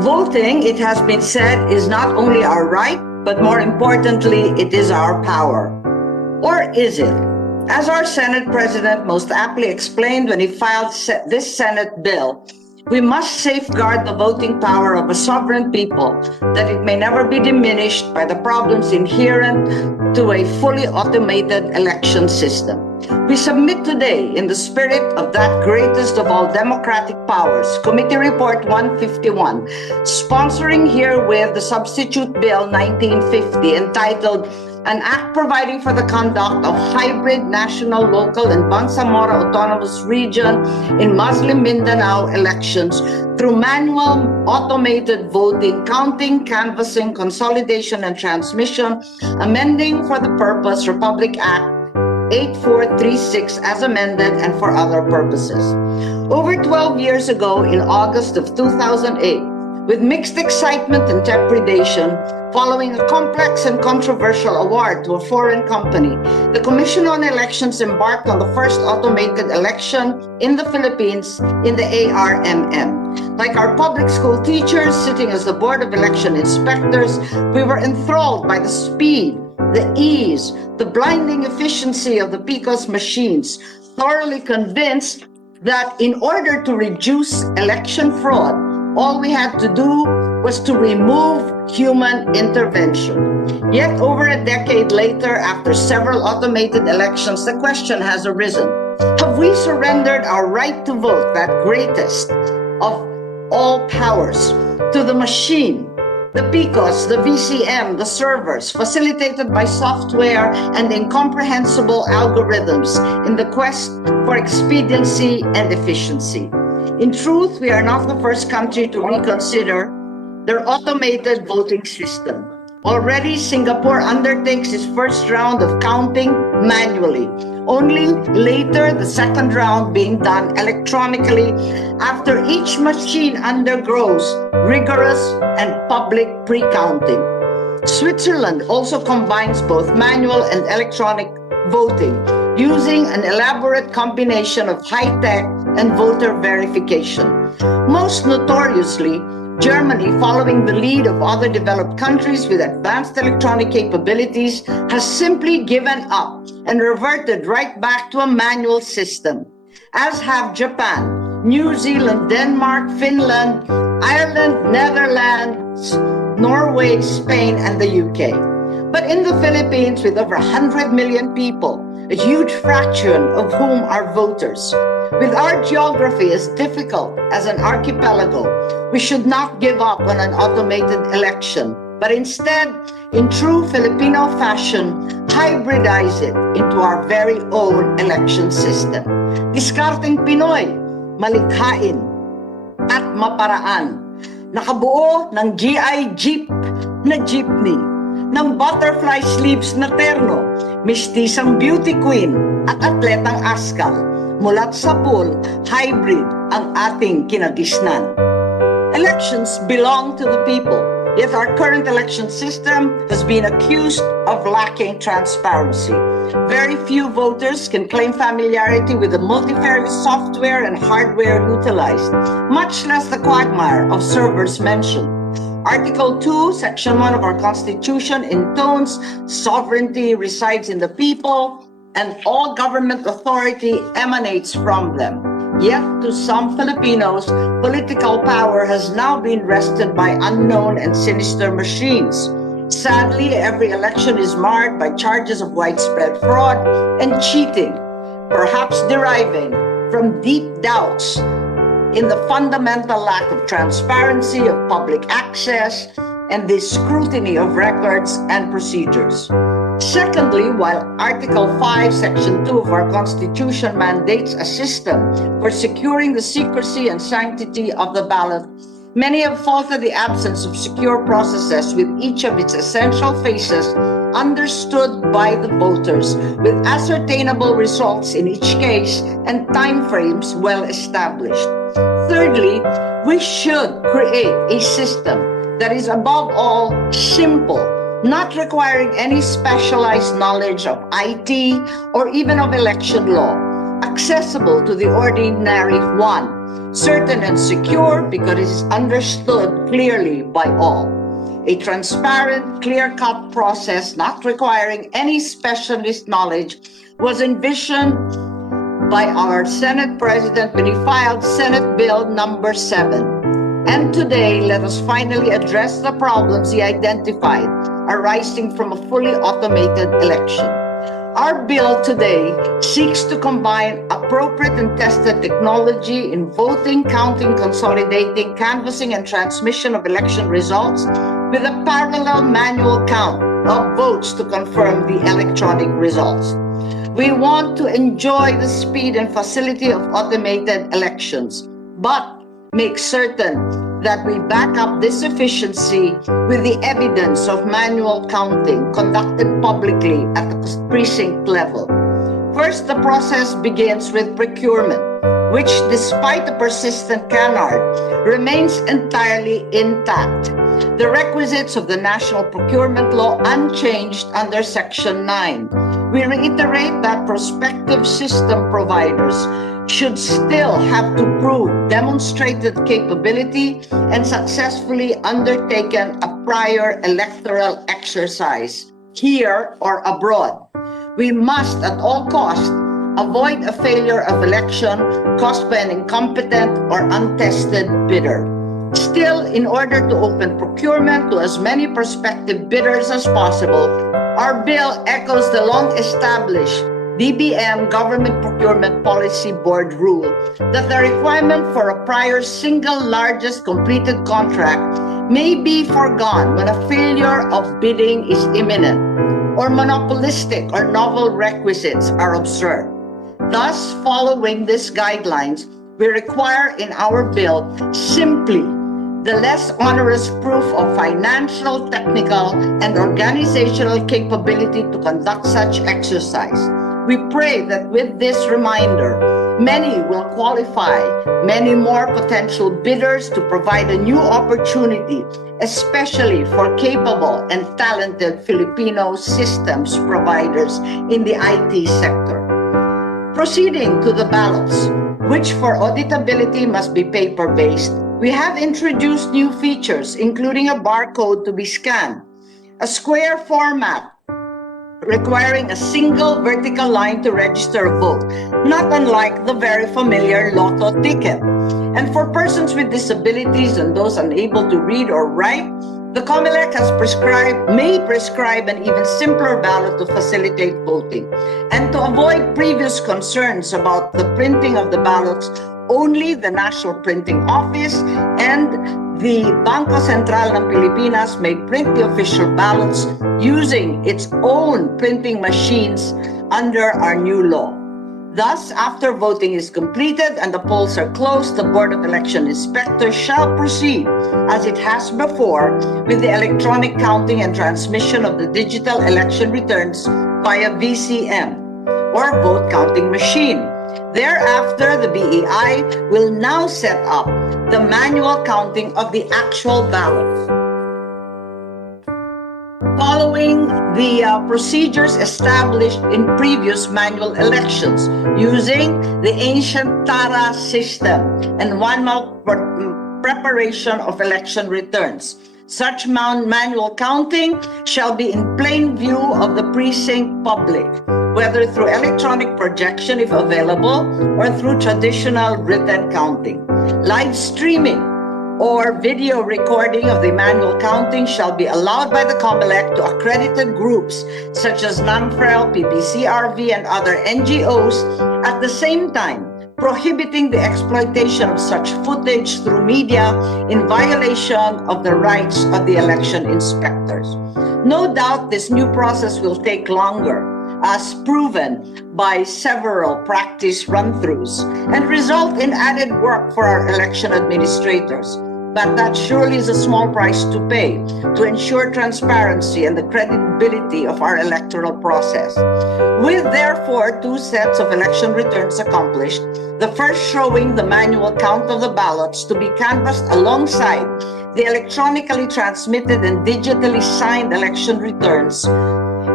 Voting, it has been said, is not only our right, but more importantly, it is our power. Or is it? As our Senate President most aptly explained when he filed this Senate bill, we must safeguard the voting power of a sovereign people, that it may never be diminished by the problems inherent to a fully automated election system. We submit today, in the spirit of that greatest of all democratic powers, Committee Report 151, sponsoring herewith the Substitute Bill 1950, entitled An Act Providing for the Conduct of Hybrid National, Local, and Bangsamoro Autonomous Region in Muslim Mindanao elections through manual automated voting, counting, canvassing, consolidation, and transmission, amending for the purpose Republic Act 8436 as amended and for other purposes. Over 12 years ago, in August of 2008, with mixed excitement and trepidation, following a complex and controversial award to a foreign company, the Commission on Elections embarked on the first automated election in the Philippines in the ARMM. Like our public school teachers sitting as the Board of Election Inspectors, we were enthralled by the speed, the ease, the blinding efficiency of the PICOS machines, thoroughly convinced that in order to reduce election fraud, all we had to do was to remove human intervention. Yet over a decade later, after several automated elections, the question has arisen: have we surrendered our right to vote, that greatest of all powers, to the machine, the PICOS, the VCM, the servers, facilitated by software and incomprehensible algorithms in the quest for expediency and efficiency? In truth, we are not the first country to reconsider their automated voting system. Already, Singapore undertakes its first round of counting manually, only later the second round being done electronically after each machine undergoes rigorous and public pre-counting. Switzerland also combines both manual and electronic voting, using an elaborate combination of high-tech and voter verification. Most notoriously, Germany, following the lead of other developed countries with advanced electronic capabilities, has simply given up and reverted right back to a manual system, as have Japan, New Zealand, Denmark, Finland, Ireland, Netherlands, Norway, Spain, and the UK. But in the Philippines, with over 100 million people, a huge fraction of whom are voters, with our geography as difficult as an archipelago, we should not give up on an automated election, but instead, in true Filipino fashion, hybridize it into our very own election system. Diskarteng Pinoy, malikhain at maparaan. Nakabuo ng GI Jeep na jeepney, ng butterfly sleeves na terno, mistisang beauty queen at atletang askal. Mulat sa pool, hybrid ang ating kinagisnan. Elections belong to the people, yet our current election system has been accused of lacking transparency. Very few voters can claim familiarity with the multifarious software and hardware utilized, much less the quagmire of servers mentioned. Article 2, Section 1 of our Constitution intones sovereignty resides in the people and all government authority emanates from them. Yet to some Filipinos, political power has now been wrested by unknown and sinister machines. Sadly, every election is marred by charges of widespread fraud and cheating, perhaps deriving from deep doubts in the fundamental lack of transparency of public access and the scrutiny of records and procedures. Secondly, while Article 5, Section 2 of our Constitution mandates a system for securing the secrecy and sanctity of the ballot, many have faulted the absence of secure processes with each of its essential phases understood by the voters, with ascertainable results in each case and timeframes well established. Thirdly, we should create a system that is above all simple, not requiring any specialized knowledge of IT or even of election law, accessible to the ordinary one, certain and secure because it is understood clearly by all. A transparent, clear-cut process not requiring any specialist knowledge was envisioned by our Senate President when he filed Senate Bill number 7. And today, let us finally address the problems he identified arising from a fully automated election. Our bill today seeks to combine appropriate and tested technology in voting, counting, consolidating, canvassing, and transmission of election results with a parallel manual count of votes to confirm the electronic results. We want to enjoy the speed and facility of automated elections, but make certain that we back up this efficiency with the evidence of manual counting conducted publicly at the precinct level. First, the process begins with procurement, which, despite the persistent canard, remains entirely intact. The requisites of the National Procurement Law unchanged under Section 9. We reiterate that prospective system providers should still have to prove demonstrated capability and successfully undertaken a prior electoral exercise, here or abroad. We must at all costs avoid a failure of election caused by an incompetent or untested bidder. Still, in order to open procurement to as many prospective bidders as possible, our bill echoes the long-established DBM Government Procurement Policy Board rule that the requirement for a prior single largest completed contract may be foregone when a failure of bidding is imminent or monopolistic or novel requisites are observed. Thus, following these guidelines, we require in our bill simply the less onerous proof of financial, technical, and organizational capability to conduct such exercise. We pray that with this reminder, many will qualify, many more potential bidders to provide a new opportunity, especially for capable and talented Filipino systems providers in the IT sector. Proceeding to the ballots, which for auditability must be paper-based, we have introduced new features, including a barcode to be scanned, a square format requiring a single vertical line to register a vote, not unlike the very familiar Lotto ticket. And for persons with disabilities and those unable to read or write, the COMELEC may prescribe an even simpler ballot to facilitate voting. And to avoid previous concerns about the printing of the ballots, only the National Printing Office and the Bangko Sentral ng Pilipinas may print the official ballots using its own printing machines under our new law. Thus, after voting is completed and the polls are closed, the Board of Election Inspectors shall proceed, as it has before, with the electronic counting and transmission of the digital election returns via VCM, or vote counting machine. Thereafter, the BEI will now set up the manual counting of the actual ballots. Following the procedures established in previous manual elections using the ancient TARA system and one-month preparation of election returns. Such manual counting shall be in plain view of the precinct public, whether through electronic projection if available or through traditional written counting. Live streaming or video recording of the manual counting shall be allowed by the COMELEC to accredited groups such as NAMFREL, PPCRV, and other NGOs, at the same time prohibiting the exploitation of such footage through media in violation of the rights of the election inspectors. No doubt this new process will take longer, as proven by several practice run-throughs, and result in added work for our election administrators. But that surely is a small price to pay to ensure transparency and the credibility of our electoral process. With therefore 2 sets of election returns accomplished, the first showing the manual count of the ballots to be canvassed alongside the electronically transmitted and digitally signed election returns,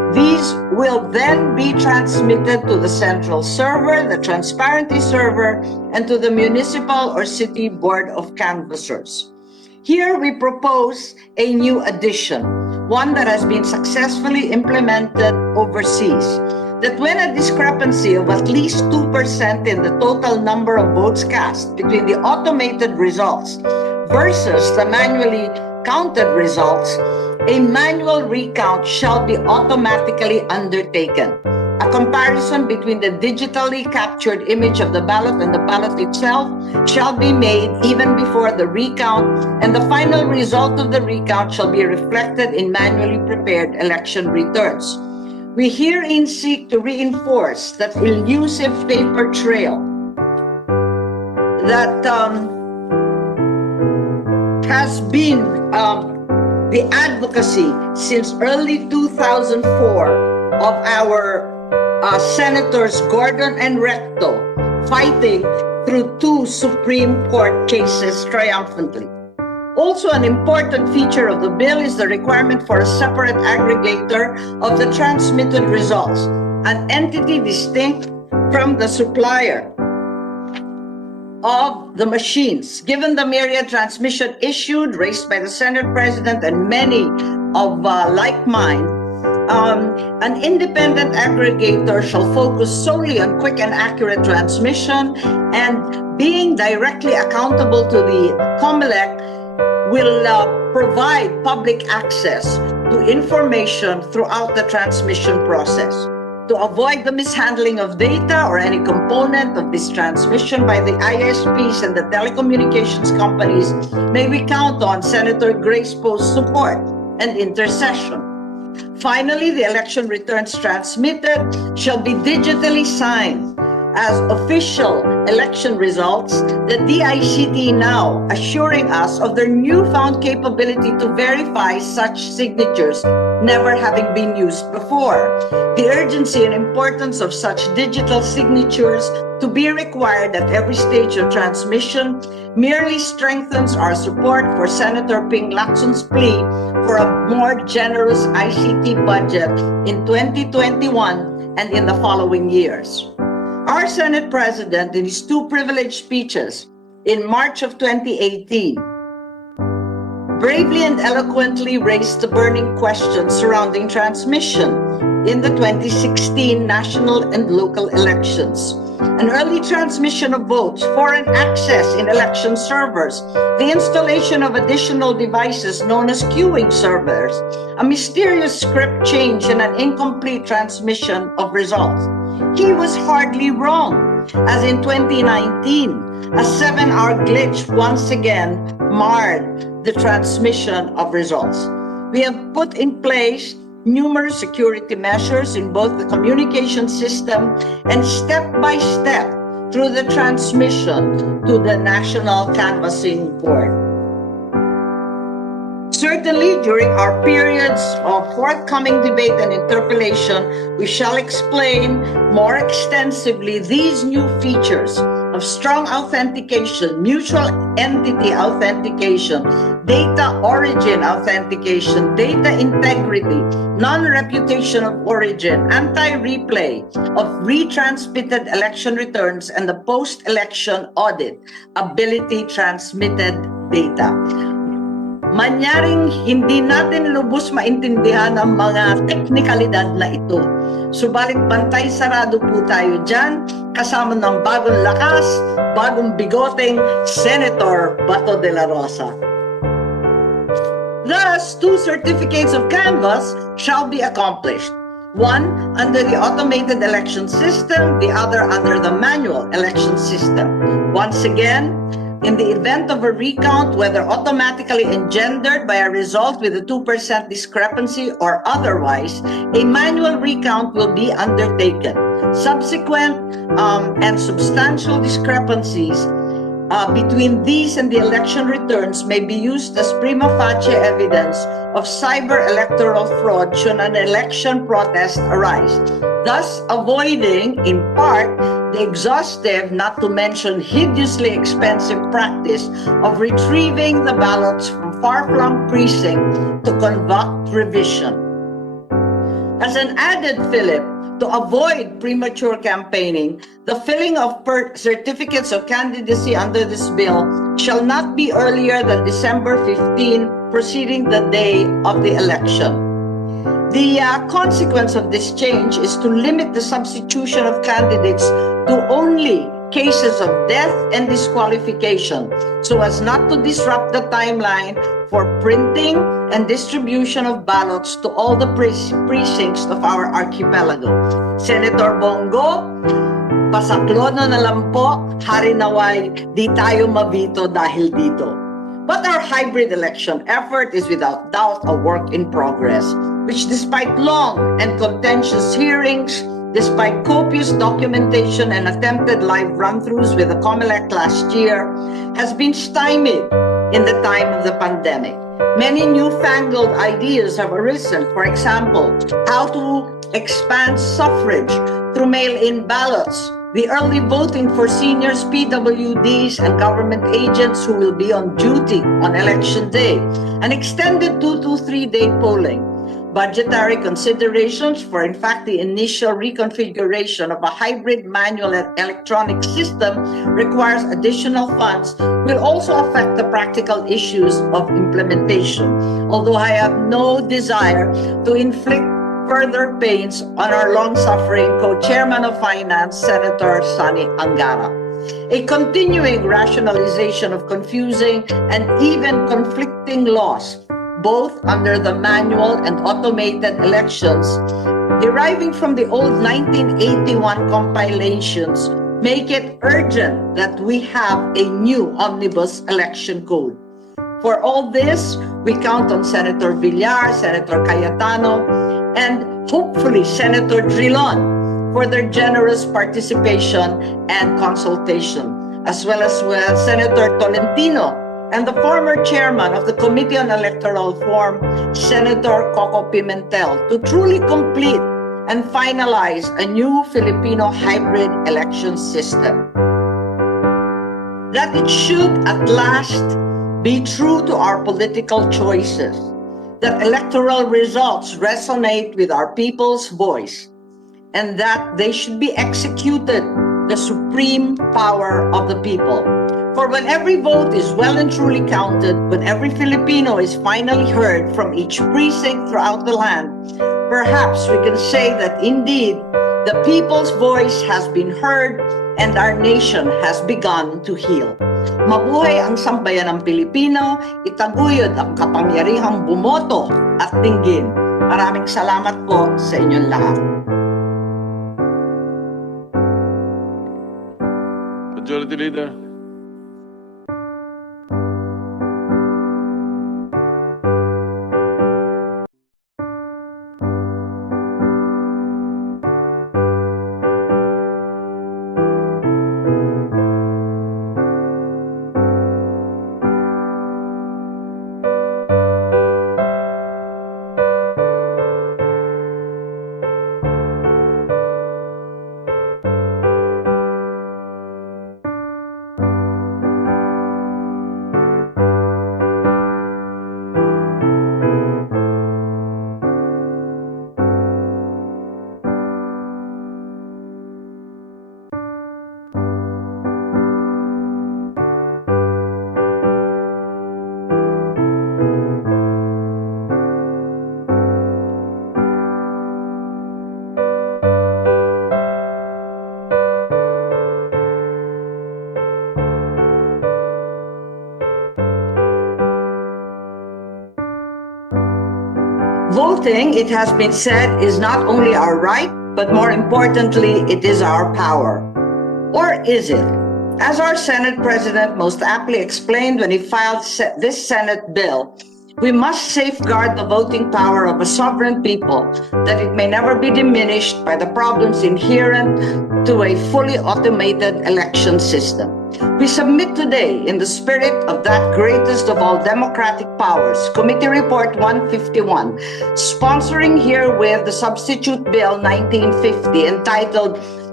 These will then be transmitted to the central server, the transparency server, and to the municipal or city board of canvassers. Here we propose a new addition, one that has been successfully implemented overseas, that when a discrepancy of at least 2% in the total number of votes cast between the automated results versus the manually counted results, a manual recount shall be automatically undertaken. A comparison between the digitally captured image of the ballot and the ballot itself shall be made even before the recount, and the final result of the recount shall be reflected in manually prepared election returns. We herein seek to reinforce that elusive paper trail that has been the advocacy since early 2004 of our Senators Gordon and Recto fighting through 2 Supreme Court cases triumphantly. Also, an important feature of the bill is the requirement for a separate aggregator of the transmitted results, an entity distinct from the supplier of the machines. Given the myriad transmission issued, raised by the Senate President and many of like mind, an independent aggregator shall focus solely on quick and accurate transmission, and being directly accountable to the COMELEC will provide public access to information throughout the transmission process. To avoid the mishandling of data or any component of this transmission by the ISPs and the telecommunications companies, may we count on Senator Grace Poe's support and intercession. Finally, the election returns transmitted shall be digitally signed as official election results, the DICT now assuring us of their newfound capability to verify such signatures never having been used before. The urgency and importance of such digital signatures to be required at every stage of transmission merely strengthens our support for Senator Ping Lacson's plea for a more generous ICT budget in 2021 and in the following years. Our Senate President, in his 2 privileged speeches in March of 2018, bravely and eloquently raised the burning questions surrounding transmission in the 2016 national and local elections. An early transmission of votes, foreign access in election servers, the installation of additional devices known as queuing servers, a mysterious script change, and an incomplete transmission of results. He was hardly wrong, as in 2019, a 7-hour glitch once again marred the transmission of results. We have put in place numerous security measures in both the communication system and step by step through the transmission to the National Canvassing Board. Certainly, during our periods of forthcoming debate and interpellation, we shall explain more extensively these new features of strong authentication, mutual entity authentication, data origin authentication, data integrity, non-reputation of origin, anti-replay of retransmitted election returns, and the post-election audit ability transmitted data. Manyaring hindi natin lubos maintindihan ang mga teknikalidad na ito. Subalit bantay sarado po tayo dyan, kasama ng bagong lakas, bagong bigoteng Senator Bato de la Rosa. Thus, 2 certificates of canvass shall be accomplished. One under the automated election system, the other under the manual election system. Once again, in the event of a recount, whether automatically engendered by a result with a 2% discrepancy or otherwise, a manual recount will be undertaken. Subsequent and substantial discrepancies between these and the election returns may be used as prima facie evidence of cyber electoral fraud should an election protest arise, thus avoiding, in part, the exhaustive, not to mention hideously expensive practice of retrieving the ballots from far-flung precincts to conduct revision. As an added fillip, to avoid premature campaigning, the filling of certificates of candidacy under this bill shall not be earlier than December 15, preceding the day of the election. The consequence of this change is to limit the substitution of candidates to only cases of death and disqualification, so as not to disrupt the timeline for printing and distribution of ballots to all the precincts of our archipelago. Senator Bongo, pasaklono na lang po, hari naway, di tayo mabito dahil dito. But our hybrid election effort is without doubt a work in progress, which despite long and contentious hearings, despite copious documentation and attempted live run-throughs with the COMELEC last year, has been stymied in the time of the pandemic. Many newfangled ideas have arisen. For example, how to expand suffrage through mail-in ballots, the early voting for seniors, PWDs, and government agents who will be on duty on election day, an extended 2 to 3 day polling, budgetary considerations for, in fact, the initial reconfiguration of a hybrid manual and electronic system requires additional funds, will also affect the practical issues of implementation. Although I have no desire to inflict further pains on our long-suffering co-chairman of finance, Senator Sonny Angara. A continuing rationalization of confusing and even conflicting laws, both under the manual and automated elections, deriving from the old 1981 compilations, make it urgent that we have a new omnibus election code. For all this, we count on Senator Villar, Senator Cayetano, and hopefully Senator Drilon for their generous participation and consultation, as well as Senator Tolentino and the former chairman of the Committee on Electoral Reform, Senator Coco Pimentel, to truly complete and finalize a new Filipino hybrid election system. That it should at last be true to our political choices, that electoral results resonate with our people's voice, and that they should be executed, the supreme power of the people. For when every vote is well and truly counted, when every Filipino is finally heard from each precinct throughout the land, perhaps we can say that indeed the people's voice has been heard and our nation has begun to heal. Mabuhay ang sambayan ng Pilipino, itaguyod ang kapangyarihang bumoto at dinggin. Maraming salamat po sa inyong lahat. Majority Leader. Voting, it has been said, is not only our right, but more importantly, it is our power. Or is it? As our Senate President most aptly explained when he filed this Senate bill, we must safeguard the voting power of a sovereign people, that it may never be diminished by the problems inherent to a fully automated election system. We submit today, in the spirit of that greatest of all democratic powers, Committee Report 151, sponsoring herewith the Substitute Bill 1950, entitled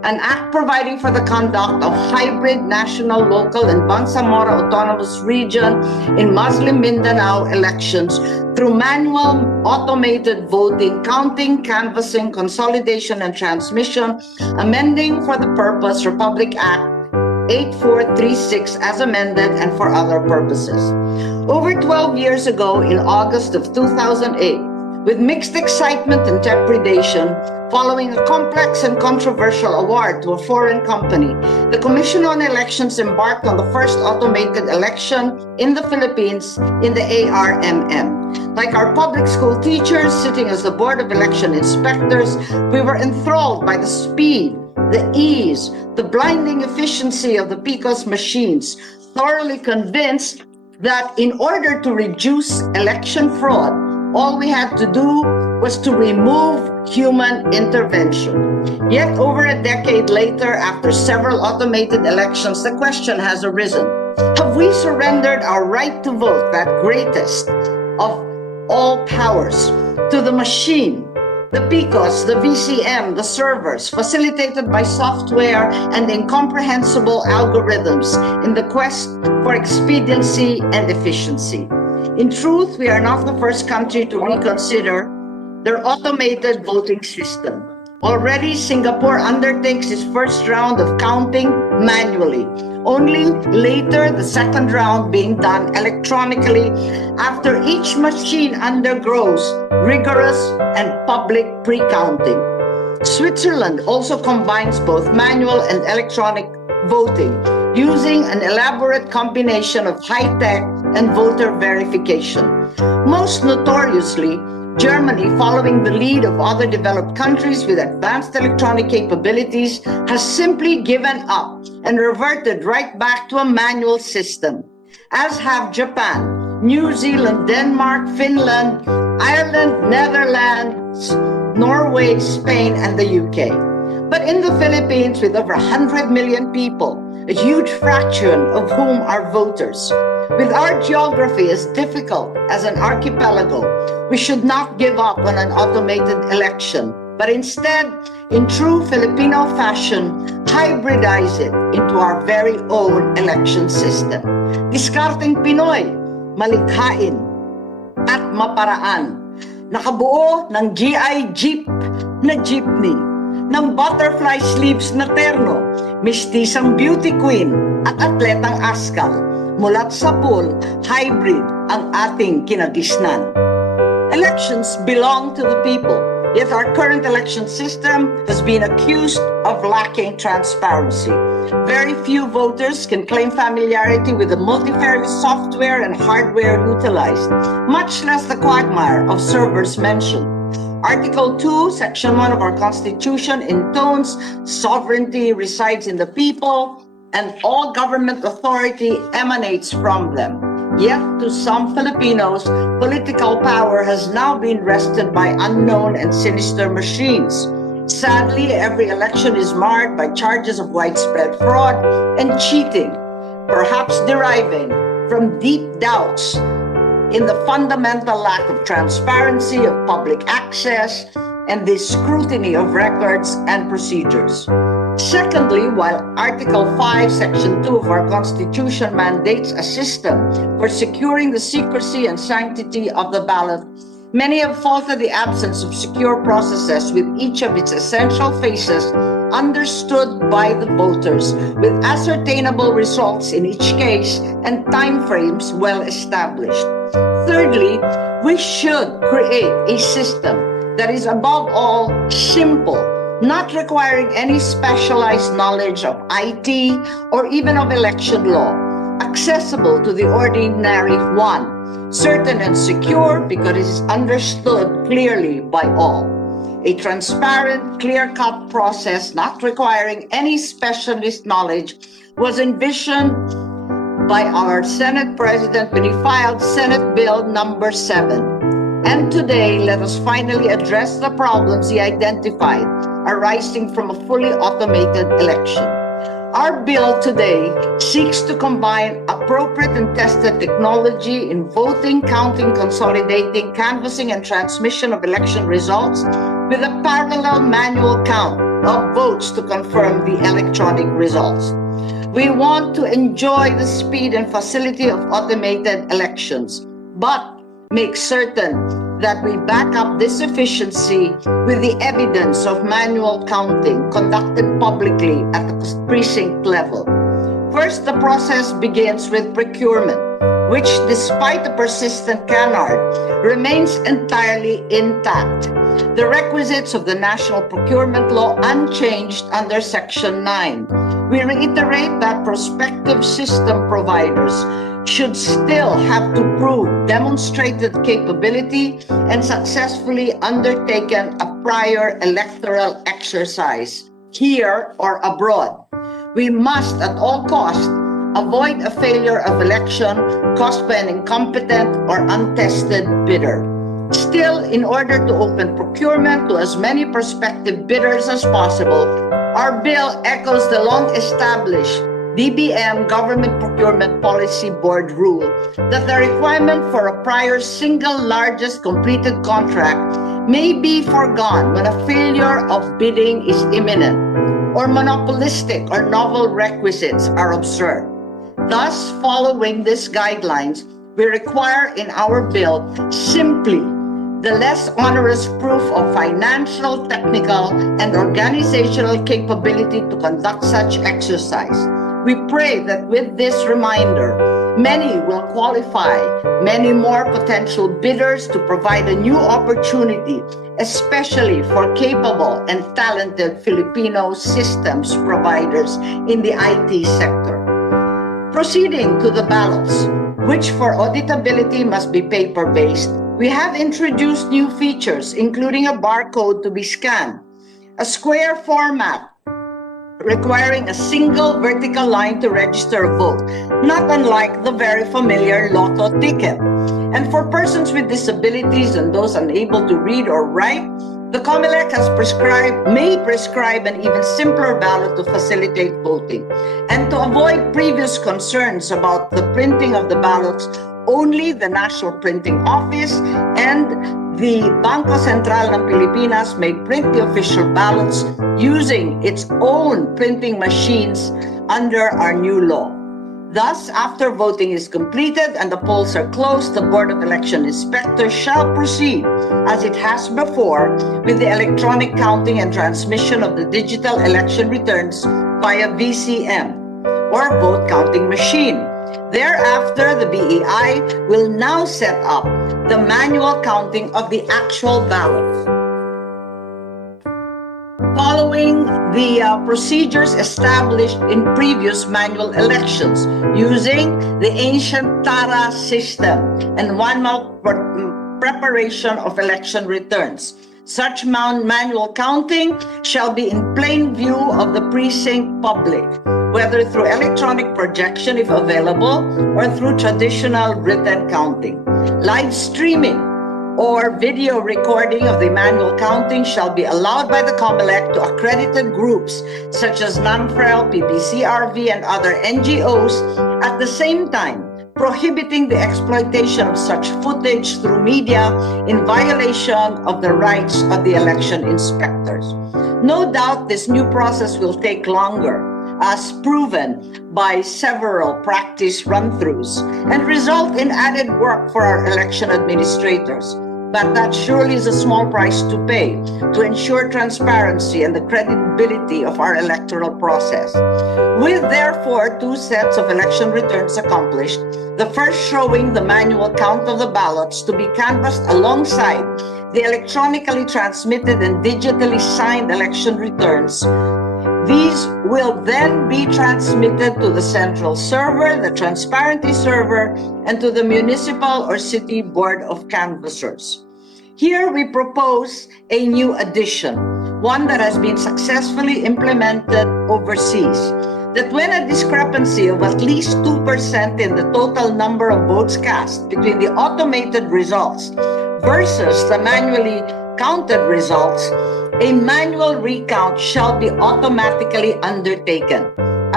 an act providing for the conduct of hybrid national, local, and Bangsamoro Autonomous Region in Muslim Mindanao elections through manual automated voting, counting, canvassing, consolidation, and transmission, amending for the purpose Republic Act 8436 as amended and for other purposes. Over 12 years ago, in August of 2008, with mixed excitement and trepidation, following a complex and controversial award to a foreign company, the Commission on Elections embarked on the first automated election in the Philippines in the ARMM. Like our public school teachers sitting as the Board of Election Inspectors, we were enthralled by the speed, the ease, the blinding efficiency of the PICOS machines, thoroughly convinced that in order to reduce election fraud, all we had to do was to remove human intervention. Yet over a decade later, after several automated elections, the question has arisen: have we surrendered our right to vote, that greatest of all powers, to the machine, the PICOS, the VCM, the servers, facilitated by software and incomprehensible algorithms in the quest for expediency and efficiency? In truth, we are not the first country to reconsider their automated voting system. Already, Singapore undertakes its first round of counting manually, only later the second round being done electronically after each machine undergoes rigorous and public pre-counting. Switzerland also combines both manual and electronic voting using an elaborate combination of high-tech and voter verification. Most notoriously, Germany, following the lead of other developed countries with advanced electronic capabilities, has simply given up and reverted right back to a manual system, as have Japan, New Zealand, Denmark, Finland, Ireland, Netherlands, Norway, Spain, and the UK. But in the Philippines, with over 100 million people, a huge fraction of whom are voters, with our geography as difficult as an archipelago, we should not give up on an automated election, but instead, in true Filipino fashion, hybridize it into our very own election system. Diskarteng Pinoy, malikhain at maparaan. Nakabuo ng GI Jeep na jeepney, ng butterfly sleeves na terno, mistisang beauty queen at atletang askal. Mulat sa pool, hybrid ang ating kinagisnan. Elections belong to the people, yet our current election system has been accused of lacking transparency. Very few voters can claim familiarity with the multifarious software and hardware utilized, much less the quagmire of servers mentioned. Article 2, Section 1 of our Constitution intones sovereignty resides in the people and all government authority emanates from them. Yet to some Filipinos, political power has now been wrested by unknown and sinister machines. Sadly, every election is marred by charges of widespread fraud and cheating, perhaps deriving from deep doubts in the fundamental lack of transparency of public access and the scrutiny of records and procedures. Secondly, while Article 5, Section 2 of our Constitution mandates a system for securing the secrecy and sanctity of the ballot, many have faulted the absence of secure processes with each of its essential phases understood by the voters, with ascertainable results in each case and timeframes well established. Thirdly, we should create a system that is above all simple, not requiring any specialized knowledge of IT or even of election law, accessible to the ordinary one, certain and secure because it is understood clearly by all. A transparent, clear-cut process not requiring any specialist knowledge was envisioned by our Senate President when he filed Senate Bill number 7. And today, let us finally address the problems he identified arising from a fully automated election. Our bill today seeks to combine appropriate and tested technology in voting, counting, consolidating, canvassing, and transmission of election results with a parallel manual count of votes to confirm the electronic results. We want to enjoy the speed and facility of automated elections, but make certain that we back up this efficiency with the evidence of manual counting conducted publicly at the precinct level. First, the process begins with procurement, which, despite the persistent canard, remains entirely intact. The requisites of the National Procurement Law unchanged under Section 9. We reiterate that prospective system providers should still have to prove demonstrated capability and successfully undertaken a prior electoral exercise, here or abroad. We must, at all costs, avoid a failure of election caused by an incompetent or untested bidder. Still, in order to open procurement to as many prospective bidders as possible, our bill echoes the long-established DBM Government Procurement Policy Board rule that the requirement for a prior single largest completed contract may be foregone when a failure of bidding is imminent or monopolistic or novel requisites are observed. Thus, following these guidelines, we require in our bill simply the less onerous proof of financial, technical, and organizational capability to conduct such exercise. We pray that with this reminder, many will qualify, many more potential bidders to provide a new opportunity, especially for capable and talented Filipino systems providers in the IT sector. Proceeding to the ballots, which for auditability must be paper-based, we have introduced new features, including a barcode to be scanned, a square format requiring a single vertical line to register a vote, not unlike the very familiar Lotto ticket. And for persons with disabilities and those unable to read or write, the COMELEC may prescribe an even simpler ballot to facilitate voting. And to avoid previous concerns about the printing of the ballots, only the National Printing Office and the Bangko Sentral ng Pilipinas may print the official ballots using its own printing machines under our new law. Thus, after voting is completed and the polls are closed, the Board of Election Inspectors shall proceed, as it has before, with the electronic counting and transmission of the digital election returns via VCM or vote counting machine. Thereafter, the BEI will now set up the manual counting of the actual ballots. Following the procedures established in previous manual elections using the ancient TARA system and one-month preparation of election returns. Such manual counting shall be in plain view of the precinct public, whether through electronic projection if available or through traditional written counting. Live streaming or video recording of the manual counting shall be allowed by the COMELEC to accredited groups such as NANFREL, PPCRV, and other NGOs, at the same time prohibiting the exploitation of such footage through media in violation of the rights of the election inspectors. No doubt this new process will take longer, as proven by several practice run-throughs, and result in added work for our election administrators. But that surely is a small price to pay to ensure transparency and the credibility of our electoral process. With therefore 2 sets of election returns accomplished, the first showing the manual count of the ballots to be canvassed alongside the electronically transmitted and digitally signed election returns. These will then be transmitted to the central server, the transparency server, and to the municipal or city board of canvassers. Here we propose a new addition, one that has been successfully implemented overseas, that when a discrepancy of at least 2% in the total number of votes cast between the automated results versus the manually counted results, a manual recount shall be automatically undertaken. At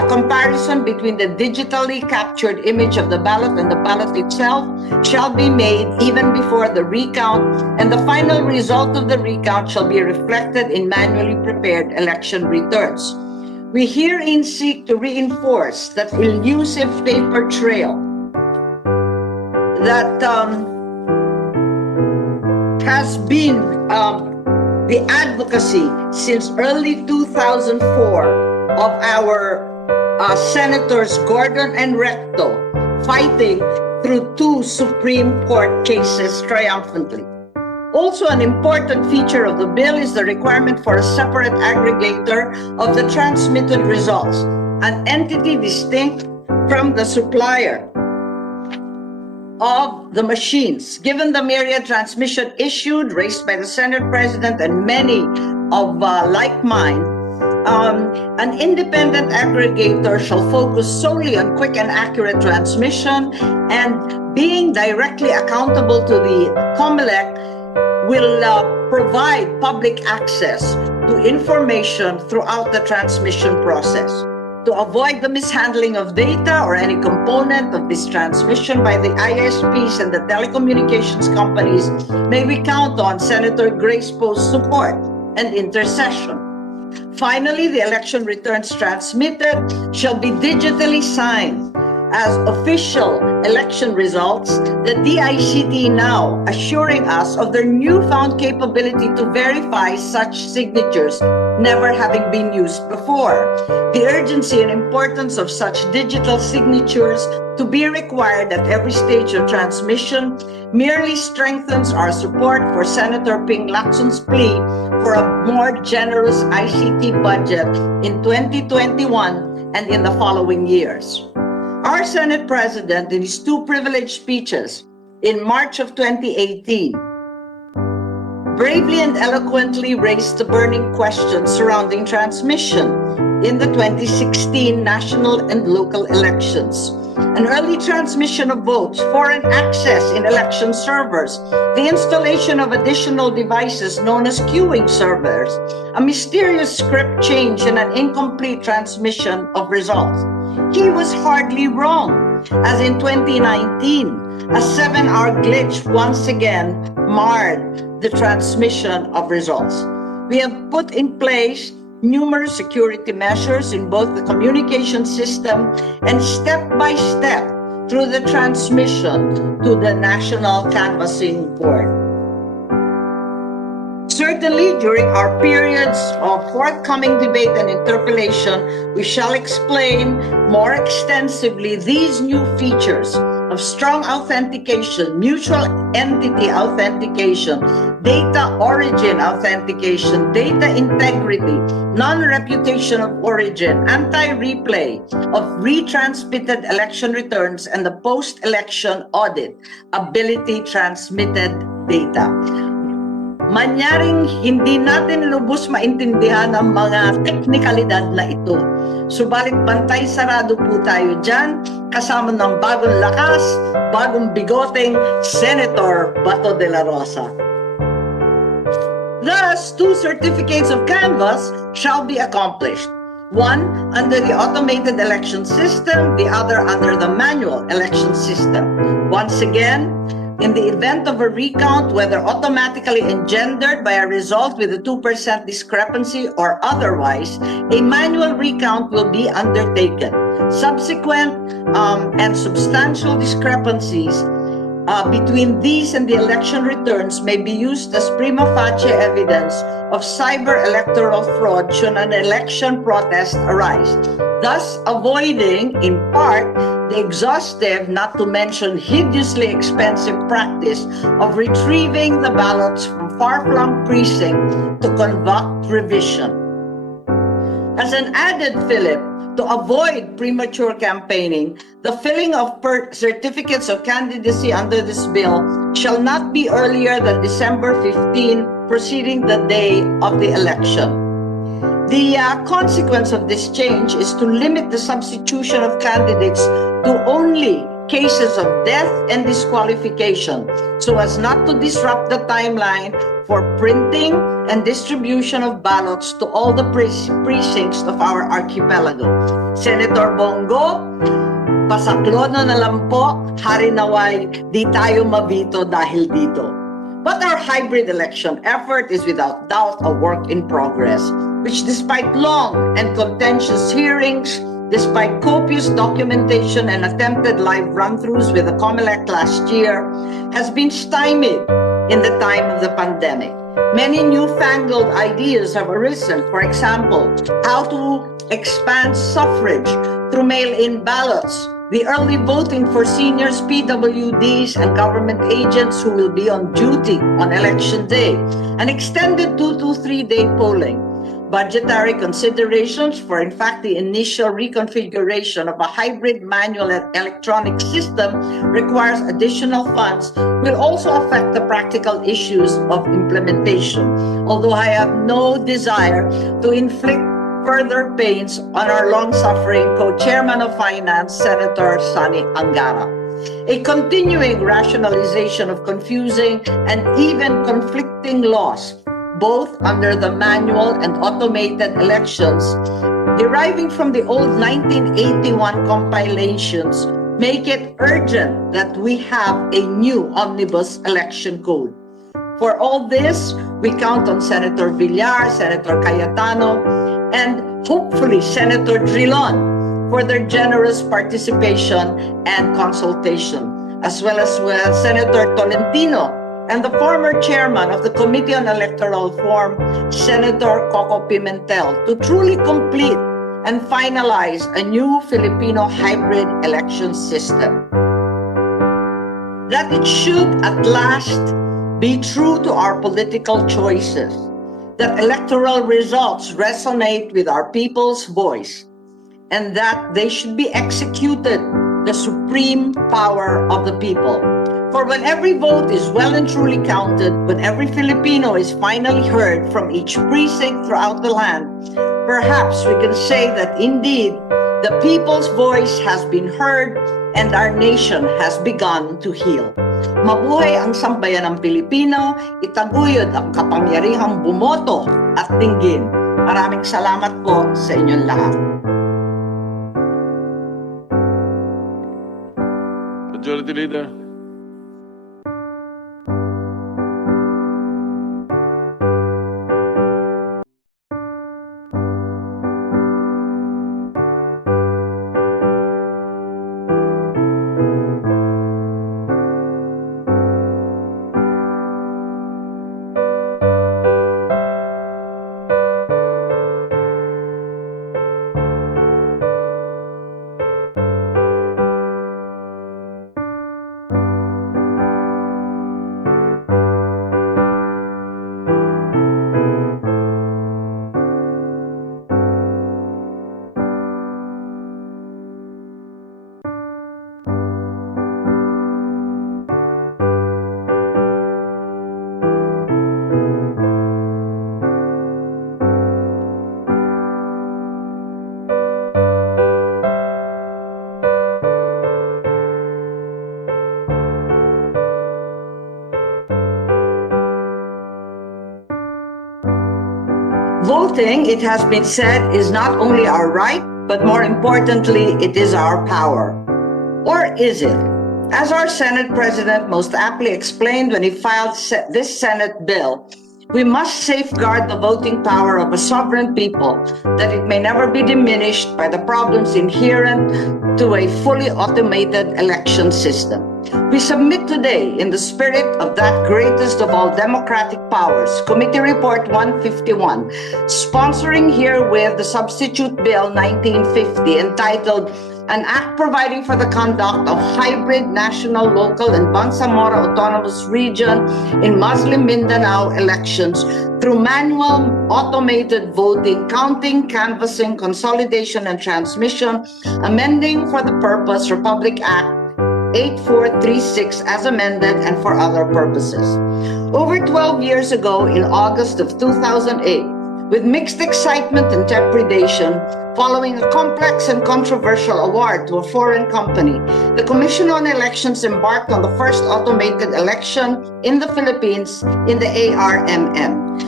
comparison between the digitally captured image of the ballot and the ballot itself shall be made even before the recount, and the final result of the recount shall be reflected in manually prepared election returns. We herein seek to reinforce that elusive paper trail that has been the advocacy since early 2004 of our Senators Gordon and Recto fighting through 2 Supreme Court cases triumphantly. Also, an important feature of the bill is the requirement for a separate aggregator of the transmitted results, an entity distinct from the supplier of the machines. Given the myriad transmission issued, raised by the Senate President and many of like mind, an independent aggregator shall focus solely on quick and accurate transmission, and being directly accountable to the COMELEC will provide public access to information throughout the transmission process. To avoid the mishandling of data or any component of this transmission by the ISPs and the telecommunications companies, may we count on Senator Grace Poe's support and intercession. Finally, the election returns transmitted shall be digitally signed as official election results, the DICT now assuring us of their newfound capability to verify such signatures never having been used before. The urgency and importance of such digital signatures to be required at every stage of transmission merely strengthens our support for Senator Ping Lacson's plea for a more generous ICT budget in 2021 and in the following years. Our Senate President, in his 2 privileged speeches in March of 2018, bravely and eloquently raised the burning questions surrounding transmission in the 2016 national and local elections. An early transmission of votes, foreign access in election servers, the installation of additional devices known as queuing servers, a mysterious script change, and an incomplete transmission of results. He was hardly wrong, as in 2019, a 7-hour glitch once again marred the transmission of results. We have put in place numerous security measures in both the communication system and step by step through the transmission to the National Canvassing Board. Certainly, during our periods of forthcoming debate and interpellation, we shall explain more extensively these new features of strong authentication, mutual entity authentication, data origin authentication, data integrity, non-reputation of origin, anti-replay of retransmitted election returns, and the post-election audit ability transmitted data. Manyaring hindi natin lubos maintindihan ang mga teknikalidad na ito. Subalit bantay sarado po tayo dyan, kasama ng bagong lakas, bagong bigoteng Senator Bato de la Rosa. Thus, 2 certificates of canvass shall be accomplished. One under the automated election system, the other under the manual election system. Once again, in the event of a recount, whether automatically engendered by a result with a 2% discrepancy or otherwise, a manual recount will be undertaken. Subsequent and substantial discrepancies between these and the election returns may be used as prima facie evidence of cyber electoral fraud should an election protest arise, thus avoiding, in part, the exhaustive, not to mention hideously expensive practice of retrieving the ballots from far-flung precincts to conduct revision. As an added fillip, to avoid premature campaigning, the filling of certificates of candidacy under this bill shall not be earlier than December 15, preceding the day of the election. The consequence of this change is to limit the substitution of candidates to only cases of death and disqualification, so as not to disrupt the timeline for printing and distribution of ballots to all the precincts of our archipelago. Senator Bongo, pasaklono na lang po, hari naway, di tayo mabito dahil dito. But our hybrid election effort is without doubt a work in progress, which despite long and contentious hearings, despite copious documentation and attempted live run-throughs with the COMELEC last year, has been stymied in the time of the pandemic. Many newfangled ideas have arisen. For example, how to expand suffrage through mail-in ballots, the early voting for seniors, PWDs, and government agents who will be on duty on election day, an extended 2 to 3 day polling, budgetary considerations for, in fact, the initial reconfiguration of a hybrid manual and electronic system requires additional funds, will also affect the practical issues of implementation. Although I have no desire to inflict further pains on our long-suffering co-chairman of finance, Senator Sonny Angara. A continuing rationalization of confusing and even conflicting laws, both under the manual and automated elections, deriving from the old 1981 compilations, make it urgent that we have a new omnibus election code. For all this, we count on Senator Villar, Senator Cayetano, and hopefully Senator Drilon for their generous participation and consultation, as well as Senator Tolentino and the former chairman of the Committee on Electoral Reform, Senator Coco Pimentel, to truly complete and finalize a new Filipino hybrid election system. That it should at last be true to our political choices, that electoral results resonate with our people's voice, and that they should be executed, the supreme power of the people. For when every vote is well and truly counted, when every Filipino is finally heard from each precinct throughout the land, perhaps we can say that indeed the people's voice has been heard and our nation has begun to heal. Mabuhay ang sambayan ng Pilipino, itaguyod ang kapangyarihang bumoto at dinggin. Maraming salamat po sa inyong lahat. Majority Leader. Voting, it has been said, is not only our right, but more importantly, it is our power. Or is it? As our Senate President most aptly explained when he filed this Senate bill, we must safeguard the voting power of a sovereign people, that it may never be diminished by the problems inherent to a fully automated election system. We submit today, in the spirit of that greatest of all democratic powers, Committee Report 151, sponsoring herewith the Substitute Bill 1950, entitled An Act Providing for the Conduct of Hybrid National, Local, and Bangsamoro Autonomous Region in Muslim Mindanao elections through manual automated voting, counting, canvassing, consolidation, and transmission, amending for the purpose Republic Act 8436 as amended and for other purposes. Over 12 years ago, in August of 2008, with mixed excitement and trepidation, following a complex and controversial award to a foreign company, the Commission on Elections embarked on the first automated election in the Philippines in the ARMM.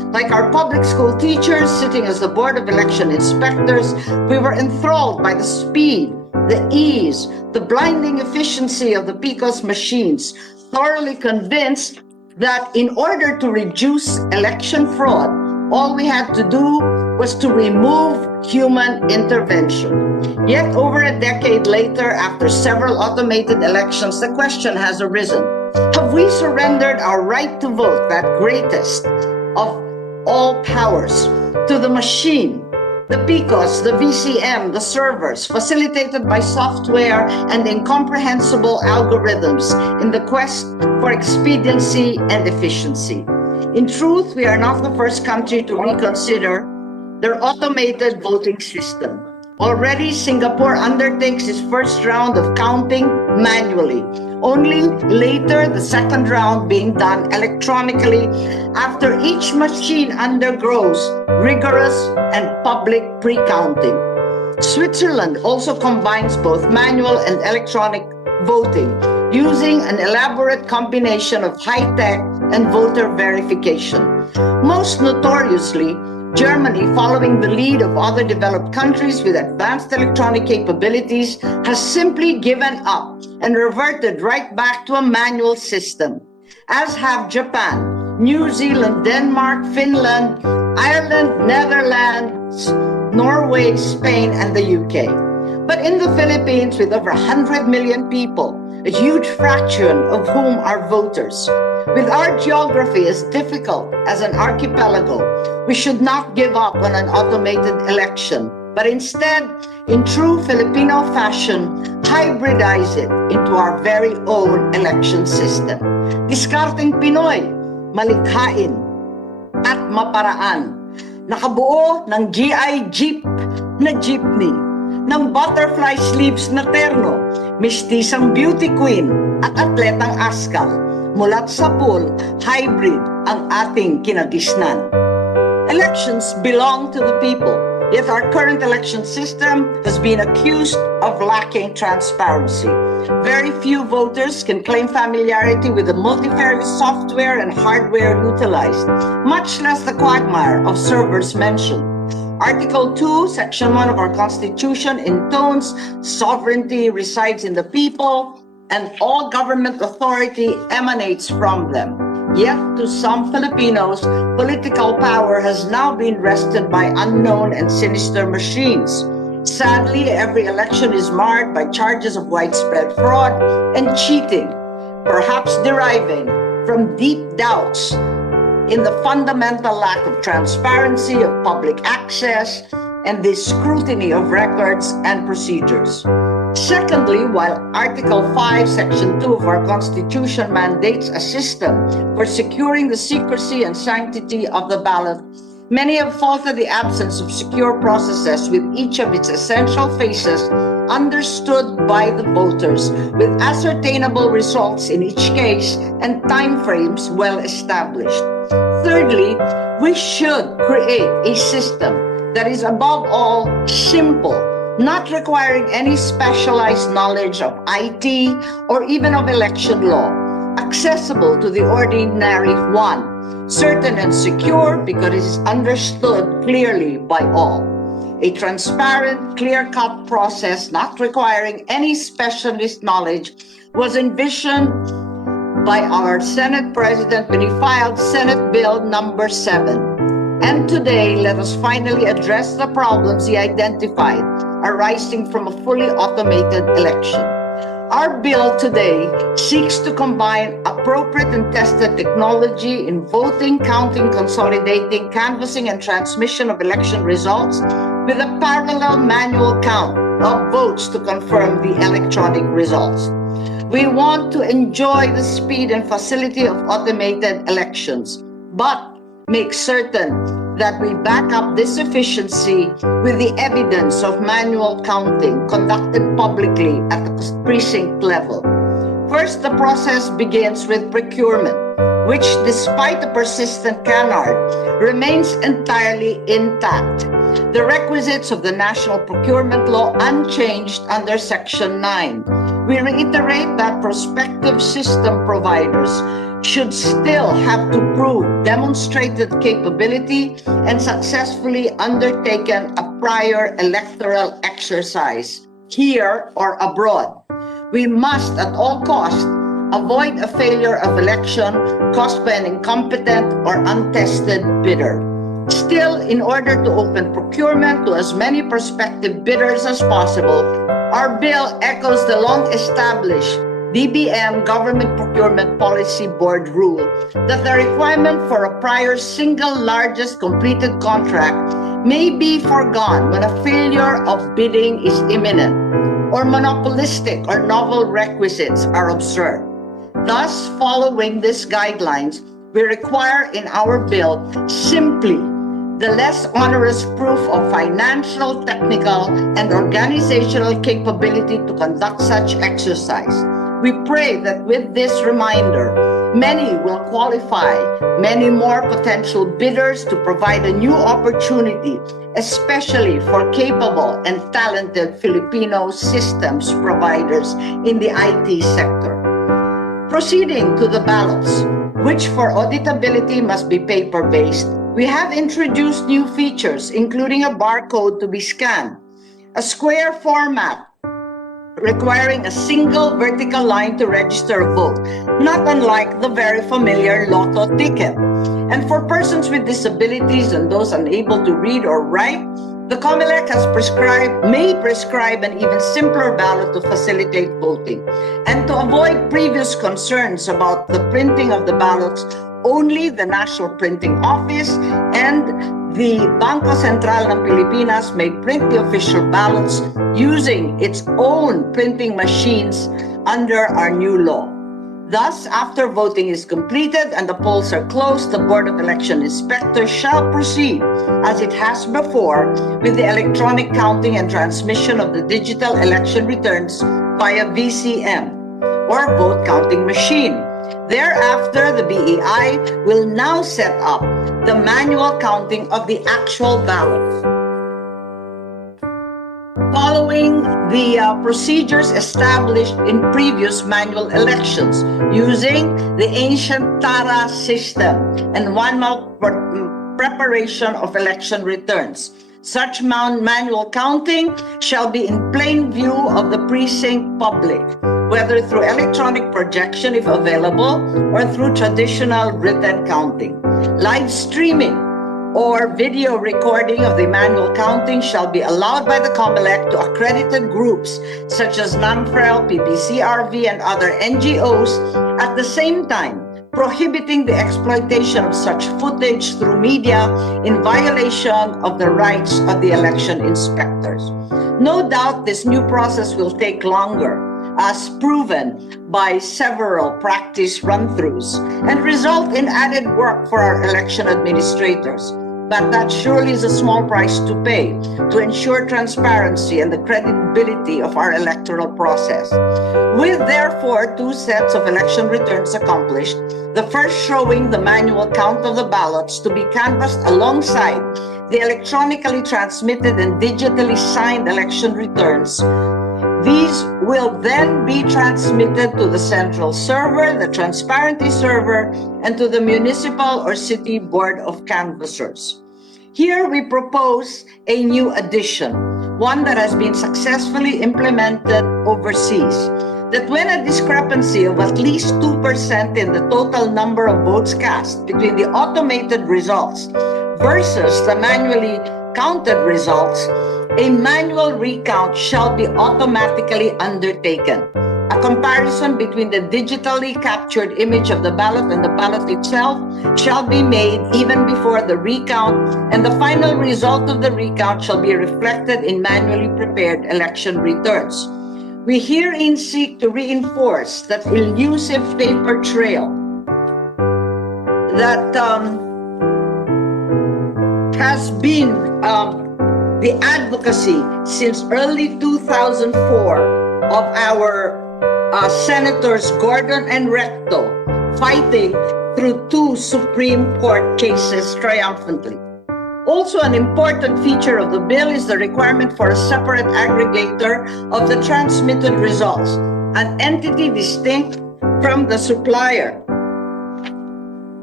Like our public school teachers sitting as the Board of Election Inspectors, we were enthralled by the speed, the ease, the blinding efficiency of the PICOS machines, thoroughly convinced that in order to reduce election fraud, all we had to do was to remove human intervention. Yet over a decade later, after several automated elections, the question has arisen: have we surrendered our right to vote, that greatest of all powers, to the machine, the PICOS, the VCM, the servers, facilitated by software and incomprehensible algorithms in the quest for expediency and efficiency? In truth, we are not the first country to reconsider their automated voting system. Already, Singapore undertakes its first round of counting manually, only later the second round being done electronically after each machine undergoes rigorous and public pre-counting. Switzerland also combines both manual and electronic voting using an elaborate combination of high-tech and voter verification. Most notoriously, Germany, following the lead of other developed countries with advanced electronic capabilities, has simply given up and reverted right back to a manual system, as have Japan, New Zealand, Denmark, Finland, Ireland, Netherlands, Norway, Spain, and the UK. But in the Philippines, with over 100 million people, a huge fraction of whom are voters, with our geography as difficult as an archipelago, we should not give up on an automated election, but instead, in true Filipino fashion, hybridize it into our very own election system. Diskarteng Pinoy, malikhain at maparaan. Nakabuo ng GI Jeep na jeepney, ng butterfly sleeves na terno, mistisang beauty queen at atletang askal. Mulat sa pool, hybrid ang ating kinagisnan. Elections belong to the people, yet our current election system has been accused of lacking transparency. Very few voters can claim familiarity with the multifarious software and hardware utilized, much less the quagmire of servers mentioned. Article 2, Section 1 of our Constitution intones sovereignty resides in the people and all government authority emanates from them. Yet to some Filipinos, political power has now been wrested by unknown and sinister machines. Sadly, every election is marred by charges of widespread fraud and cheating, perhaps deriving from deep doubts in the fundamental lack of transparency of public access and the scrutiny of records and procedures. Secondly, while Article 5, Section 2 of our Constitution mandates a system for securing the secrecy and sanctity of the ballot, many have faulted the absence of secure processes with each of its essential phases understood by the voters, with ascertainable results in each case and timeframes well established. Thirdly, we should create a system that is above all simple, not requiring any specialized knowledge of IT or even of election law, accessible to the ordinary one, certain and secure because it is understood clearly by all. A transparent, clear-cut process not requiring any specialist knowledge was envisioned by our Senate President when he filed Senate Bill number 7. And today, let us finally address the problems he identified arising from a fully automated election. Our bill today seeks to combine appropriate and tested technology in voting, counting, consolidating, canvassing, and transmission of election results with a parallel manual count of votes to confirm the electronic results. We want to enjoy the speed and facility of automated elections, but make certain that we back up this efficiency with the evidence of manual counting conducted publicly at the precinct level. First, the process begins with procurement, which, despite the persistent canard, remains entirely intact. The requisites of the National Procurement Law unchanged under Section 9. We reiterate that prospective system providers should still have to prove demonstrated capability and successfully undertaken a prior electoral exercise, here or abroad. We must at all costs avoid a failure of election caused by an incompetent or untested bidder. Still, in order to open procurement to as many prospective bidders as possible, our bill echoes the long-established BBM Government Procurement Policy Board rule that the requirement for a prior single largest completed contract may be foregone when a failure of bidding is imminent or monopolistic or novel requisites are observed. Thus, following these guidelines, we require in our bill simply the less onerous proof of financial, technical, and organizational capability to conduct such exercise. We pray that with this reminder, many will qualify, many more potential bidders to provide a new opportunity, especially for capable and talented Filipino systems providers in the IT sector. Proceeding to the ballots, which for auditability must be paper-based, we have introduced new features, including a barcode to be scanned, a square format requiring a single vertical line to register a vote, not unlike the very familiar Lotto ticket. And for persons with disabilities and those unable to read or write, the COMELEC may prescribe an even simpler ballot to facilitate voting. And to avoid previous concerns about the printing of the ballots, only the National Printing Office and the Bangko Sentral ng Pilipinas may print the official ballots using its own printing machines under our new law. Thus, after voting is completed and the polls are closed, the Board of Election Inspectors shall proceed, as it has before, with the electronic counting and transmission of the digital election returns via VCM or vote counting machine. Thereafter, the BEI will now set up the manual counting of the actual ballots. Following the procedures established in previous manual elections using the ancient TARA system and one-month preparation of election returns. Such manual counting shall be in plain view of the precinct public, whether through electronic projection if available or through traditional written counting. Live streaming or video recording of the manual counting shall be allowed by the COMELEC to accredited groups such as NANFREL, PPCRV, and other NGOs, at the same time prohibiting the exploitation of such footage through media in violation of the rights of the election inspectors. No doubt this new process will take longer, as proven by several practice run-throughs, and result in added work for our election administrators. But that surely is a small price to pay to ensure transparency and the credibility of our electoral process. With therefore 2 sets of election returns accomplished, the first showing the manual count of the ballots to be canvassed alongside the electronically transmitted and digitally signed election returns. These will then be transmitted to the central server, the transparency server, and to the municipal or city board of canvassers. Here we propose a new addition, one that has been successfully implemented overseas, that when a discrepancy of at least 2% in the total number of votes cast between the automated results versus the manually counted results, a manual recount shall be automatically undertaken. A comparison between the digitally captured image of the ballot and the ballot itself shall be made even before the recount, and the final result of the recount shall be reflected in manually prepared election returns. We herein seek to reinforce that elusive paper trail that has been the advocacy since early 2004 of our Senators Gordon and Recto fighting through 2 Supreme Court cases triumphantly. Also, an important feature of the bill is the requirement for a separate aggregator of the transmitted results, an entity distinct from the supplier,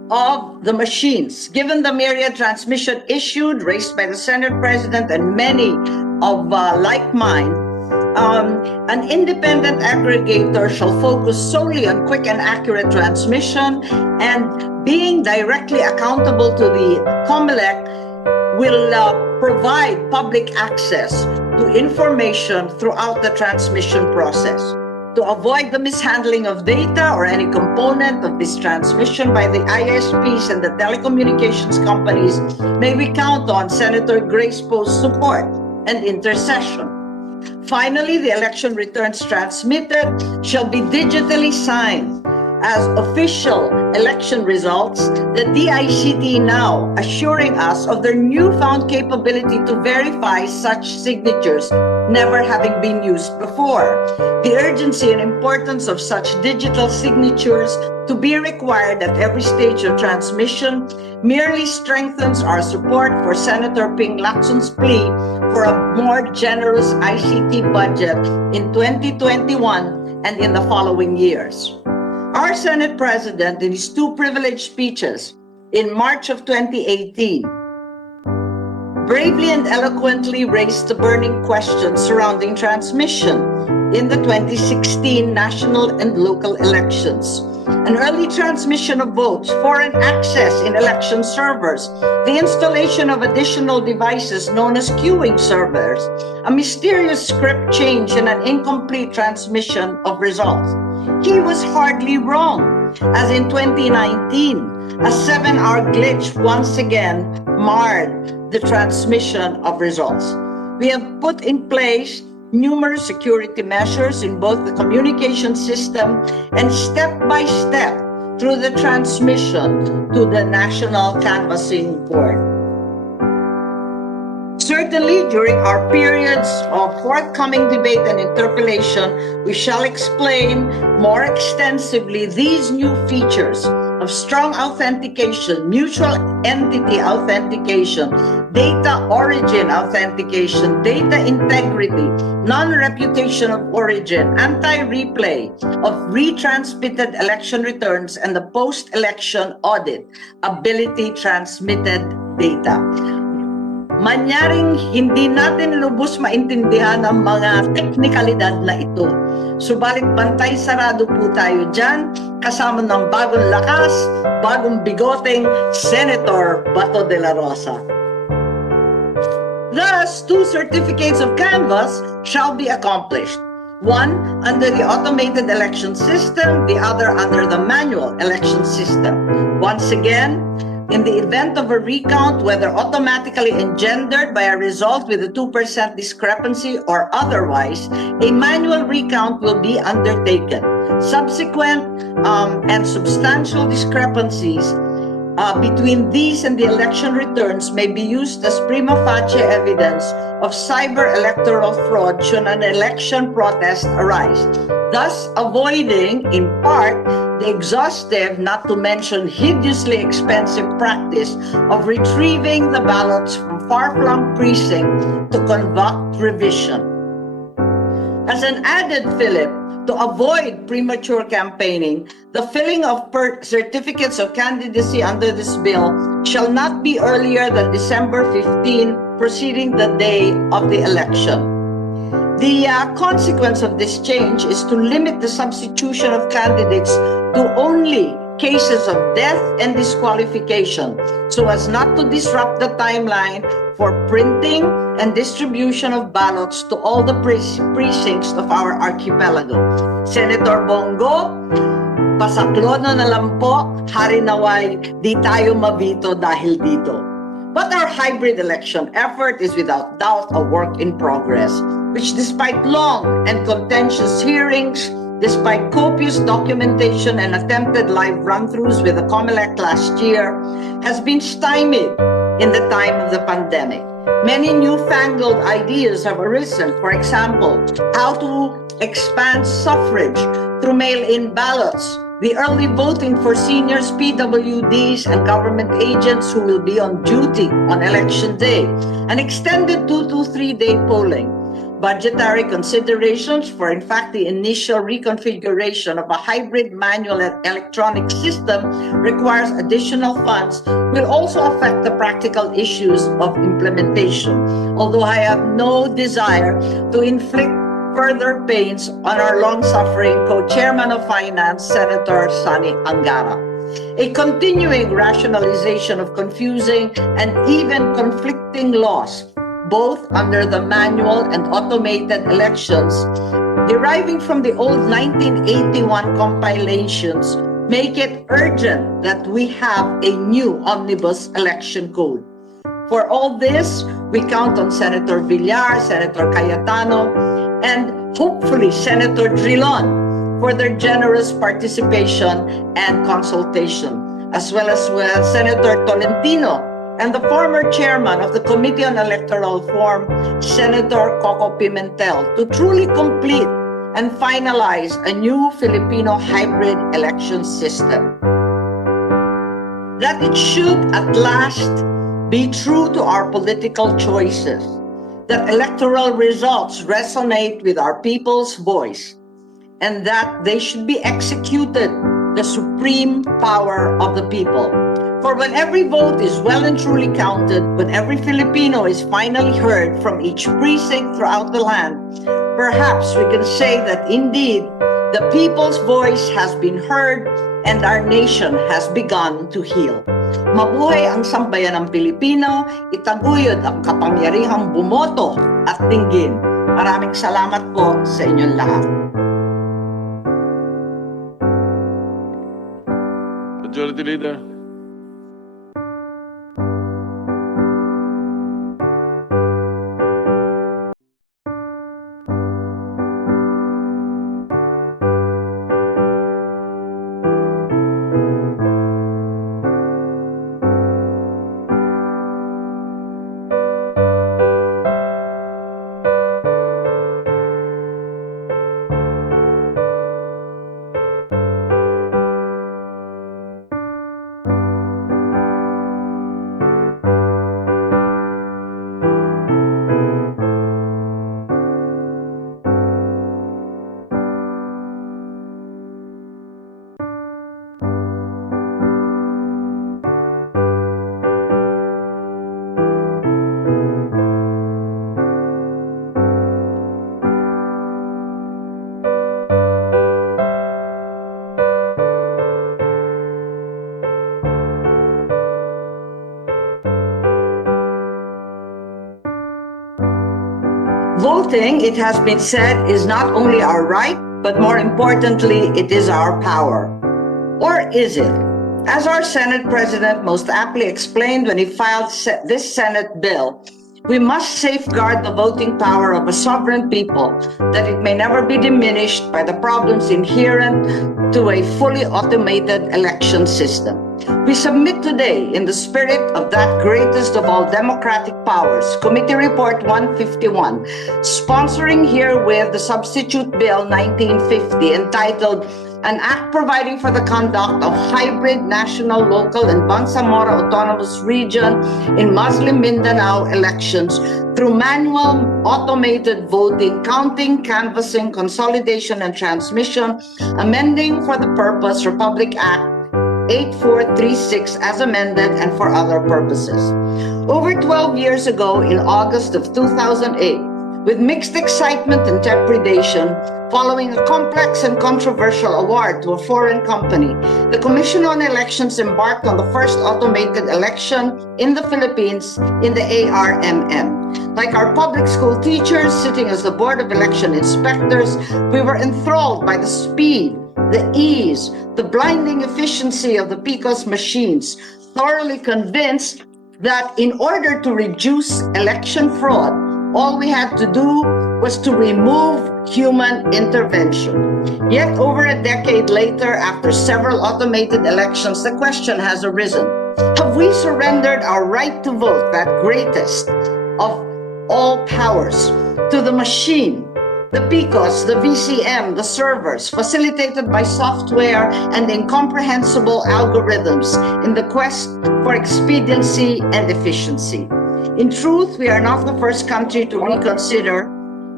of the machines. Given the myriad transmission issued, raised by the Senate President and many of like mind, an independent aggregator shall focus solely on quick and accurate transmission, and being directly accountable to the COMELEC will provide public access to information throughout the transmission process. To avoid the mishandling of data or any component of this transmission by the ISPs and the telecommunications companies, may we count on Senator Grace Poe's support and intercession. Finally, the election returns transmitted shall be digitally signed as official election results, the DICT now assuring us of their newfound capability to verify such signatures never having been used before. The urgency and importance of such digital signatures to be required at every stage of transmission merely strengthens our support for Senator Ping Lacson's plea for a more generous ICT budget in 2021 and in the following years. Our Senate President, in his two privileged speeches in March of 2018, bravely and eloquently raised the burning questions surrounding transmission in the 2016 national and local elections. An early transmission of votes, foreign access in election servers, the installation of additional devices known as queuing servers, a mysterious script change, and an incomplete transmission of results. He was hardly wrong, as in 2019, a 7-hour glitch once again marred the transmission of results. We have put in place numerous security measures in both the communication system and step by step through the transmission to the National Canvassing Board. Certainly, during our periods of forthcoming debate and interpellation, we shall explain more extensively these new features of strong authentication, mutual entity authentication, data origin authentication, data integrity, non-reputation of origin, anti-replay of retransmitted election returns, and the post-election audit ability transmitted data. Manyaring hindi natin lubos maintindihan ang mga teknikalidad na ito. Subalit bantay sarado po tayo dyan, kasama ng bagong lakas, bagong bigoteng Senator Bato de la Rosa. Thus, 2 certificates of canvass shall be accomplished. One under the automated election system, the other under the manual election system. Once again, in the event of a recount, whether automatically engendered by a result with a 2% discrepancy or otherwise, a manual recount will be undertaken. Subsequent and substantial discrepancies between these and the election returns may be used as prima facie evidence of cyber electoral fraud should an election protest arise, thus avoiding, in part, the exhaustive, not to mention hideously expensive practice of retrieving the ballots from far-flung precincts to conduct revision. As an added fillip, to avoid premature campaigning, the filling of certificates of candidacy under this bill shall not be earlier than December 15, preceding the day of the election. The consequence of this change is to limit the substitution of candidates to only cases of death and disqualification, so as not to disrupt the timeline for printing and distribution of ballots to all the precincts of our archipelago. Senator Bongo, pasaklono na lang po, hari naway, di tayo mabito dahil dito. But our hybrid election effort is without doubt a work in progress, which despite long and contentious hearings, despite copious documentation and attempted live run-throughs with the COMELEC last year, has been stymied in the time of the pandemic. Many newfangled ideas have arisen. For example, how to expand suffrage through mail-in ballots, the early voting for seniors, PWDs, and government agents who will be on duty on election day, an extended 2 to 3 day polling, Budgetary considerations for, in fact, the initial reconfiguration of a hybrid manual and electronic system requires additional funds will also affect the practical issues of implementation, although I have no desire to inflict further pains on our long-suffering co-chairman of finance, Senator Sonny Angara. A continuing rationalization of confusing and even conflicting laws, both under the manual and automated elections, deriving from the old 1981 compilations, make it urgent that we have a new omnibus election code. For all this, we count on Senator Villar, Senator Cayetano, and hopefully Senator Drilon for their generous participation and consultation, as well as Senator Tolentino and the former chairman of the Committee on Electoral Reform, Senator Coco Pimentel, to truly complete and finalize a new Filipino hybrid election system. That it should at last be true to our political choices, that electoral results resonate with our people's voice, and that they should be executed, the supreme power of the people. For when every vote is well and truly counted, when every Filipino is finally heard from each precinct throughout the land, perhaps we can say that indeed the people's voice has been heard and our nation has begun to heal. Mabuhay ang sambayan ng Pilipino, itaguyod ang kapangyarihang bumoto at dinggin. Maraming salamat po sa inyong lahat. Majority Leader. Voting, it has been said, is not only our right, but more importantly, it is our power. Or is it? As our Senate President most aptly explained when he filed this Senate bill, we must safeguard the voting power of a sovereign people, that it may never be diminished by the problems inherent to a fully automated election system. We submit today, in the spirit of that greatest of all democratic powers, Committee Report 151, sponsoring herewith the Substitute Bill 1950, entitled An Act Providing for the Conduct of Hybrid National, Local, and Bangsamoro Autonomous Region in Muslim Mindanao Elections through manual automated voting, counting, canvassing, consolidation, and transmission, amending for the purpose Republic Act 8436 as amended and for other purposes. Over 12 years ago, in August of 2008, with mixed excitement and trepidation, following a complex and controversial award to a foreign company, the Commission on Elections embarked on the first automated election in the Philippines in the ARMM. Like our public school teachers sitting as the Board of Election Inspectors, we were enthralled by the speed, the ease, the blinding efficiency of the PICOS machines, thoroughly convinced that in order to reduce election fraud, all we had to do was to remove human intervention. Yet over a decade later, after several automated elections, the question has arisen: have we surrendered our right to vote, that greatest of all powers, to the machine, the PICOS, the VCM, the servers, facilitated by software and incomprehensible algorithms in the quest for expediency and efficiency? In truth, we are not the first country to reconsider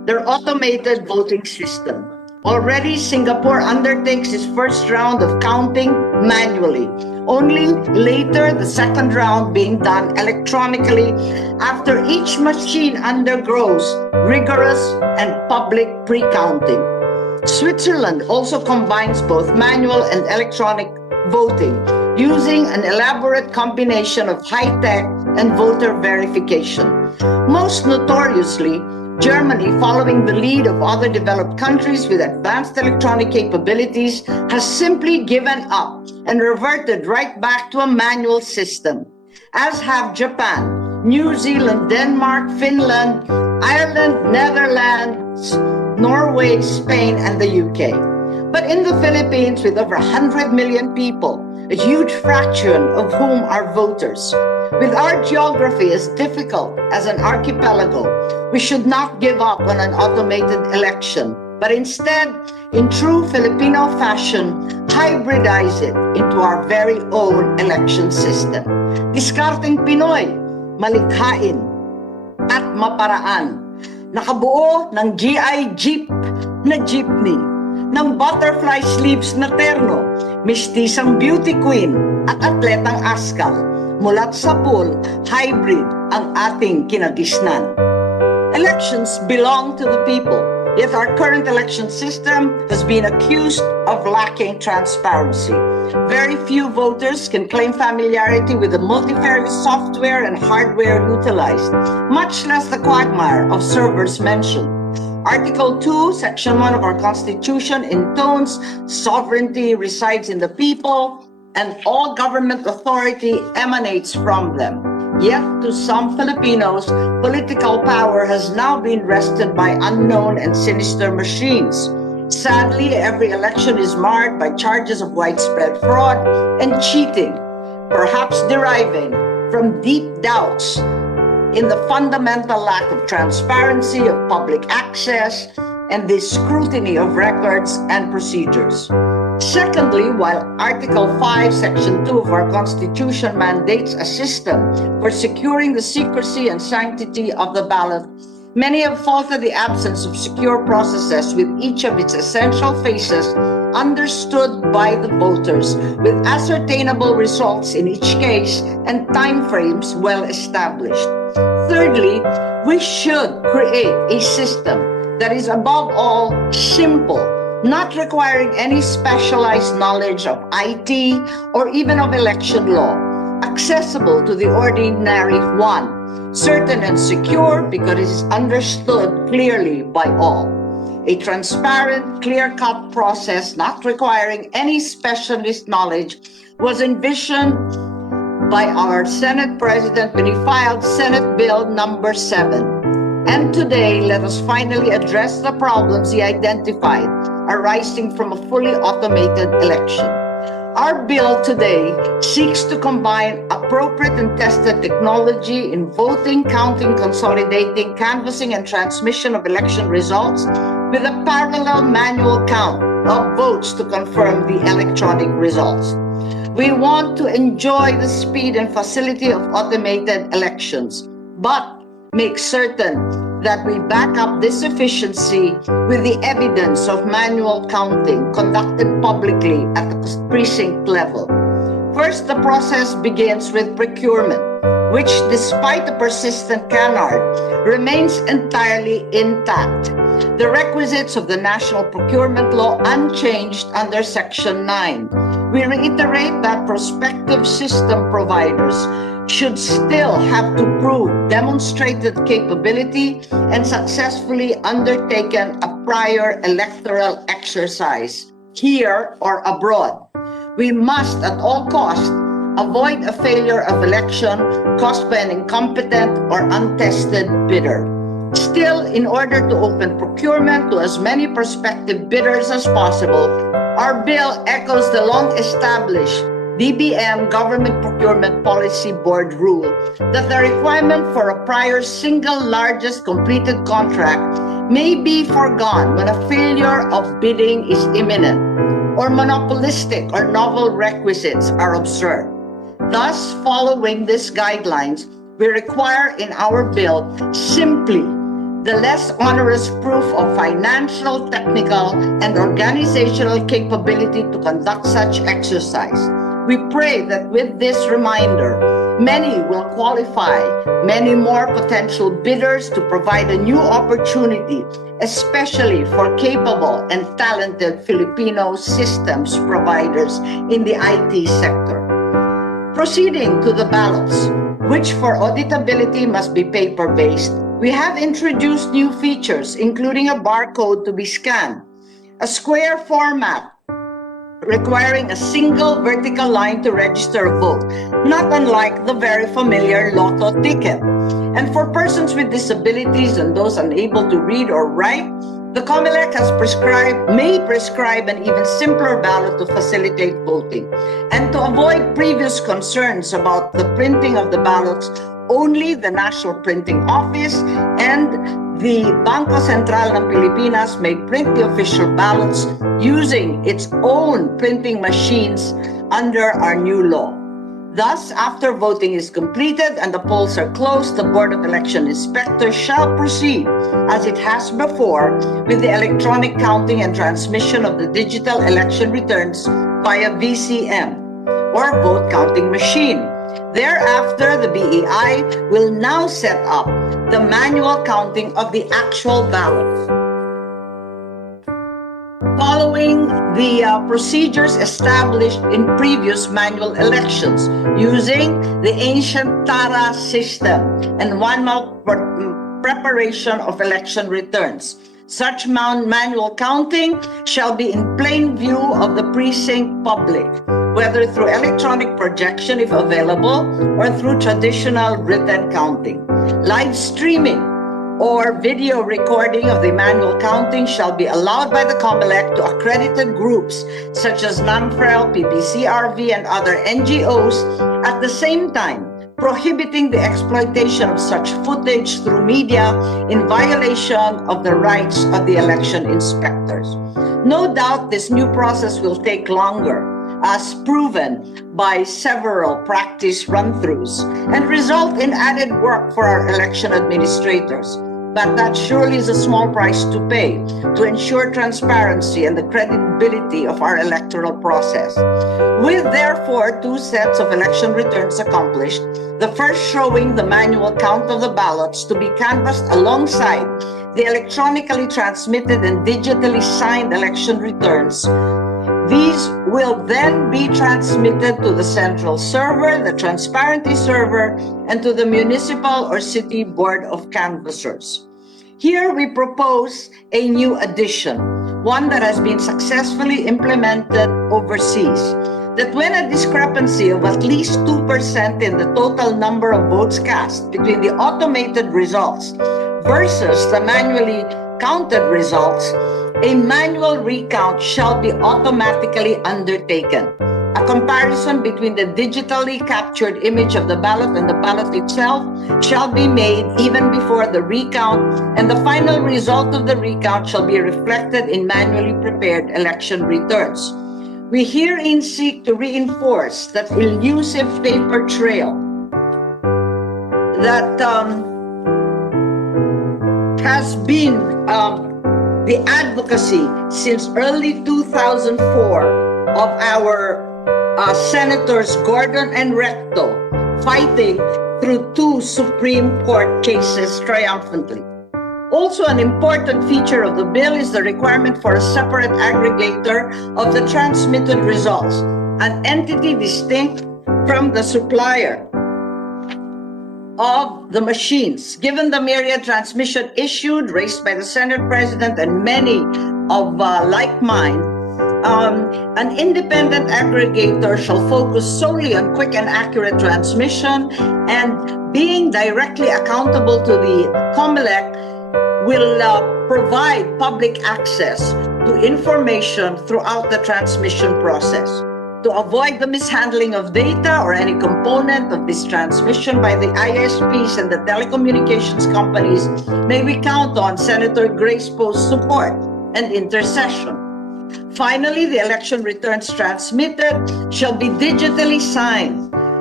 their automated voting system. Already, Singapore undertakes its first round of counting manually, only later the second round being done electronically after each machine undergoes rigorous and public pre-counting. Switzerland also combines both manual and electronic voting using an elaborate combination of high-tech and voter verification. Most notoriously, Germany, following the lead of other developed countries with advanced electronic capabilities, has simply given up and reverted right back to a manual system, as have Japan, New Zealand, Denmark, Finland, Ireland, Netherlands, Norway, Spain, and the UK. But in the Philippines, with over 100 million people, a huge fraction of whom are voters, with our geography as difficult as an archipelago, we should not give up on an automated election, but instead, in true Filipino fashion, hybridize it into our very own election system. Diskarteng Pinoy, malikhain at maparaan. Nakabuo ng GI Jeep na jeepney, ng butterfly sleeves na terno, mistisang beauty queen at atletang askal. Mulat sa pool, hybrid ang ating kinagisnan. Elections belong to the people, yet our current election system has been accused of lacking transparency. Very few voters can claim familiarity with the multifarious software and hardware utilized, much less the quagmire of servers mentioned. Article 2, Section 1 of our Constitution intones sovereignty resides in the people and all government authority emanates from them. Yet, to some Filipinos, political power has now been wrested by unknown and sinister machines. Sadly, every election is marred by charges of widespread fraud and cheating, perhaps deriving from deep doubts in the fundamental lack of transparency of public access and the scrutiny of records and procedures. Secondly, while Article 5, Section 2 of our Constitution mandates a system for securing the secrecy and sanctity of the ballot, many have faulted the absence of secure processes with each of its essential phases understood by the voters, with ascertainable results in each case and timeframes well established. Thirdly, we should create a system that is above all simple, not requiring any specialized knowledge of IT or even of election law, accessible to the ordinary one, certain and secure because it is understood clearly by all. A transparent, clear-cut process not requiring any specialist knowledge was envisioned by our Senate President when he filed Senate Bill number 7. And today, let us finally address the problems he identified arising from a fully automated election. Our bill today seeks to combine appropriate and tested technology in voting, counting, consolidating, canvassing, and transmission of election results with a parallel manual count of votes to confirm the electronic results. We want to enjoy the speed and facility of automated elections, but make certain that we back up this efficiency with the evidence of manual counting conducted publicly at the precinct level. First, the process begins with procurement, which, despite the persistent canard, remains entirely intact. The requisites of the National Procurement Law unchanged under Section 9. We reiterate that prospective system providers should still have to prove demonstrated capability and successfully undertaken a prior electoral exercise, here or abroad. We must at all costs avoid a failure of election caused by an incompetent or untested bidder. Still, in order to open procurement to as many prospective bidders as possible, our bill echoes the long-established DBM Government Procurement Policy Board rule that the requirement for a prior single largest completed contract may be foregone when a failure of bidding is imminent or monopolistic or novel requisites are observed. Thus, following these guidelines, we require in our bill simply the less onerous proof of financial, technical, and organizational capability to conduct such exercise. We pray that with this reminder, many will qualify, many more potential bidders to provide a new opportunity, especially for capable and talented Filipino systems providers in the IT sector. Proceeding to the ballots, which for auditability must be paper-based, we have introduced new features, including a barcode to be scanned, a square format requiring a single vertical line to register a vote, not unlike the very familiar Lotto ticket. And for persons with disabilities and those unable to read or write, the COMELEC may prescribe an even simpler ballot to facilitate voting. And to avoid previous concerns about the printing of the ballots, only the National Printing Office and the Bangko Sentral ng Pilipinas may print the official ballots using its own printing machines under our new law. Thus, after voting is completed and the polls are closed, the Board of Election Inspectors shall proceed, as it has before, with the electronic counting and transmission of the digital election returns via VCM, or vote counting machine. Thereafter, the BEI will now set up the manual counting of the actual ballots. Following the procedures established in previous manual elections using the ancient TARA system and manual preparation of election returns. Such manual counting shall be in plain view of the precinct public, whether through electronic projection if available or through traditional written counting. Live streaming or video recording of the manual counting shall be allowed by the COMELEC to accredited groups such as NAMFREL, PPCRV, and other NGOs, at the same time prohibiting the exploitation of such footage through media in violation of the rights of the election inspectors. No doubt this new process will take longer, as proven by several practice run-throughs, and result in added work for our election administrators. But that surely is a small price to pay to ensure transparency and the credibility of our electoral process. With therefore 2 sets of election returns accomplished, the first showing the manual count of the ballots to be canvassed alongside the electronically transmitted and digitally signed election returns. These will then be transmitted to the central server, the transparency server, and to the municipal or city board of canvassers. Here we propose a new addition, one that has been successfully implemented overseas, that when a discrepancy of at least 2% in the total number of votes cast between the automated results versus the manually counted results, a manual recount shall be automatically undertaken. A comparison between the digitally captured image of the ballot and the ballot itself shall be made even before the recount, and the final result of the recount shall be reflected in manually prepared election returns. We herein seek to reinforce that elusive paper trail that has been the advocacy since early 2004 of our Senators Gordon and Recto fighting through 2 Supreme Court cases triumphantly. Also, an important feature of the bill is the requirement for a separate aggregator of the transmitted results, an entity distinct from the supplier of the machines. Given the myriad transmission issued, raised by the Senate President and many of like mind, an independent aggregator shall focus solely on quick and accurate transmission, and being directly accountable to the COMELEC will provide public access to information throughout the transmission process. To avoid the mishandling of data or any component of this transmission by the ISPs and the telecommunications companies, may we count on Senator Grace Poe's support and intercession. Finally, the election returns transmitted shall be digitally signed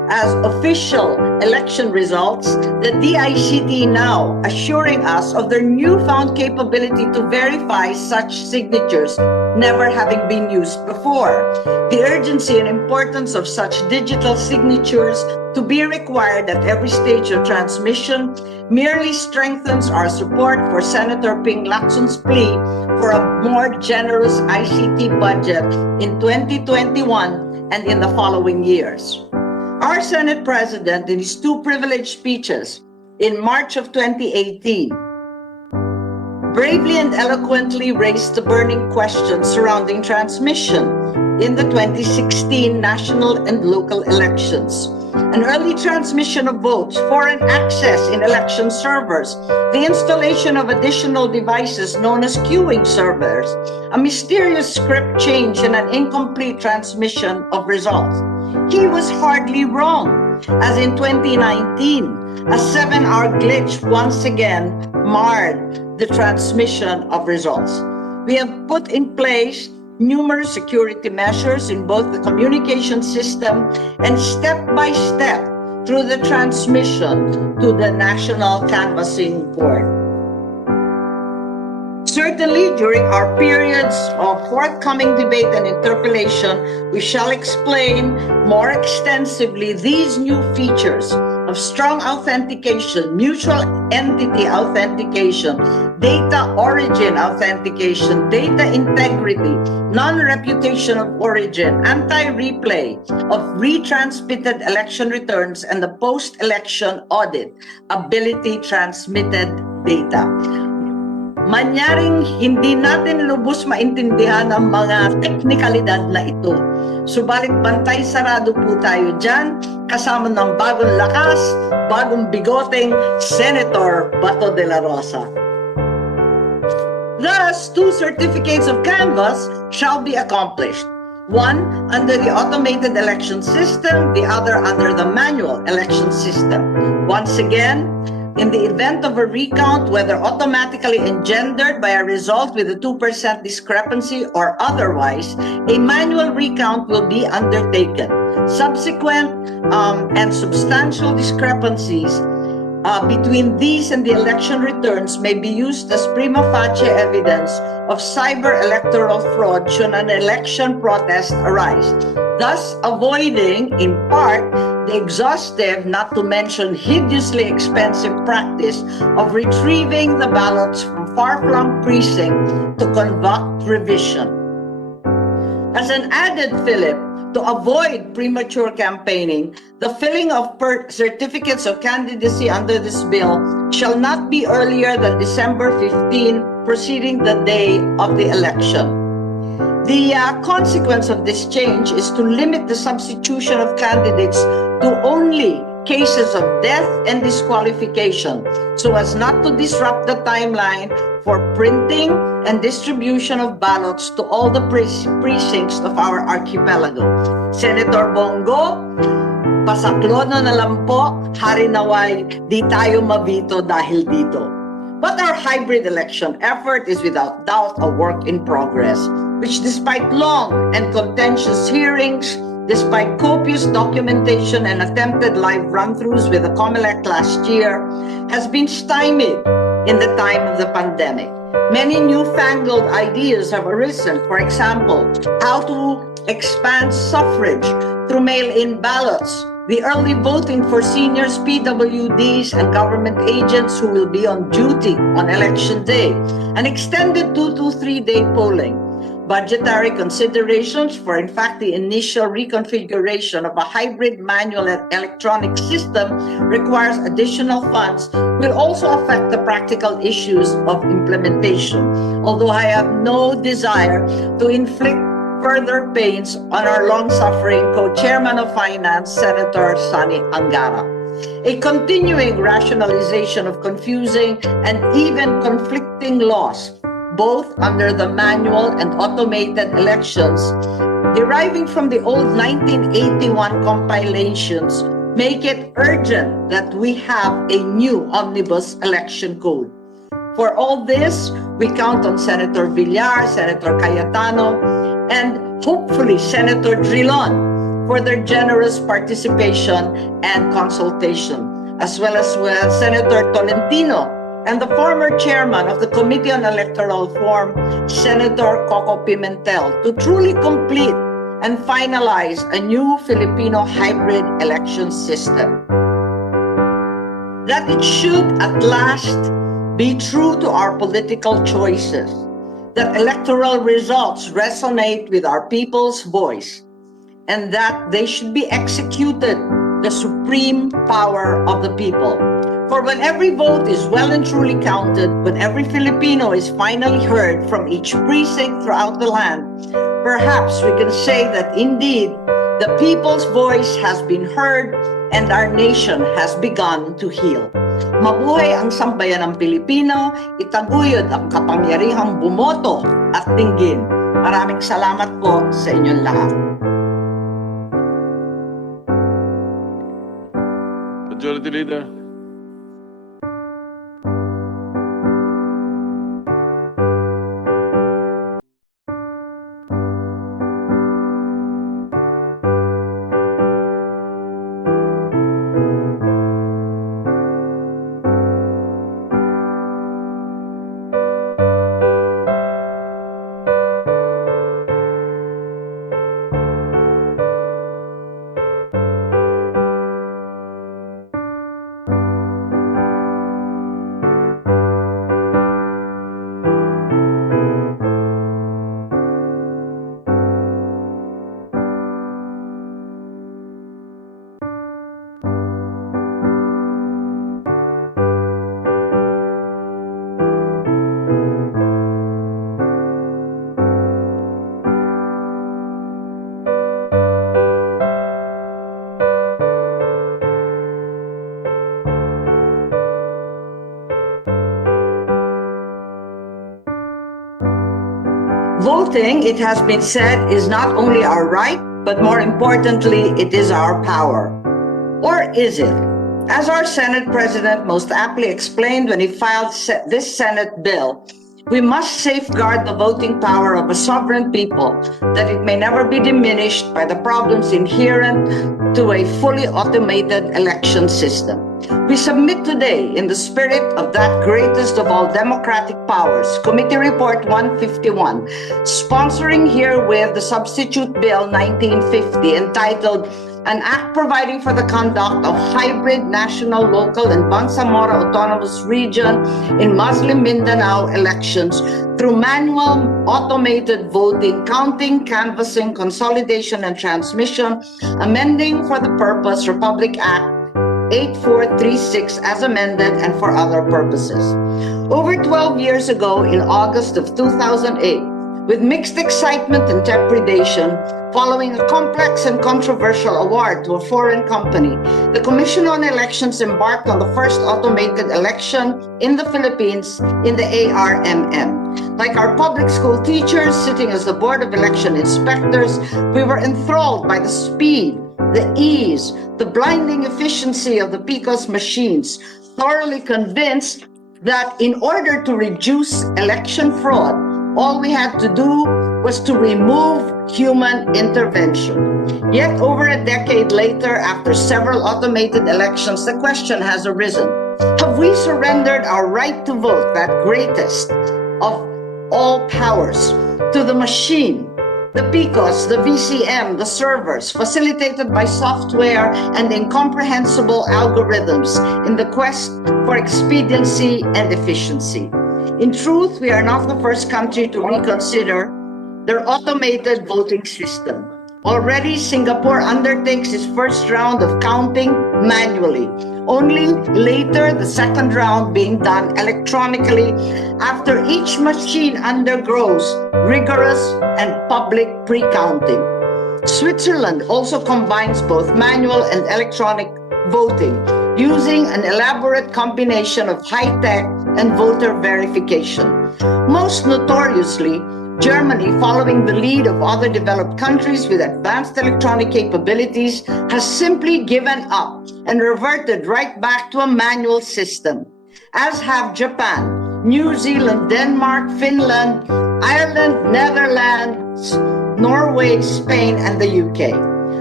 as official election results, the DICT now assuring us of their newfound capability to verify such signatures never having been used before. The urgency and importance of such digital signatures to be required at every stage of transmission merely strengthens our support for Senator Ping Lacson's plea for a more generous ICT budget in 2021 and in the following years. Our Senate President, in his two privileged speeches in March of 2018, bravely and eloquently raised the burning questions surrounding transmission in the 2016 national and local elections. An early transmission of votes, foreign access in election servers, the installation of additional devices known as queuing servers, a mysterious script change, and an incomplete transmission of results. He was hardly wrong, as in 2019, a 7-hour glitch once again marred the transmission of results. We have put in place numerous security measures in both the communication system and step by step through the transmission to the National Canvassing Board. Certainly, during our periods of forthcoming debate and interpellation, we shall explain more extensively these new features of strong authentication, mutual entity authentication, data origin authentication, data integrity, non-reputation of origin, anti-replay of retransmitted election returns, and the post-election audit ability transmitted data. Manyaring hindi natin lubos maintindihan ang mga teknikalidad na ito. Subalit bantay sarado po tayo dyan, kasama ng bagong lakas, bagong bigoteng Senator Bato de la Rosa. Thus, 2 certificates of canvass shall be accomplished. One under the automated election system, the other under the manual election system. Once again, in the event of a recount, whether automatically engendered by a result with a 2% discrepancy or otherwise, a manual recount will be undertaken. Subsequent and substantial discrepancies between these and the election returns may be used as prima facie evidence of cyber electoral fraud should an election protest arise, thus avoiding, in part, the exhaustive, not to mention hideously expensive practice of retrieving the ballots from far-flung precincts to conduct revision. As an added fillip, to avoid premature campaigning, the filling of certificates of candidacy under this bill shall not be earlier than December 15, preceding the day of the election. The consequence of this change is to limit the substitution of candidates to only cases of death and disqualification, so as not to disrupt the timeline for printing and distribution of ballots to all the precincts of our archipelago. Senator Bongo, pasaklono na lang po, hari naway, di tayo mabito dahil dito. But our hybrid election effort is without doubt a work in progress, which despite long and contentious hearings, despite copious documentation and attempted live run-throughs with the COMELEC last year, has been stymied in the time of the pandemic. Many newfangled ideas have arisen. For example, how to expand suffrage through mail-in ballots, the early voting for seniors, PWDs, and government agents who will be on duty on election day, an extended 2 to 3 day polling, budgetary considerations for, in fact, the initial reconfiguration of a hybrid manual and electronic system requires additional funds, will also affect the practical issues of implementation. Although I have no desire to inflict further pains on our long-suffering co-chairman of finance, Senator Sonny Angara. A continuing rationalization of confusing and even conflicting laws, both under the manual and automated elections, deriving from the old 1981 compilations, make it urgent that we have a new omnibus election code. For all this, we count on Senator Villar, Senator Cayetano, and hopefully Senator Drilon for their generous participation and consultation, as well as Senator Tolentino and the former chairman of the Committee on Electoral Reform, Senator Coco Pimentel, to truly complete and finalize a new Filipino hybrid election system. That it should at last be true to our political choices, that electoral results resonate with our people's voice, and that they should be executed, the supreme power of the people. For when every vote is well and truly counted, when every Filipino is finally heard from each precinct throughout the land, perhaps we can say that indeed the people's voice has been heard and our nation has begun to heal. Mabuhay ang sambayan ng Pilipino, itaguyod ang kapangyarihang bumoto at dinggin. Maraming salamat po sa inyong lahat. Majority Leader. Voting, it has been said, is not only our right, but more importantly, it is our power. Or is it? As our Senate President most aptly explained when he filed this Senate bill, we must safeguard the voting power of a sovereign people, that it may never be diminished by the problems inherent to a fully automated election system. We submit today, in the spirit of that greatest of all democratic powers, Committee Report 151, sponsoring herewith the Substitute Bill 1950, entitled An Act Providing for the Conduct of Hybrid National, Local, and Bangsamoro Autonomous Region in Muslim Mindanao elections through manual automated voting, counting, canvassing, consolidation, and transmission, amending for the purpose Republic Act 8436 as amended and for other purposes. Over 12 years ago, in August of 2008, with mixed excitement and trepidation, following a complex and controversial award to a foreign company, the Commission on Elections embarked on the first automated election in the Philippines in the ARMM. Like our public school teachers sitting as the Board of Election Inspectors, we were enthralled by the speed, the ease, the blinding efficiency of the PICOS machines, thoroughly convinced that in order to reduce election fraud, all we had to do was to remove human intervention. Yet over a decade later, after several automated elections, the question has arisen: have we surrendered our right to vote, that greatest of all powers, to the machine, the PICOS, the VCM, the servers, facilitated by software and incomprehensible algorithms in the quest for expediency and efficiency? In truth, we are not the first country to reconsider their automated voting system. Already, Singapore undertakes its first round of counting manually, only later the second round being done electronically after each machine undergoes rigorous and public pre-counting. Switzerland also combines both manual and electronic voting, using an elaborate combination of high-tech and voter verification. Most notoriously, Germany, following the lead of other developed countries with advanced electronic capabilities, has simply given up and reverted right back to a manual system, as have Japan, New Zealand, Denmark, Finland, Ireland, Netherlands, Norway, Spain, and the UK.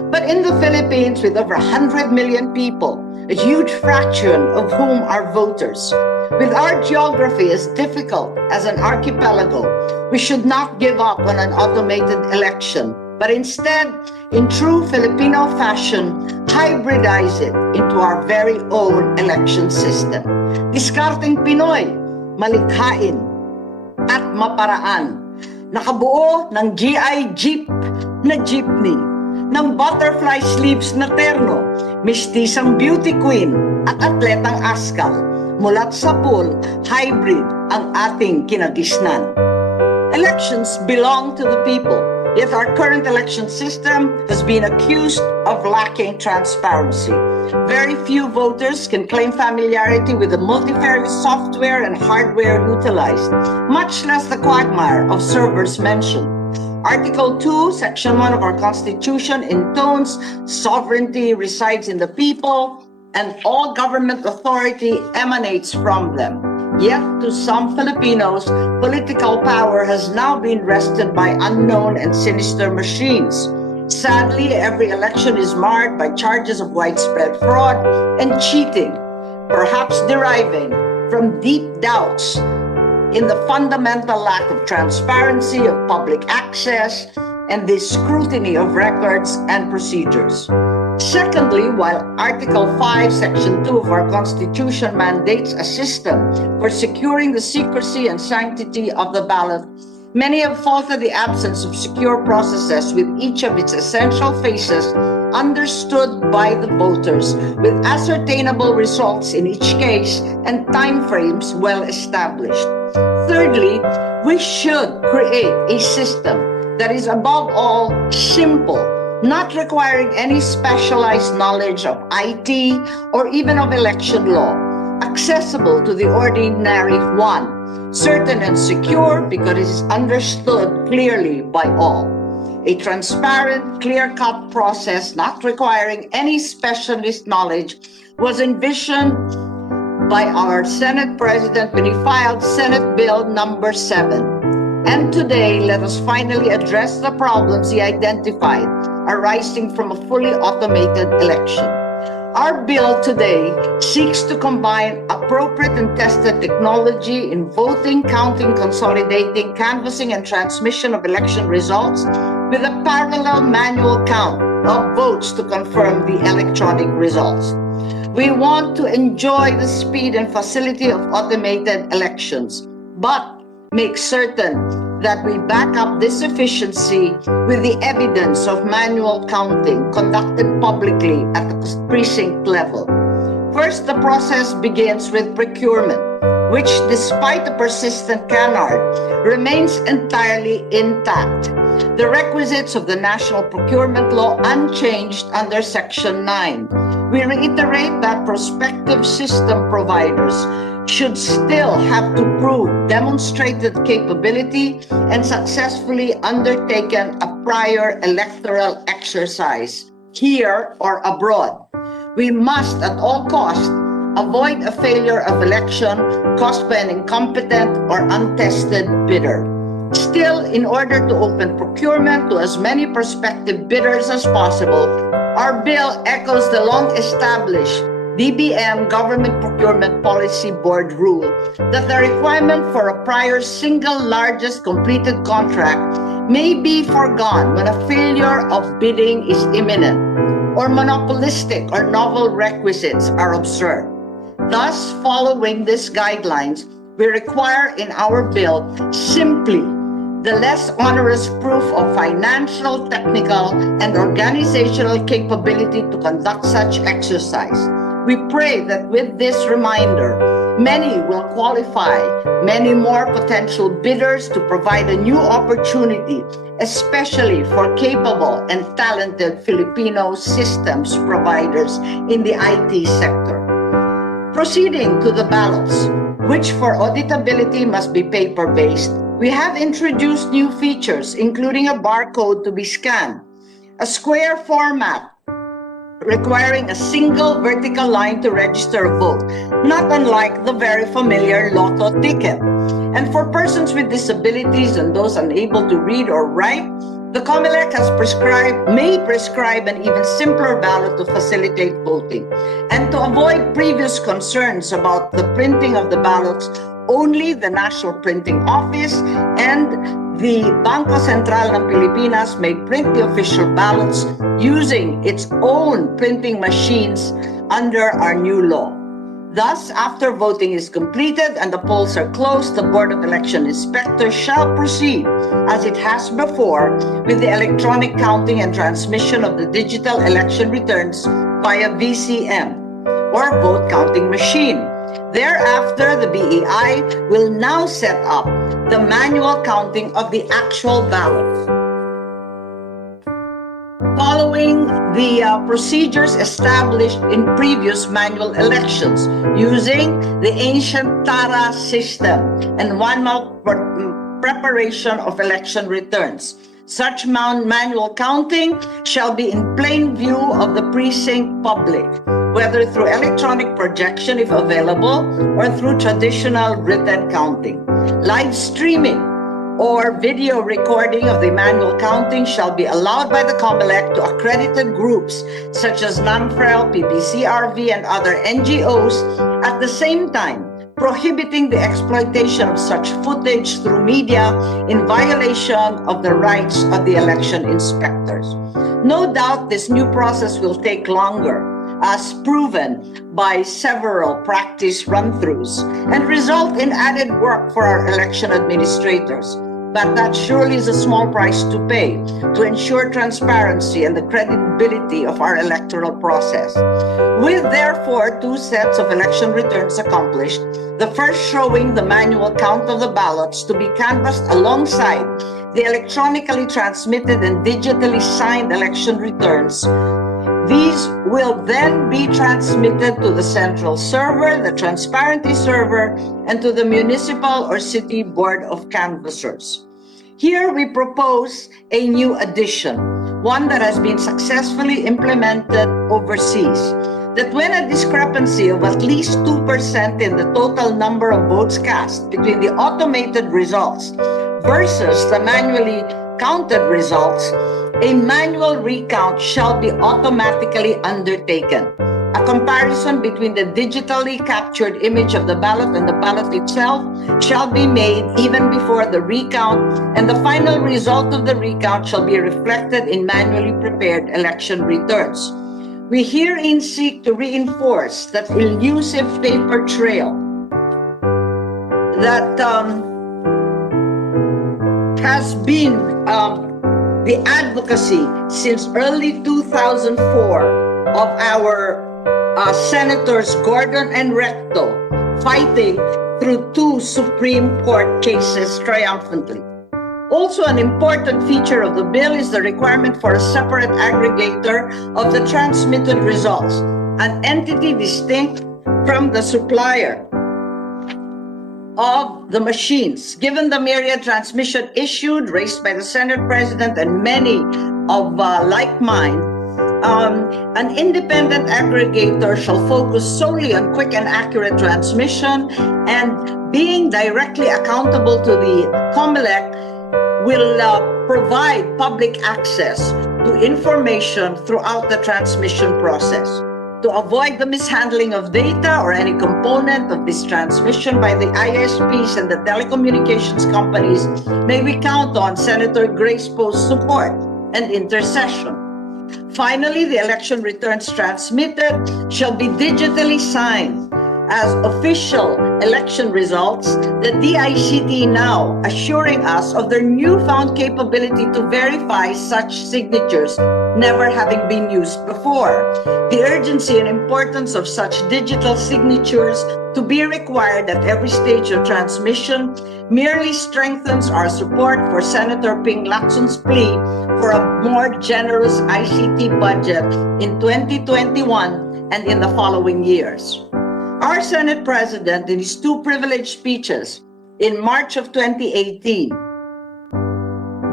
But in the Philippines, with over 100 million people, a huge fraction of whom are voters, with our geography as difficult as an archipelago, we should not give up on an automated election, but instead, in true Filipino fashion, hybridize it into our very own election system. Diskarteng Pinoy, malikhain at maparaan. Nakabuo ng GI Jeep na jeepney, ng butterfly sleeves na terno, mistisang beauty queen at atletang askal. Mulat sa pool, hybrid ang ating kinagisnan. Elections belong to the people, yet our current election system has been accused of lacking transparency. Very few voters can claim familiarity with the multifarious software and hardware utilized, much less the quagmire of servers mentioned. Article 2, Section 1 of our Constitution intones sovereignty resides in the people and all government authority emanates from them. Yet to some Filipinos, political power has now been wrested by unknown and sinister machines. Sadly, every election is marred by charges of widespread fraud and cheating, perhaps deriving from deep doubts in the fundamental lack of transparency of public access and the scrutiny of records and procedures. Secondly, while Article 5, Section 2 of our Constitution mandates a system for securing the secrecy and sanctity of the ballot, many have faulted the absence of secure processes with each of its essential phases understood by the voters, with ascertainable results in each case and timeframes well established. Thirdly, we should create a system that is above all simple, not requiring any specialized knowledge of IT or even of election law, accessible to the ordinary one, certain and secure because it is understood clearly by all. A transparent, clear-cut process not requiring any specialist knowledge was envisioned by our Senate President when he filed Senate Bill number 7. And today, let us finally address the problems he identified arising from a fully automated election. Our bill today seeks to combine appropriate and tested technology in voting, counting, consolidating, canvassing, and transmission of election results with a parallel manual count of votes to confirm the electronic results. We want to enjoy the speed and facility of automated elections, but make certain that we back up this efficiency with the evidence of manual counting conducted publicly at the precinct level. First, the process begins with procurement, which, despite the persistent canard, remains entirely intact. The requisites of the National Procurement Law unchanged under Section 9. We reiterate that prospective system providers should still have to prove demonstrated capability and successfully undertaken a prior electoral exercise, here or abroad. We must at all costs avoid a failure of election caused by an incompetent or untested bidder. Still, in order to open procurement to as many prospective bidders as possible, our bill echoes the long-established DBM Government Procurement Policy Board rule that the requirement for a prior single largest completed contract may be foregone when a failure of bidding is imminent or monopolistic or novel requisites are observed. Thus, following these guidelines, we require in our bill simply the less onerous proof of financial, technical, and organizational capability to conduct such exercise. We pray that with this reminder, many will qualify, many more potential bidders to provide a new opportunity, especially for capable and talented Filipino systems providers in the IT sector. Proceeding to the ballots, which for auditability must be paper-based, we have introduced new features, including a barcode to be scanned, a square format requiring a single vertical line to register a vote, not unlike the very familiar Lotto ticket. And for persons with disabilities and those unable to read or write, The COMELEC may prescribe an even simpler ballot to facilitate voting. And to avoid previous concerns about the printing of the ballots, only the National Printing Office and the Bangko Sentral ng Pilipinas may print the official ballots using its own printing machines under our new law. Thus, after voting is completed and the polls are closed, the Board of Election Inspectors shall proceed, as it has before, with the electronic counting and transmission of the digital election returns via VCM, or vote counting machine. Thereafter, the BEI will now set up the manual counting of the actual ballots. Following the procedures established in previous manual elections using the ancient TARA system and manual preparation of election returns. Such manual counting shall be in plain view of the precinct public, whether through electronic projection if available or through traditional written counting. Live streaming or video recording of the manual counting shall be allowed by the COMELEC to accredited groups such as NANFREL, PPCRV, and other NGOs, at the same time prohibiting the exploitation of such footage through media in violation of the rights of the election inspectors. No doubt this new process will take longer, as proven by several practice run-throughs, and result in added work for our election administrators. But that surely is a small price to pay to ensure transparency and the credibility of our electoral process. With therefore 2 sets of election returns accomplished, the first showing the manual count of the ballots to be canvassed alongside the electronically transmitted and digitally signed election returns. These will then be transmitted to the central server, the transparency server, and to the municipal or city board of canvassers. Here we propose a new addition, one that has been successfully implemented overseas, that when a discrepancy of at least 2% in the total number of votes cast between the automated results versus the manually counted results, a manual recount shall be automatically undertaken. A comparison between the digitally captured image of the ballot and the ballot itself shall be made even before the recount, and the final result of the recount shall be reflected in manually prepared election returns. We herein seek to reinforce that elusive paper trail that has been the advocacy since early 2004 of our Senators Gordon and Recto fighting through 2 Supreme Court cases triumphantly. Also, an important feature of the bill is the requirement for a separate aggregator of the transmitted results, an entity distinct from the supplier of the machines. Given the myriad transmission issued, raised by the Senate President and many of like mind, an independent aggregator shall focus solely on quick and accurate transmission, and being directly accountable to the COMELEC will provide public access to information throughout the transmission process. To avoid the mishandling of data or any component of this transmission by the ISPs and the telecommunications companies, may we count on Senator Grace Poe's support and intercession. Finally, the election returns transmitted shall be digitally signed as official election results, the DICT now assuring us of their newfound capability to verify such signatures never having been used before. The urgency and importance of such digital signatures to be required at every stage of transmission merely strengthens our support for Senator Ping Lacson's plea for a more generous ICT budget in 2021 and in the following years. Our Senate President, in his 2 privileged speeches in March of 2018,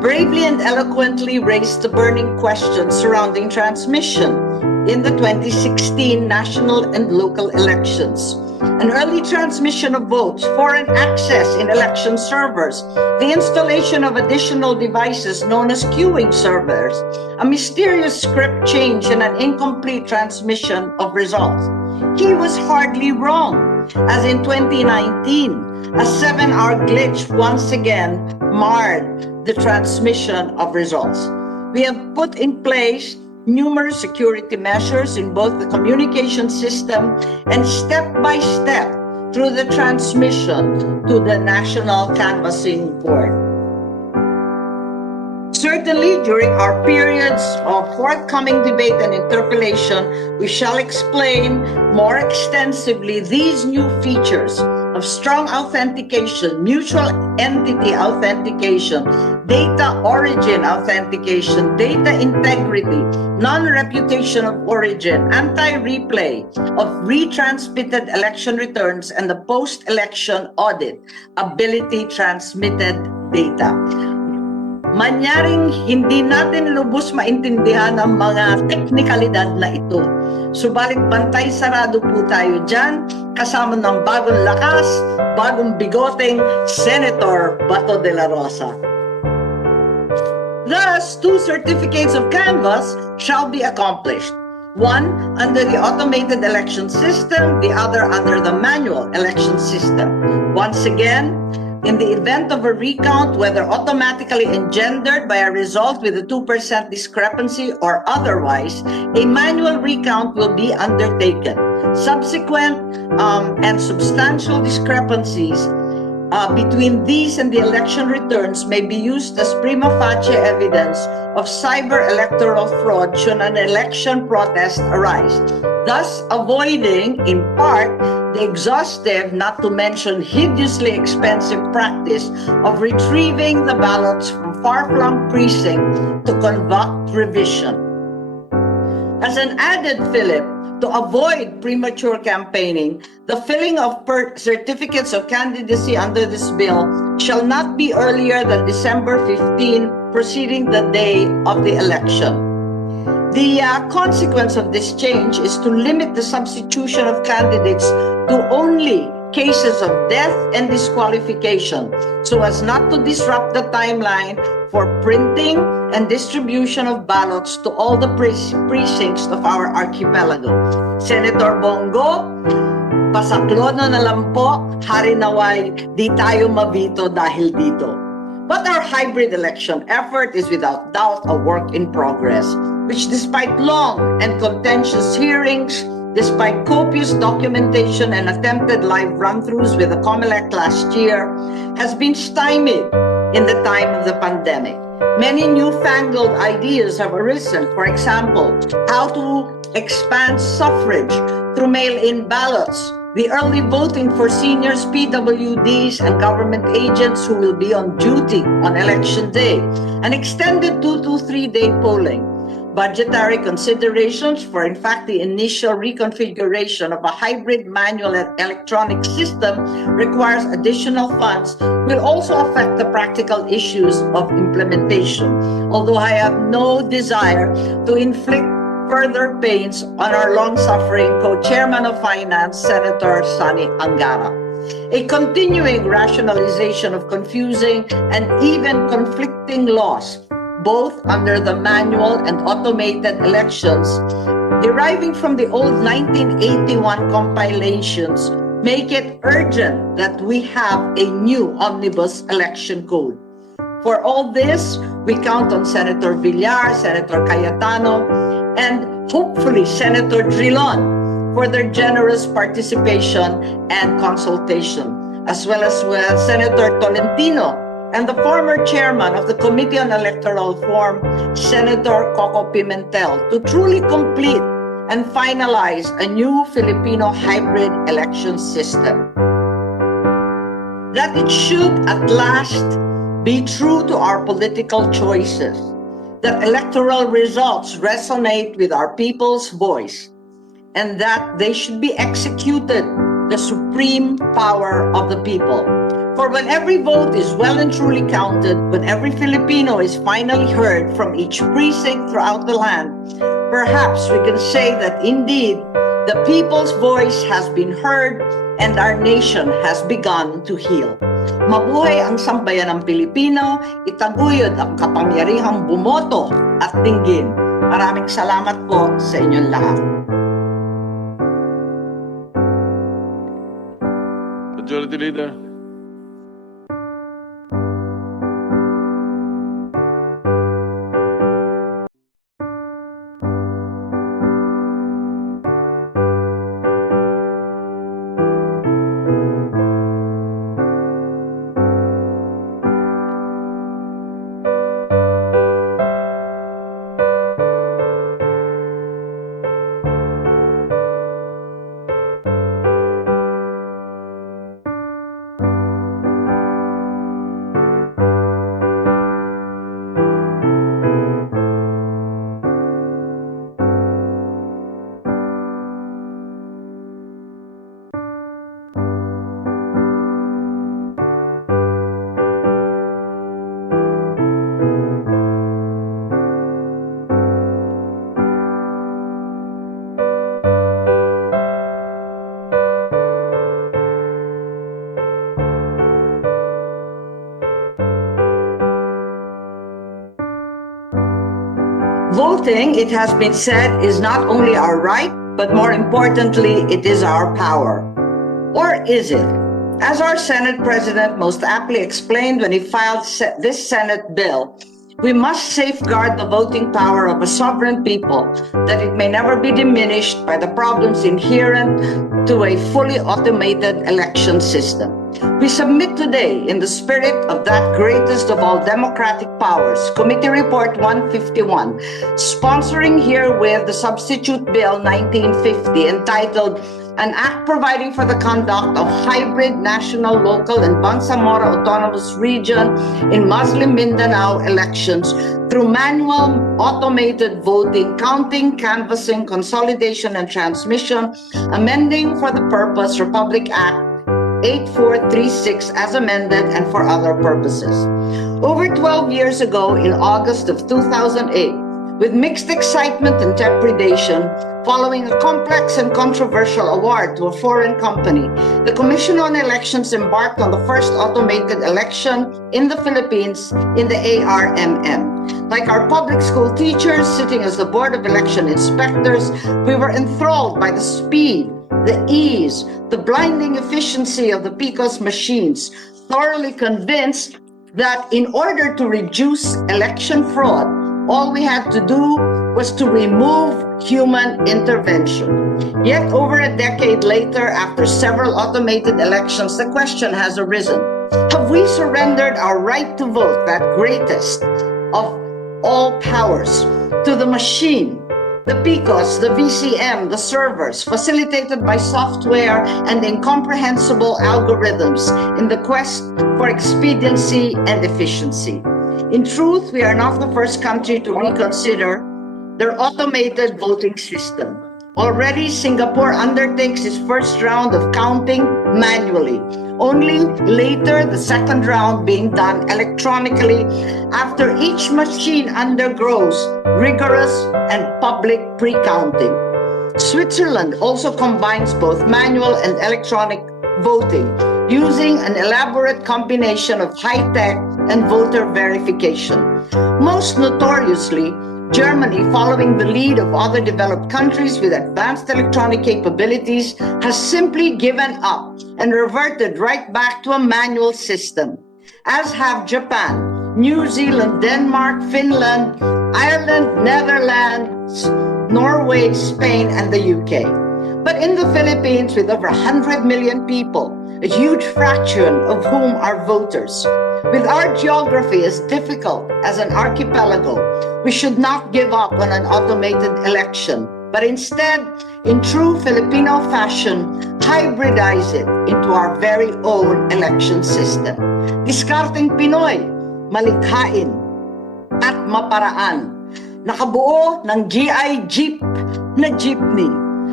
bravely and eloquently raised the burning questions surrounding transmission in the 2016 national and local elections. An early transmission of votes, foreign access in election servers, the installation of additional devices known as queuing servers, a mysterious script change, and an incomplete transmission of results. He was hardly wrong, as in 2019, a 7-hour glitch once again marred the transmission of results. We have put in place numerous security measures in both the communication system and step by step through the transmission to the National Canvassing Board. Certainly, during our periods of forthcoming debate and interpellation, we shall explain more extensively these new features of strong authentication, mutual entity authentication, data origin authentication, data integrity, non-reputation of origin, anti-replay of retransmitted election returns, and the post-election audit ability transmitted data. Manyaring hindi natin lubos maintindihan ang mga teknikalidad na ito. Subalit bantay sarado po tayo dyan, kasama ng bagong lakas, bagong bigoteng Senator Bato de la Rosa. Thus, 2 certificates of canvass shall be accomplished. One under the automated election system, the other under the manual election system. Once again, in the event of a recount, whether automatically engendered by a result with a 2% discrepancy or otherwise, a manual recount will be undertaken. Subsequent and substantial discrepancies between these and the election returns may be used as prima facie evidence of cyber electoral fraud should an election protest arise, thus avoiding, in part, the exhaustive, not to mention hideously expensive practice of retrieving the ballots from far-flung precincts to conduct revision. As an added fillip, to avoid premature campaigning, the filling of certificates of candidacy under this bill shall not be earlier than December 15, preceding the day of the election. The consequence of this change is to limit the substitution of candidates to only cases of death and disqualification, so as not to disrupt the timeline for printing and distribution of ballots to all the precincts of our archipelago. Senator Bongo, pasaklono na lang po, hari naway, di tayo mabito dahil dito. But our hybrid election effort is without doubt a work in progress, which despite long and contentious hearings, despite copious documentation and attempted live run-throughs with the COMELEC last year, has been stymied in the time of the pandemic. Many newfangled ideas have arisen. For example, how to expand suffrage through mail-in ballots, the early voting for seniors, PWDs, and government agents who will be on duty on election day, an extended 2 to 3 day polling, budgetary considerations for, in fact, the initial reconfiguration of a hybrid manual and electronic system requires additional funds, will also affect the practical issues of implementation. Although I have no desire to inflict further pains on our long-suffering co-chairman of finance, Senator Sonny Angara. A continuing rationalization of confusing and even conflicting laws, both under the manual and automated elections, deriving from the old 1981 compilations, make it urgent that we have a new omnibus election code. For all this, we count on Senator Villar, Senator Cayetano, and hopefully Senator Drilon for their generous participation and consultation, as well as Senator Tolentino and the former chairman of the Committee on Electoral Reform, Senator Coco Pimentel, to truly complete and finalize a new Filipino hybrid election system. That it should at last be true to our political choices, that electoral results resonate with our people's voice, and that they should be executed, the supreme power of the people. For when every vote is well and truly counted, when every Filipino is finally heard from each precinct throughout the land, perhaps we can say that indeed the people's voice has been heard and our nation has begun to heal. Mabuhay ang sambayan ng Pilipino, itaguyod ang kapangyarihang bumoto at dinggin. Maraming salamat po sa inyong lahat. Majority Leader. Voting, it has been said, is not only our right, but more importantly, it is our power. Or is it? As our Senate President most aptly explained when he filed this Senate bill, we must safeguard the voting power of a sovereign people, that it may never be diminished by the problems inherent to a fully automated election system. We submit today, in the spirit of that greatest of all democratic powers, Committee Report 151, sponsoring herewith the Substitute Bill 1950, entitled An Act Providing for the Conduct of Hybrid National, Local, and Bangsamoro Autonomous Region in Muslim Mindanao elections through manual automated voting, counting, canvassing, consolidation, and transmission, amending for the purpose Republic Act 8436 as amended and for other purposes. Over 12 years ago, in August of 2008, with mixed excitement and trepidation, following a complex and controversial award to a foreign company, the Commission on Elections embarked on the first automated election in the Philippines in the ARMM. Like our public school teachers sitting as the Board of Election Inspectors, we were enthralled by the speed, the ease, the blinding efficiency of the PICOS machines, thoroughly convinced that in order to reduce election fraud, all we had to do was to remove human intervention. Yet over a decade later, after several automated elections, the question has arisen: have we surrendered our right to vote, that greatest of all powers, to the machine, the PICOS, the VCM, the servers, facilitated by software and incomprehensible algorithms in the quest for expediency and efficiency? In truth, we are not the first country to reconsider their automated voting system. Already, Singapore undertakes its first round of counting manually, only later the second round being done electronically after each machine undergoes rigorous and public pre-counting. Switzerland also combines both manual and electronic voting, using an elaborate combination of high-tech and voter verification. Most notoriously, Germany, following the lead of other developed countries with advanced electronic capabilities, has simply given up and reverted right back to a manual system, as have Japan, New Zealand, Denmark, Finland, Ireland, Netherlands, Norway, Spain, and the UK. But in the Philippines, with over 100 million people, a huge fraction of whom are voters, with our geography as difficult as an archipelago, we should not give up on an automated election, but instead, in true Filipino fashion, hybridize it into our very own election system. Diskarteng Pinoy, malikhain at maparaan. Nakabuo ng GI Jeep na jeepney.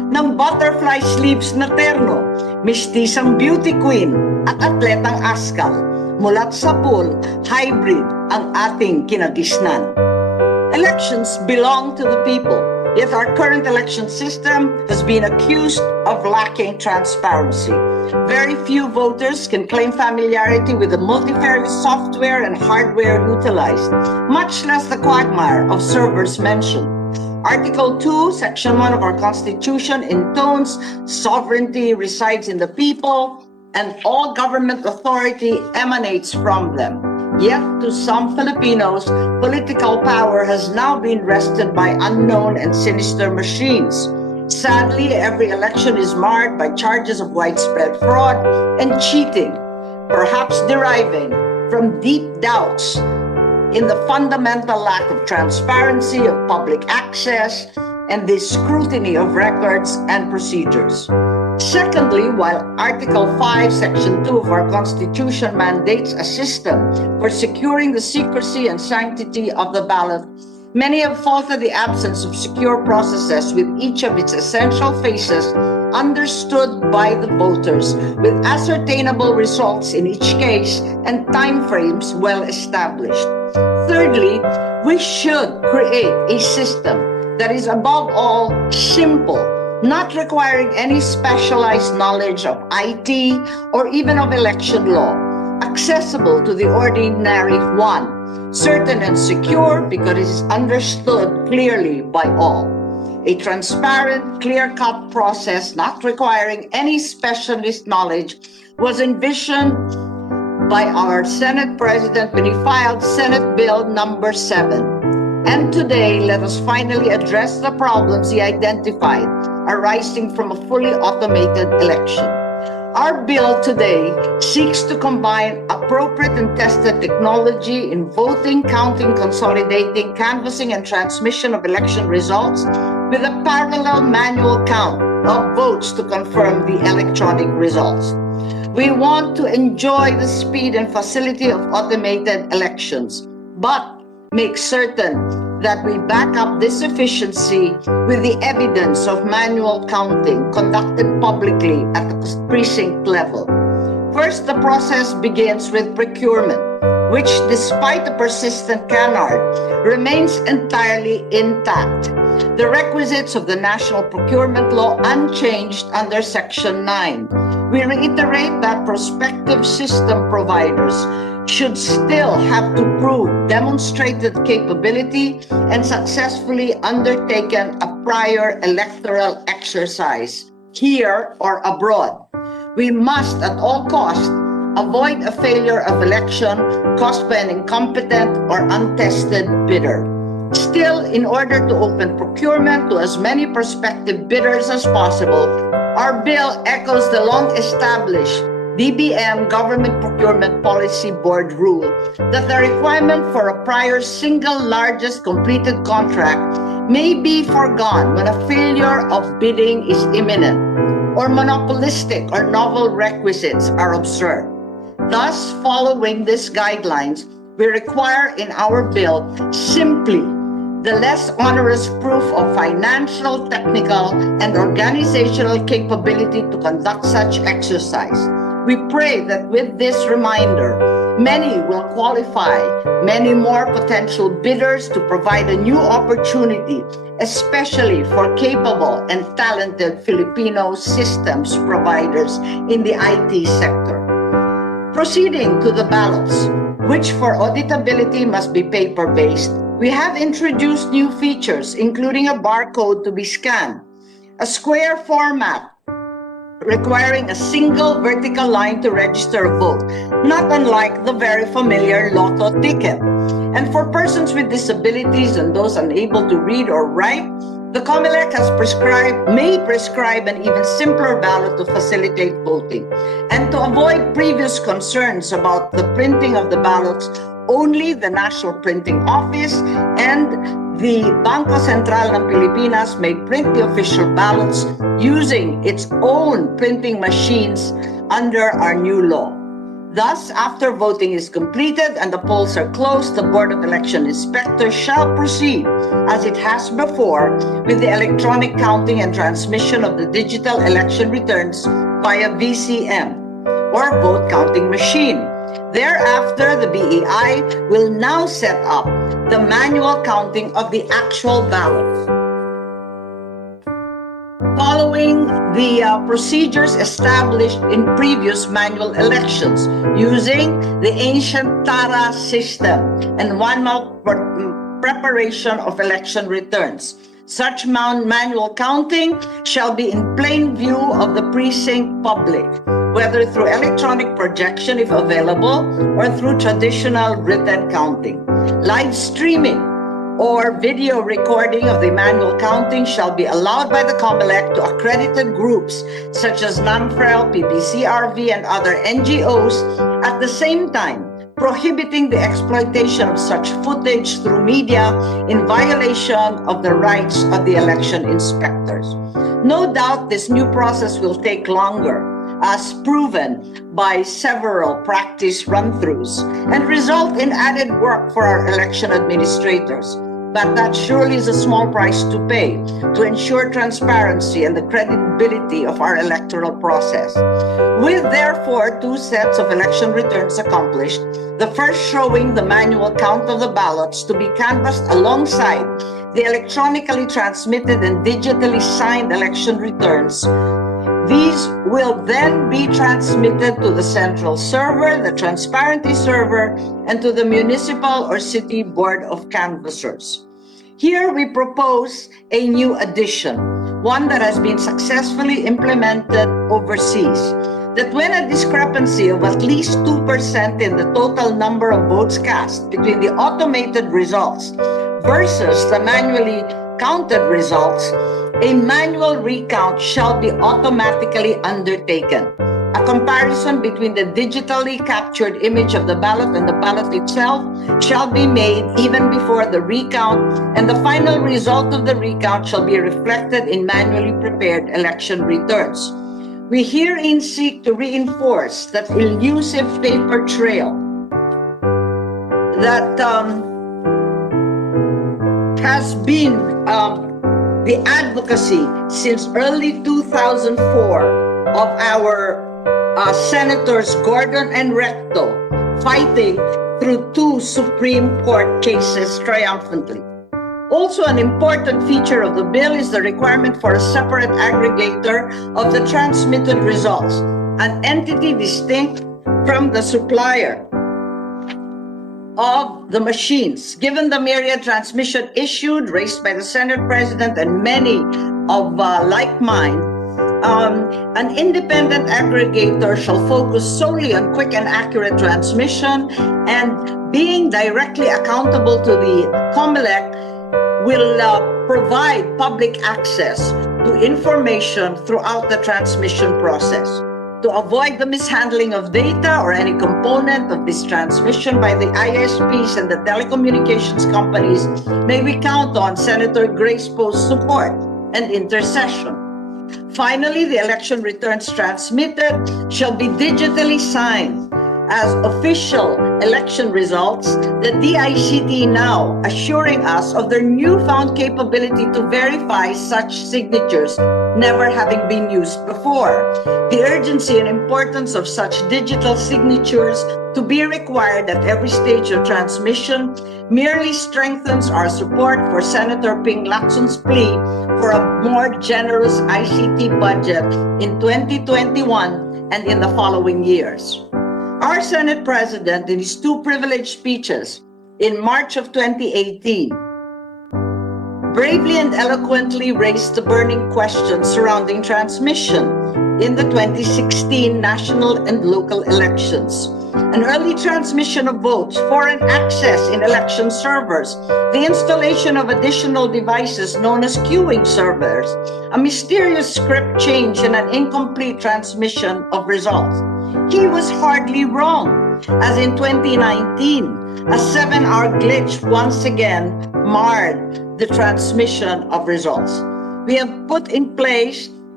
ng butterfly sleeves na terno, mistisang beauty queen at atletang askal. Mulat sa pool, hybrid ang ating kinagisnan. Elections belong to the people, yet our current election system has been accused of lacking transparency. Very few voters can claim familiarity with the multifarious software and hardware utilized, much less the quagmire of servers mentioned. Article 2, Section 1 of our Constitution intones sovereignty resides in the people and all government authority emanates from them. Yet to some Filipinos, political power has now been wrested by unknown and sinister machines. Sadly, every election is marred by charges of widespread fraud and cheating, perhaps deriving from deep doubts in the fundamental lack of transparency of public access and the scrutiny of records and procedures. Secondly, while Article 5, Section 2 of our Constitution mandates a system for securing the secrecy and sanctity of the ballot, many have faulted the absence of secure processes with each of its essential phases understood by the voters, with ascertainable results in each case and timeframes well established. Thirdly, we should create a system that is above all simple, not requiring any specialized knowledge of IT or even of election law, accessible to the ordinary one, certain and secure because it is understood clearly by all. A transparent, clear-cut process not requiring any specialist knowledge was envisioned by our Senate President when he filed Senate Bill number 7. And today, let us finally address the problems he identified arising from a fully automated election. Our bill today seeks to combine appropriate and tested technology in voting, counting, consolidating, canvassing, and transmission of election results with a parallel manual count of votes to confirm the electronic results. We want to enjoy the speed and facility of automated elections, but make certain that we back up this efficiency with the evidence of manual counting conducted publicly at the precinct level. First, the process begins with procurement, which, despite the persistent canard, remains entirely intact. The requisites of the National Procurement Law unchanged under Section 9. We reiterate that prospective system providers should still have to prove demonstrated capability and successfully undertaken a prior electoral exercise, here or abroad. We must at all costs avoid a failure of election caused by an incompetent or untested bidder. Still, in order to open procurement to as many prospective bidders as possible, our bill echoes the long-established DBM Government Procurement Policy Board rule that the requirement for a prior single largest completed contract may be foregone when a failure of bidding is imminent or monopolistic or novel requisites are observed. Thus, following these guidelines, we require in our bill simply the less onerous proof of financial, technical, and organizational capability to conduct such exercise. We pray that with this reminder, many will qualify, many more potential bidders to provide a new opportunity, especially for capable and talented Filipino systems providers in the IT sector. Proceeding to the ballots, which for auditability must be paper-based, we have introduced new features, including a barcode to be scanned, a square format requiring a single vertical line to register a vote, not unlike the very familiar Lotto ticket. And for persons with disabilities and those unable to read or write, the COMELEC may prescribe an even simpler ballot to facilitate voting. And to avoid previous concerns about the printing of the ballots, only the National Printing Office and the Bangko Sentral ng Pilipinas may print the official ballots using its own printing machines under our new law. Thus, after voting is completed and the polls are closed, the Board of Election Inspectors shall proceed, as it has before, with the electronic counting and transmission of the digital election returns via VCM, or vote counting machine. Thereafter, the BEI will now set up the manual counting of the actual ballots. Following the procedures established in previous manual elections using the ancient TARA system and manual preparation of election returns. Such manual counting shall be in plain view of the precinct public, whether through electronic projection if available or through traditional written counting. Live streaming or video recording of the manual counting shall be allowed by the COMELEC to accredited groups such as NAMFREL, PPCRV, and other NGOs, at the same time prohibiting the exploitation of such footage through media in violation of the rights of the election inspectors. No doubt this new process will take longer, as proven by several practice run-throughs, and result in added work for our election administrators. But that surely is a small price to pay to ensure transparency and the credibility of our electoral process. With therefore 2 sets of election returns accomplished, the first showing the manual count of the ballots to be canvassed alongside the electronically transmitted and digitally signed election returns. These will then be transmitted to the central server, the transparency server, and to the municipal or city board of canvassers. Here we propose a new addition, one that has been successfully implemented overseas, that when a discrepancy of at least 2% in the total number of votes cast between the automated results versus the manually counted results, a manual recount shall be automatically undertaken. A comparison between the digitally captured image of the ballot and the ballot itself shall be made even before the recount, and the final result of the recount shall be reflected in manually prepared election returns. We herein seek to reinforce that elusive paper trail that has been the advocacy since early 2004 of our Senators Gordon and Recto fighting through 2 Supreme Court cases triumphantly. Also, an important feature of the bill is the requirement for a separate aggregator of the transmitted results, an entity distinct from the supplier of the machines. Given the myriad transmission issued, raised by the Senate President and many of like mind, an independent aggregator shall focus solely on quick and accurate transmission, and being directly accountable to the COMELEC will provide public access to information throughout the transmission process. To avoid the mishandling of data or any component of this transmission by the ISPs and the telecommunications companies, may we count on Senator Grace Poe's support and intercession. Finally, the election returns transmitted shall be digitally signed as official election results, the DICT now assuring us of their newfound capability to verify such signatures never having been used before. The urgency and importance of such digital signatures to be required at every stage of transmission merely strengthens our support for Senator Ping Lacson's plea for a more generous ICT budget in 2021 and in the following years. Our Senate President, in his 2 privileged speeches in March of 2018, bravely and eloquently raised the burning questions surrounding transmission in the 2016 national and local elections. An early transmission of votes, foreign access in election servers, the installation of additional devices known as queuing servers, a mysterious script change, and an incomplete transmission of results. He was hardly wrong, as in 2019, a 7-hour glitch once again marred the transmission of results. We have put in place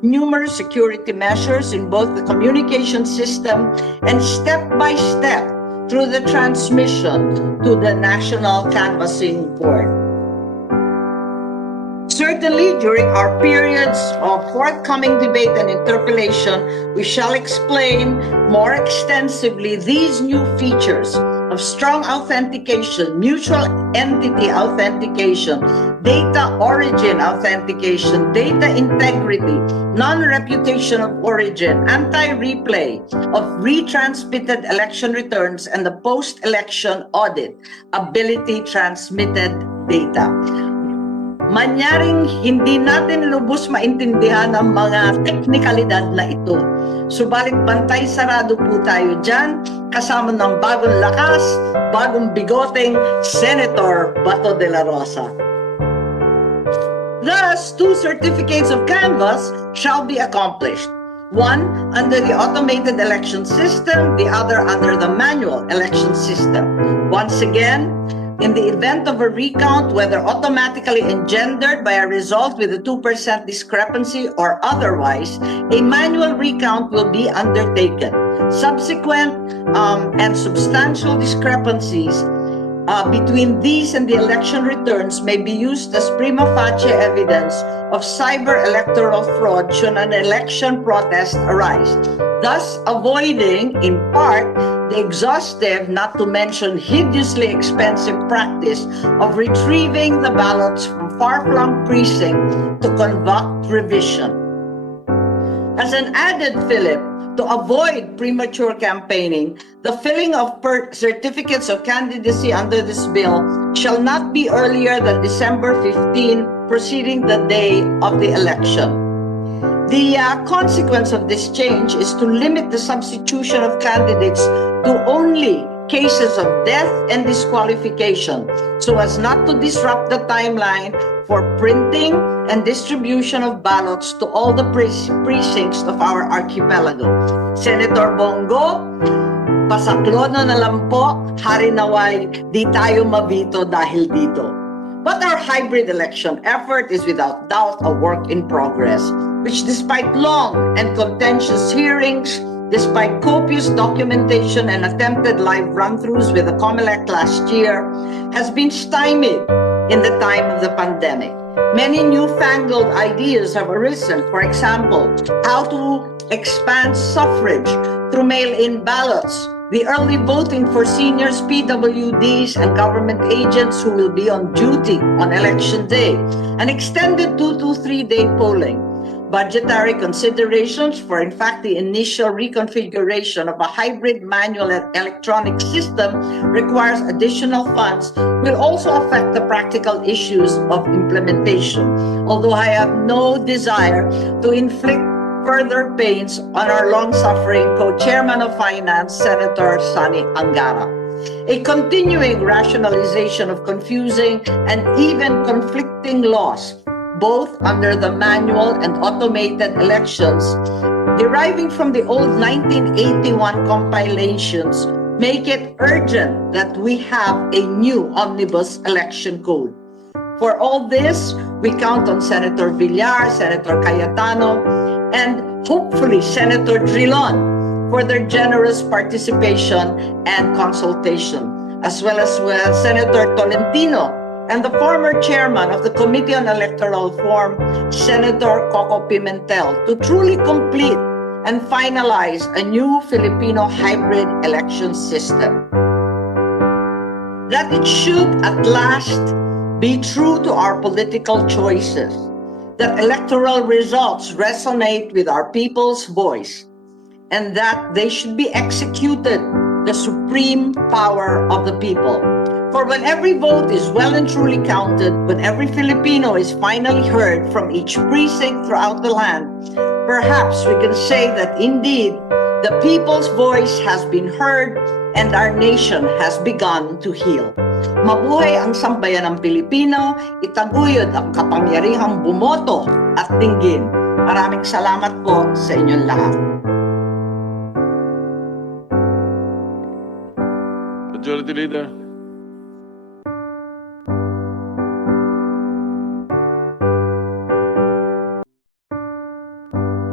numerous security measures in both the communication system and step by step through the transmission to the National Canvassing Board. Certainly, during our periods of forthcoming debate and interpellation, we shall explain more extensively these new features of strong authentication, mutual entity authentication, data origin authentication, data integrity, non-reputation of origin, anti-replay of retransmitted election returns, and the post-election audit, ability transmitted data. Manyaring hindi natin lubos maintindihan ang mga teknikalidad na ito. Subalit bantay sarado po tayo dyan, kasama ng bagong lakas, bagong bigoteng Senator Bato de la Rosa. Thus, 2 certificates of canvass shall be accomplished. One under the automated election system, the other under the manual election system. Once again, in the event of a recount, whether automatically engendered by a result with a 2% discrepancy or otherwise, a manual recount will be undertaken. Subsequent and substantial discrepancies between these and the election returns may be used as prima facie evidence of cyber electoral fraud should an election protest arise, thus avoiding, in part, the exhaustive, not to mention hideously expensive practice of retrieving the ballots from far-flung precincts to conduct revision. As an added fillip, to avoid premature campaigning, the filling of certificates of candidacy under this bill shall not be earlier than December 15, preceding the day of the election. The consequence of this change is to limit the substitution of candidates to only cases of death and disqualification, so as not to disrupt the timeline for printing and distribution of ballots to all the precincts of our archipelago. Senator Bongo, pasaklono na lang po, hari naway, di tayo mabito dahil dito. But our hybrid election effort is without doubt a work in progress, which despite long and contentious hearings, despite copious documentation and attempted live run-throughs with the COMELEC last year, has been stymied in the time of the pandemic. Many newfangled ideas have arisen. For example, how to expand suffrage through mail-in ballots, the early voting for seniors, PWDs, and government agents who will be on duty on election day, an extended 2 to 3 day polling, budgetary considerations for, in fact, the initial reconfiguration of a hybrid manual and electronic system requires additional funds, will also affect the practical issues of implementation. Although I have no desire to inflict further pains on our long-suffering co-chairman of finance, Senator Sani Angara. A continuing rationalization of confusing and even conflicting laws, both under the manual and automated elections, deriving from the old 1981 compilations, make it urgent that we have a new omnibus election code. For all this, we count on Senator Villar, Senator Cayetano, and hopefully Senator Drilon for their generous participation and consultation, as well as Senator Tolentino and the former chairman of the Committee on Electoral Reform, Senator Coco Pimentel, to truly complete and finalize a new Filipino hybrid election system. That it should at last be true to our political choices, that electoral results resonate with our people's voice, and that they should be executed, the supreme power of the people. For when every vote is well and truly counted, when every Filipino is finally heard from each precinct throughout the land, perhaps we can say that indeed the people's voice has been heard and our nation has begun to heal. Mabuhay ang sambayan ng Pilipino, itaguyod ang kapangyarihang bumoto at dinggin. Maraming salamat po sa inyong lahat. Majority Leader.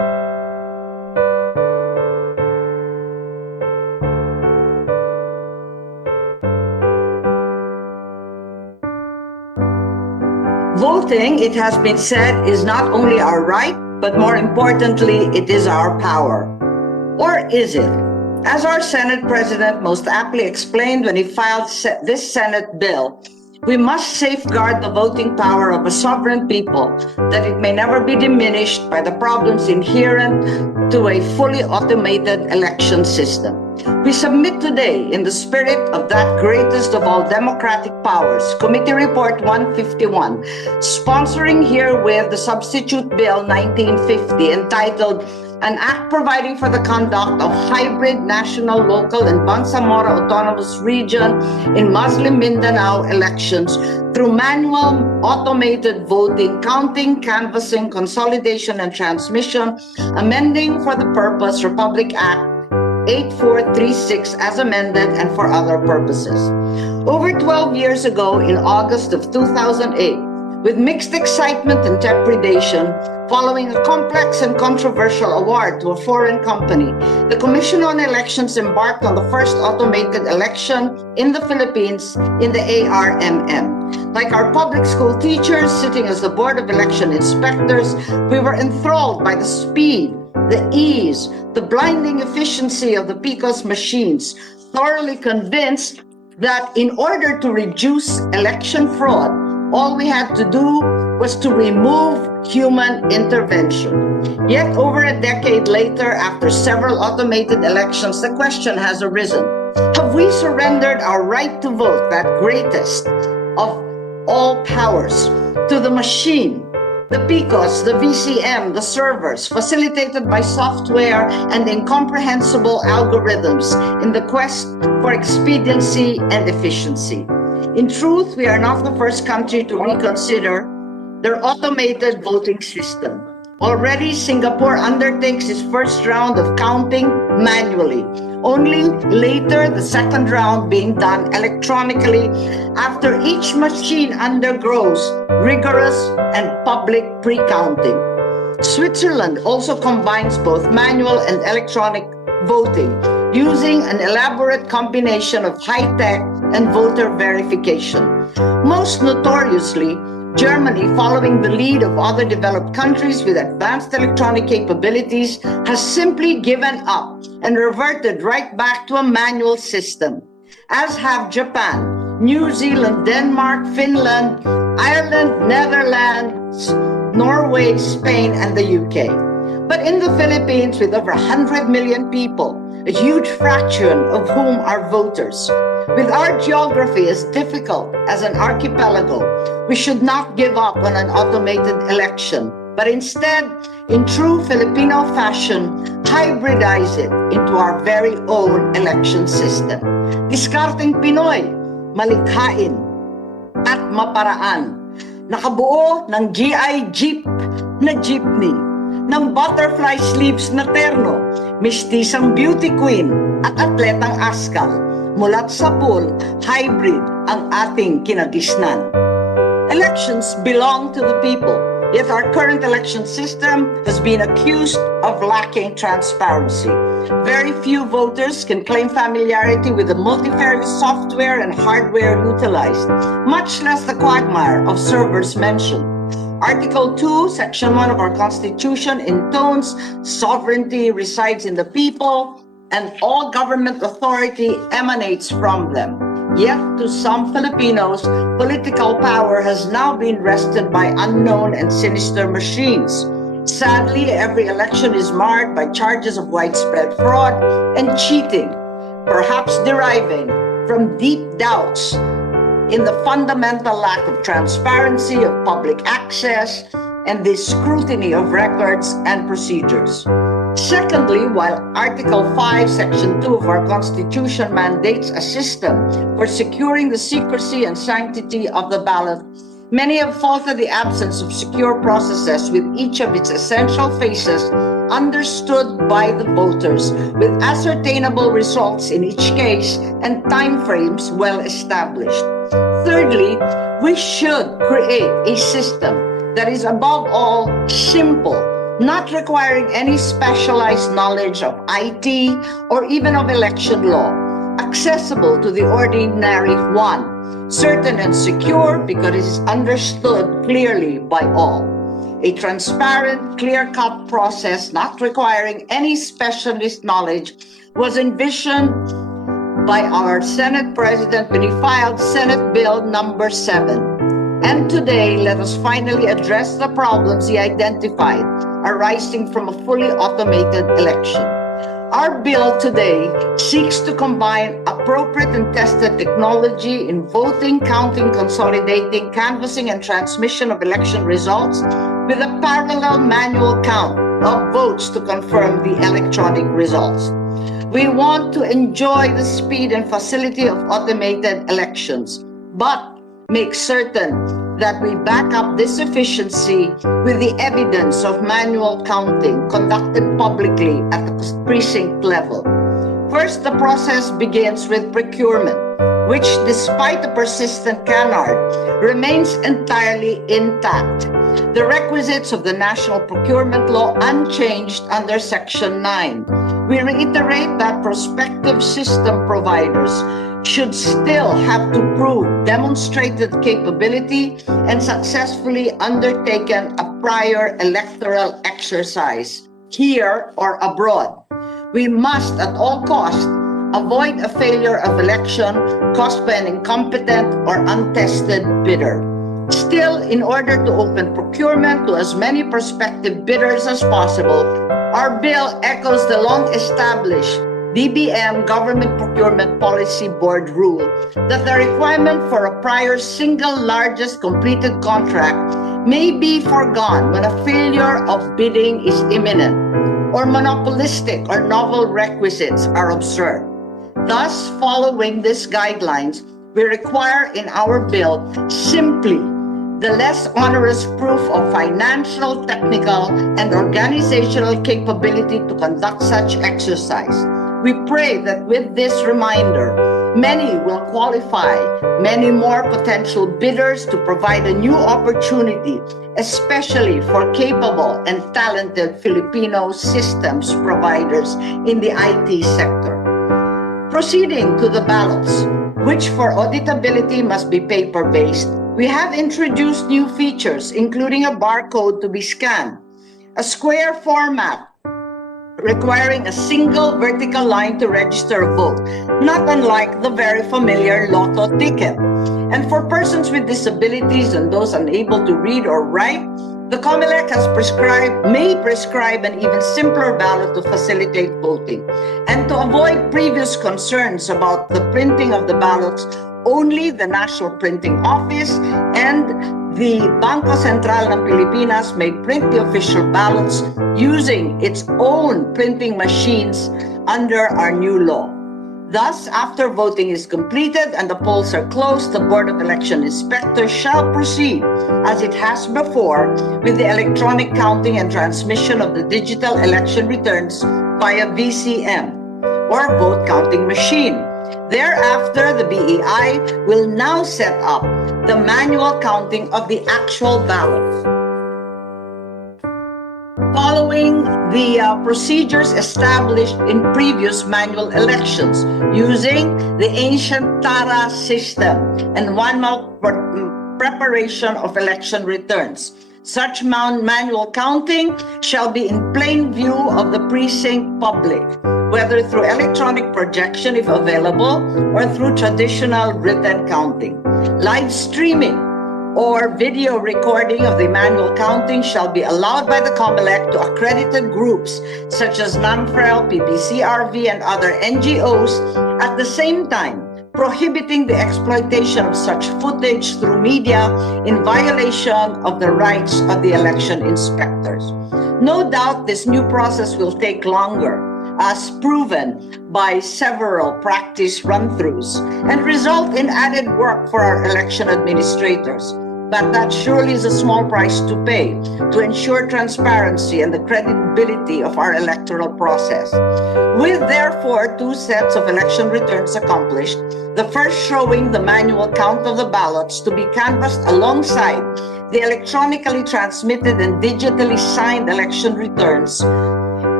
Voting, it has been said, is not only our right, but more importantly, it is our power. Or is it? As our Senate President most aptly explained when he filed this Senate bill, we must safeguard the voting power of a sovereign people, that it may never be diminished by the problems inherent to a fully automated election system. We submit today, in the spirit of that greatest of all democratic powers, Committee Report 151, sponsoring herewith the Substitute Bill 1950, entitled An Act Providing for the Conduct of Hybrid National, Local, and Bangsamoro Autonomous Region in Muslim Mindanao elections through manual automated voting, counting, canvassing, consolidation, and transmission, amending for the purpose Republic Act 8436 as amended and for other purposes. Over 12 years ago, in August of 2008, with mixed excitement and trepidation, following a complex and controversial award to a foreign company, the Commission on Elections embarked on the first automated election in the Philippines in the ARMM. Like our public school teachers sitting as the Board of Election Inspectors, we were enthralled by the speed, the ease, the blinding efficiency of the PICOS machines, thoroughly convinced that in order to reduce election fraud, all we had to do was to remove human intervention. Yet over a decade later, after several automated elections, the question has arisen: have we surrendered our right to vote, that greatest of all powers, to the machine, the PICOS, the VCM, the servers, facilitated by software and incomprehensible algorithms in the quest for expediency and efficiency? In truth, we are not the first country to reconsider their automated voting system. Already, Singapore undertakes its first round of counting manually, only later the second round being done electronically after each machine undergoes rigorous and public pre-counting. Switzerland also combines both manual and electronic voting, using an elaborate combination of high-tech and voter verification. Most notoriously, Germany, following the lead of other developed countries with advanced electronic capabilities, has simply given up and reverted right back to a manual system, as have Japan, New Zealand, Denmark, Finland, Ireland, Netherlands, Norway, Spain, and the UK. But in the Philippines, with over 100 million people, a huge fraction of whom are voters, with our geography as difficult as an archipelago, we should not give up on an automated election, but instead, in true Filipino fashion, hybridize it into our very own election system. Diskarteng Pinoy, malikhain at maparaan. Nakabuo ng GI Jeep na jeepney, ng butterfly sleeves na terno, mistisang beauty queen at atletang askal. Mulat sa pool, hybrid ang ating kinagisnan. Elections belong to the people, yet our current election system has been accused of lacking transparency. Very few voters can claim familiarity with the multifarious software and hardware utilized, much less the quagmire of servers mentioned. Article 2, Section 1 of our Constitution intones sovereignty resides in the people and all government authority emanates from them. Yet to some Filipinos, political power has now been wrested by unknown and sinister machines. Sadly, every election is marred by charges of widespread fraud and cheating, perhaps deriving from deep doubts in the fundamental lack of transparency of public access and the scrutiny of records and procedures. Secondly, while Article 5, Section 2 of our Constitution mandates a system for securing the secrecy and sanctity of the ballot, many have faulted the absence of secure processes with each of its essential phases understood by the voters, with ascertainable results in each case and timeframes well established. Thirdly, we should create a system that is above all simple, not requiring any specialized knowledge of IT or even of election law. A accessible to the ordinary one, certain and secure because it is understood clearly by all. A transparent, clear-cut process not requiring any specialist knowledge was envisioned by our Senate President when he filed Senate Bill number 7. And today, let us finally address the problems he identified arising from a fully automated election. Our bill today seeks to combine appropriate and tested technology in voting, counting, consolidating, canvassing, and transmission of election results with a parallel manual count of votes to confirm the electronic results. We want to enjoy the speed and facility of automated elections, but make certain that we back up this efficiency with the evidence of manual counting conducted publicly at the precinct level. First, the process begins with procurement, which, despite the persistent canard, remains entirely intact. The requisites of the National Procurement Law unchanged under Section 9. We reiterate that prospective system providers should still have to prove demonstrated capability and successfully undertaken a prior electoral exercise, here or abroad. We must at all costs avoid a failure of election caused by an incompetent or untested bidder. Still, in order to open procurement to as many prospective bidders as possible, our bill echoes the long-established DBM Government Procurement Policy Board rule that the requirement for a prior single largest completed contract may be foregone when a failure of bidding is imminent or monopolistic or novel requisites are observed. Thus, following these guidelines, we require in our bill simply the less onerous proof of financial, technical, and organizational capability to conduct such exercise. We pray that with this reminder, many will qualify, many more potential bidders to provide a new opportunity, especially for capable and talented Filipino systems providers in the IT sector. Proceeding to the ballots, which for auditability must be paper-based, we have introduced new features, including a barcode to be scanned, a square format requiring a single vertical line to register a vote, not unlike the very familiar Lotto ticket. And for persons with disabilities and those unable to read or write, the COMELEC may prescribe an even simpler ballot to facilitate voting. And to avoid previous concerns about the printing of the ballots, only the National Printing Office and the Bangko Sentral ng Pilipinas may print the official ballots using its own printing machines under our new law. Thus, after voting is completed and the polls are closed, the Board of Election Inspectors shall proceed, as it has before, with the electronic counting and transmission of the digital election returns via VCM, or vote counting machine. Thereafter, the BEI will now set up the manual counting of the actual ballots. Following the procedures established in previous manual elections using the ancient TARA system and one-month preparation of election returns. Such manual counting shall be in plain view of the precinct public, whether through electronic projection if available or through traditional written counting. Live streaming or video recording of the manual counting shall be allowed by the COMELEC to accredited groups such as NAMFREL, PPCRV, and other NGOs, at the same time prohibiting the exploitation of such footage through media in violation of the rights of the election inspectors. No doubt this new process will take longer, as proven by several practice run-throughs, and result in added work for our election administrators. But that surely is a small price to pay to ensure transparency and the credibility of our electoral process. With therefore 2 sets of election returns accomplished, the first showing the manual count of the ballots to be canvassed alongside the electronically transmitted and digitally signed election returns,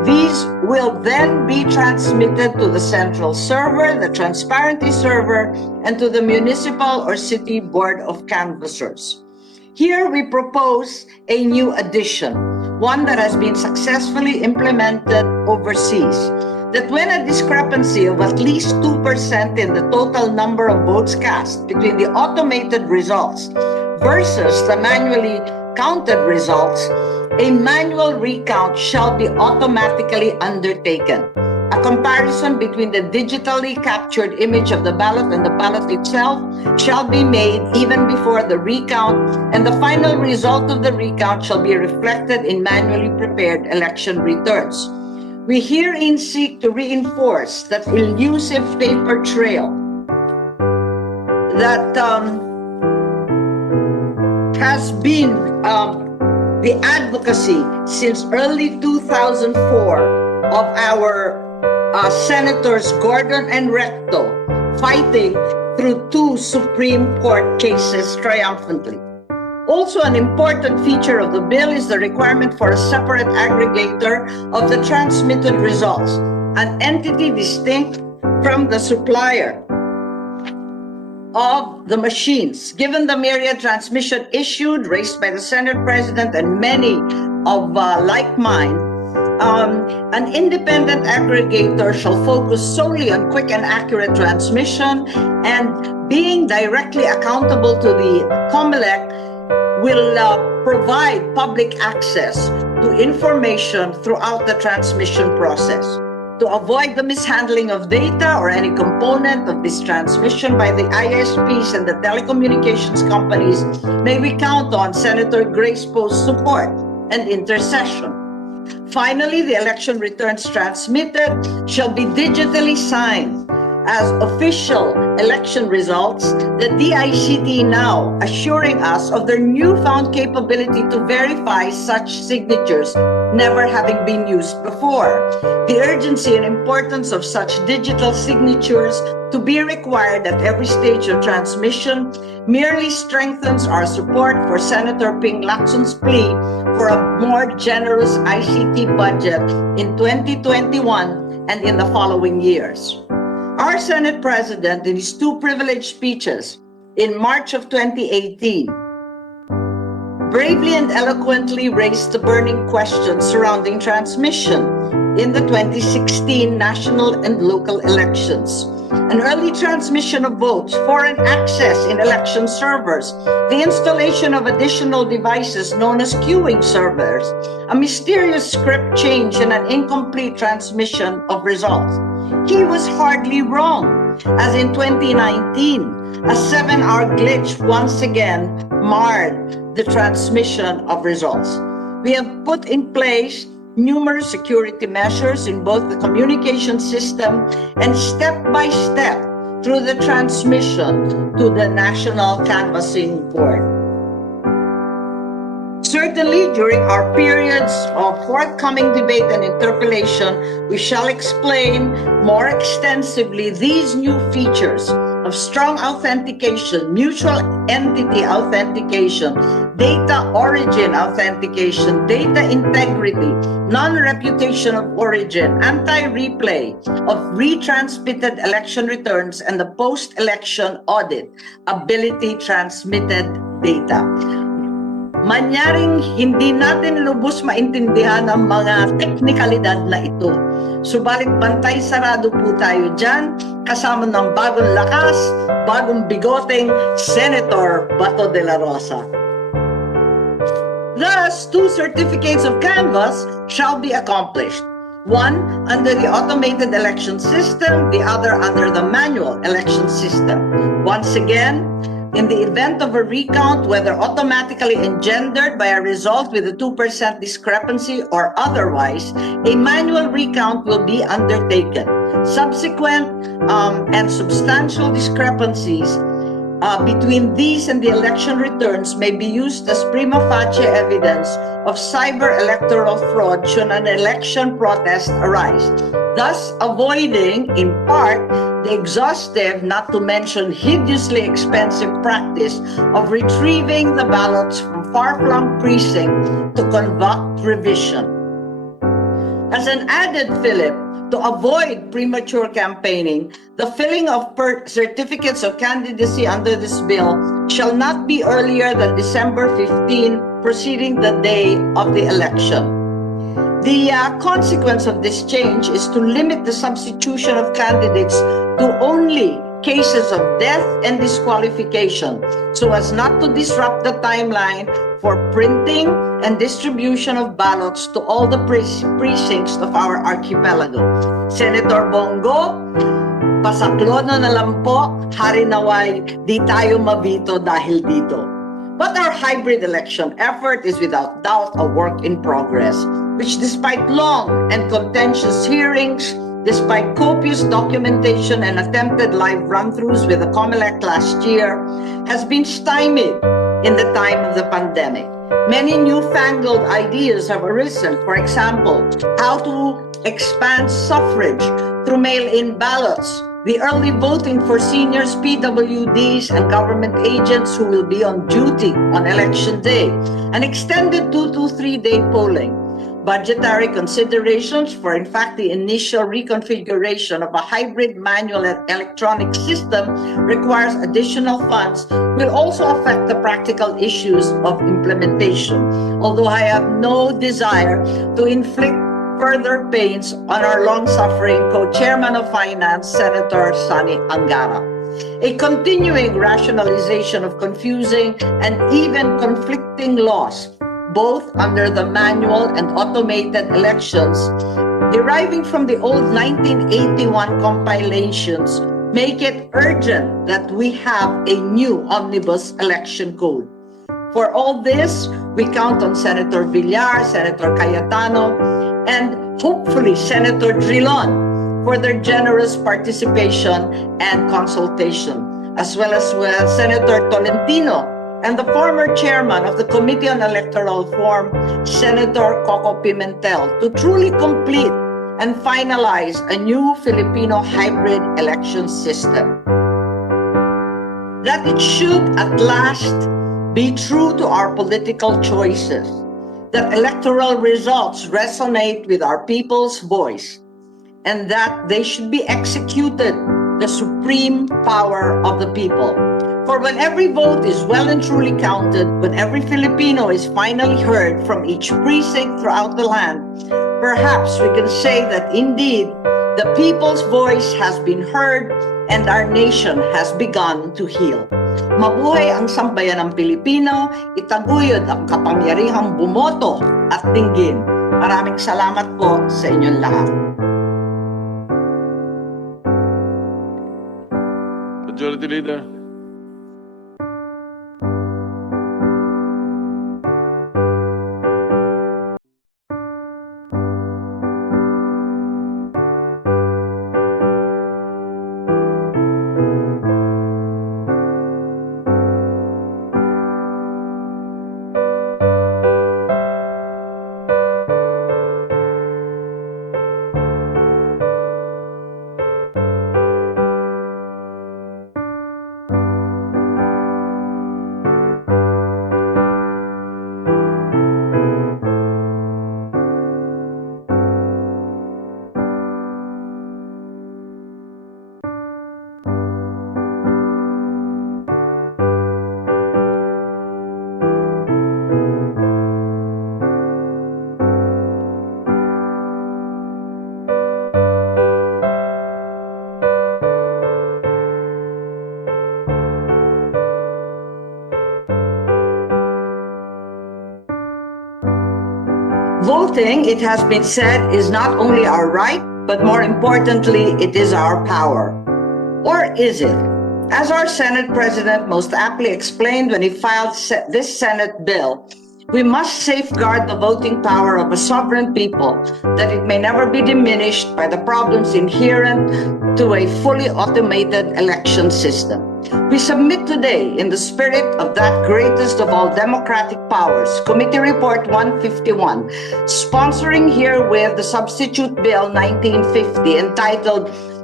These will then be transmitted to the central server, the transparency server, and to the municipal or city board of canvassers. Here we propose a new addition, one that has been successfully implemented overseas, that when a discrepancy of at least 2% in the total number of votes cast between the automated results versus the manually counted results, a manual recount shall be automatically undertaken. A comparison between the digitally captured image of the ballot and the ballot itself shall be made even before the recount, and the final result of the recount shall be reflected in manually prepared election returns. We herein seek to reinforce that elusive paper trail that has been the advocacy since early 2004 of our Senators Gordon and Recto fighting through 2 Supreme Court cases triumphantly. Also, an important feature of the bill is the requirement for a separate aggregator of the transmitted results, an entity distinct from the supplier of the machines. Given the myriad transmission issued, raised by the Senate President and many of like mind, an independent aggregator shall focus solely on quick and accurate transmission, and being directly accountable to the COMELEC will provide public access to information throughout the transmission process. To avoid the mishandling of data or any component of this transmission by the ISPs and the telecommunications companies, may we count on Senator Grace Poe's support and intercession. Finally, the election returns transmitted shall be digitally signed as official election results, the DICT now assuring us of their newfound capability to verify such signatures never having been used before. The urgency and importance of such digital signatures to be required at every stage of transmission merely strengthens our support for Senator Ping Lacson's plea for a more generous ICT budget in 2021 and in the following years. Our Senate President, in his 2 privileged speeches in March of 2018, bravely and eloquently raised the burning questions surrounding transmission in the 2016 national and local elections. An early transmission of votes, foreign access in election servers, the installation of additional devices known as queuing servers, a mysterious script change, and an incomplete transmission of results. He was hardly wrong, as in 2019, a 7-hour glitch once again marred the transmission of results. We have put in place numerous security measures in both the communication system and step by step through the transmission to the National Canvassing Board. Certainly, during our periods of forthcoming debate and interpellation, we shall explain more extensively these new features of strong authentication, mutual entity authentication, data origin authentication, data integrity, non-reputation of origin, anti-replay of retransmitted election returns, and the post-election audit ability transmitted data. Manyaring hindi natin lubos maintindihan ang mga teknikalidad na ito. Subalit bantay sarado po tayo dyan, kasama ng bagong lakas, bagong bigoteng Senator Bato de la Rosa. Thus, 2 certificates of canvass shall be accomplished. One under the automated election system, the other under the manual election system. Once again, in the event of a recount, whether automatically engendered by a result with a 2% discrepancy or otherwise, a manual recount will be undertaken. Subsequent and substantial discrepancies between these and the election returns may be used as prima facie evidence of cyber electoral fraud should an election protest arise, thus avoiding, in part, the exhaustive, not to mention hideously expensive practice of retrieving the ballots from far-flung precincts to conduct revision. As an added fillip, to avoid premature campaigning, the filling of certificates of candidacy under this bill shall not be earlier than December 15, preceding the day of the election. The consequence of this change is to limit the substitution of candidates to only cases of death and disqualification, so as not to disrupt the timeline for printing and distribution of ballots to all the precincts of our archipelago. Senator Bongo, pasaklono na lang po, hari naway, di tayo mabito dahil dito. But our hybrid election effort is without doubt a work in progress, which despite long and contentious hearings, despite copious documentation and attempted live run-throughs with the COMELEC last year, has been stymied in the time of the pandemic. Many newfangled ideas have arisen. For example, how to expand suffrage through mail-in ballots, the early voting for seniors, PWDs, and government agents who will be on duty on election day, an extended 2 to 3 day polling, budgetary considerations for, in fact, the initial reconfiguration of a hybrid manual and electronic system requires additional funds, will also affect the practical issues of implementation. Although I have no desire to inflict further pains on our long-suffering co-chairman of finance, Senator Sonny Angara. A continuing rationalization of confusing and even conflicting laws, both under the manual and automated elections, deriving from the old 1981 compilations, make it urgent that we have a new omnibus election code. For all this, we count on Senator Villar, Senator Cayetano, and hopefully Senator Drilon for their generous participation and consultation, as well as Senator Tolentino and the former chairman of the Committee on Electoral Reform, Senator Coco Pimentel, to truly complete and finalize a new Filipino hybrid election system. That it should at last be true to our political choices, that electoral results resonate with our people's voice, and that they should be executed, the supreme power of the people. For when every vote is well and truly counted, when every Filipino is finally heard from each precinct throughout the land, perhaps we can say that indeed the people's voice has been heard and our nation has begun to heal. Mabuhay ang sambayanang Pilipino, itaguyod ang kapangyarihang bumoto at dinggin. Maraming salamat po sa inyong lahat. Majority Leader. Voting, it has been said, is not only our right, but more importantly, it is our power. Or is it? As our Senate President most aptly explained when he filed this Senate bill, we must safeguard the voting power of a sovereign people, that it may never be diminished by the problems inherent to a fully automated election system. We submit today, in the spirit of that greatest of all democratic powers, Committee Report 151, sponsoring herewith the Substitute Bill 1950, entitled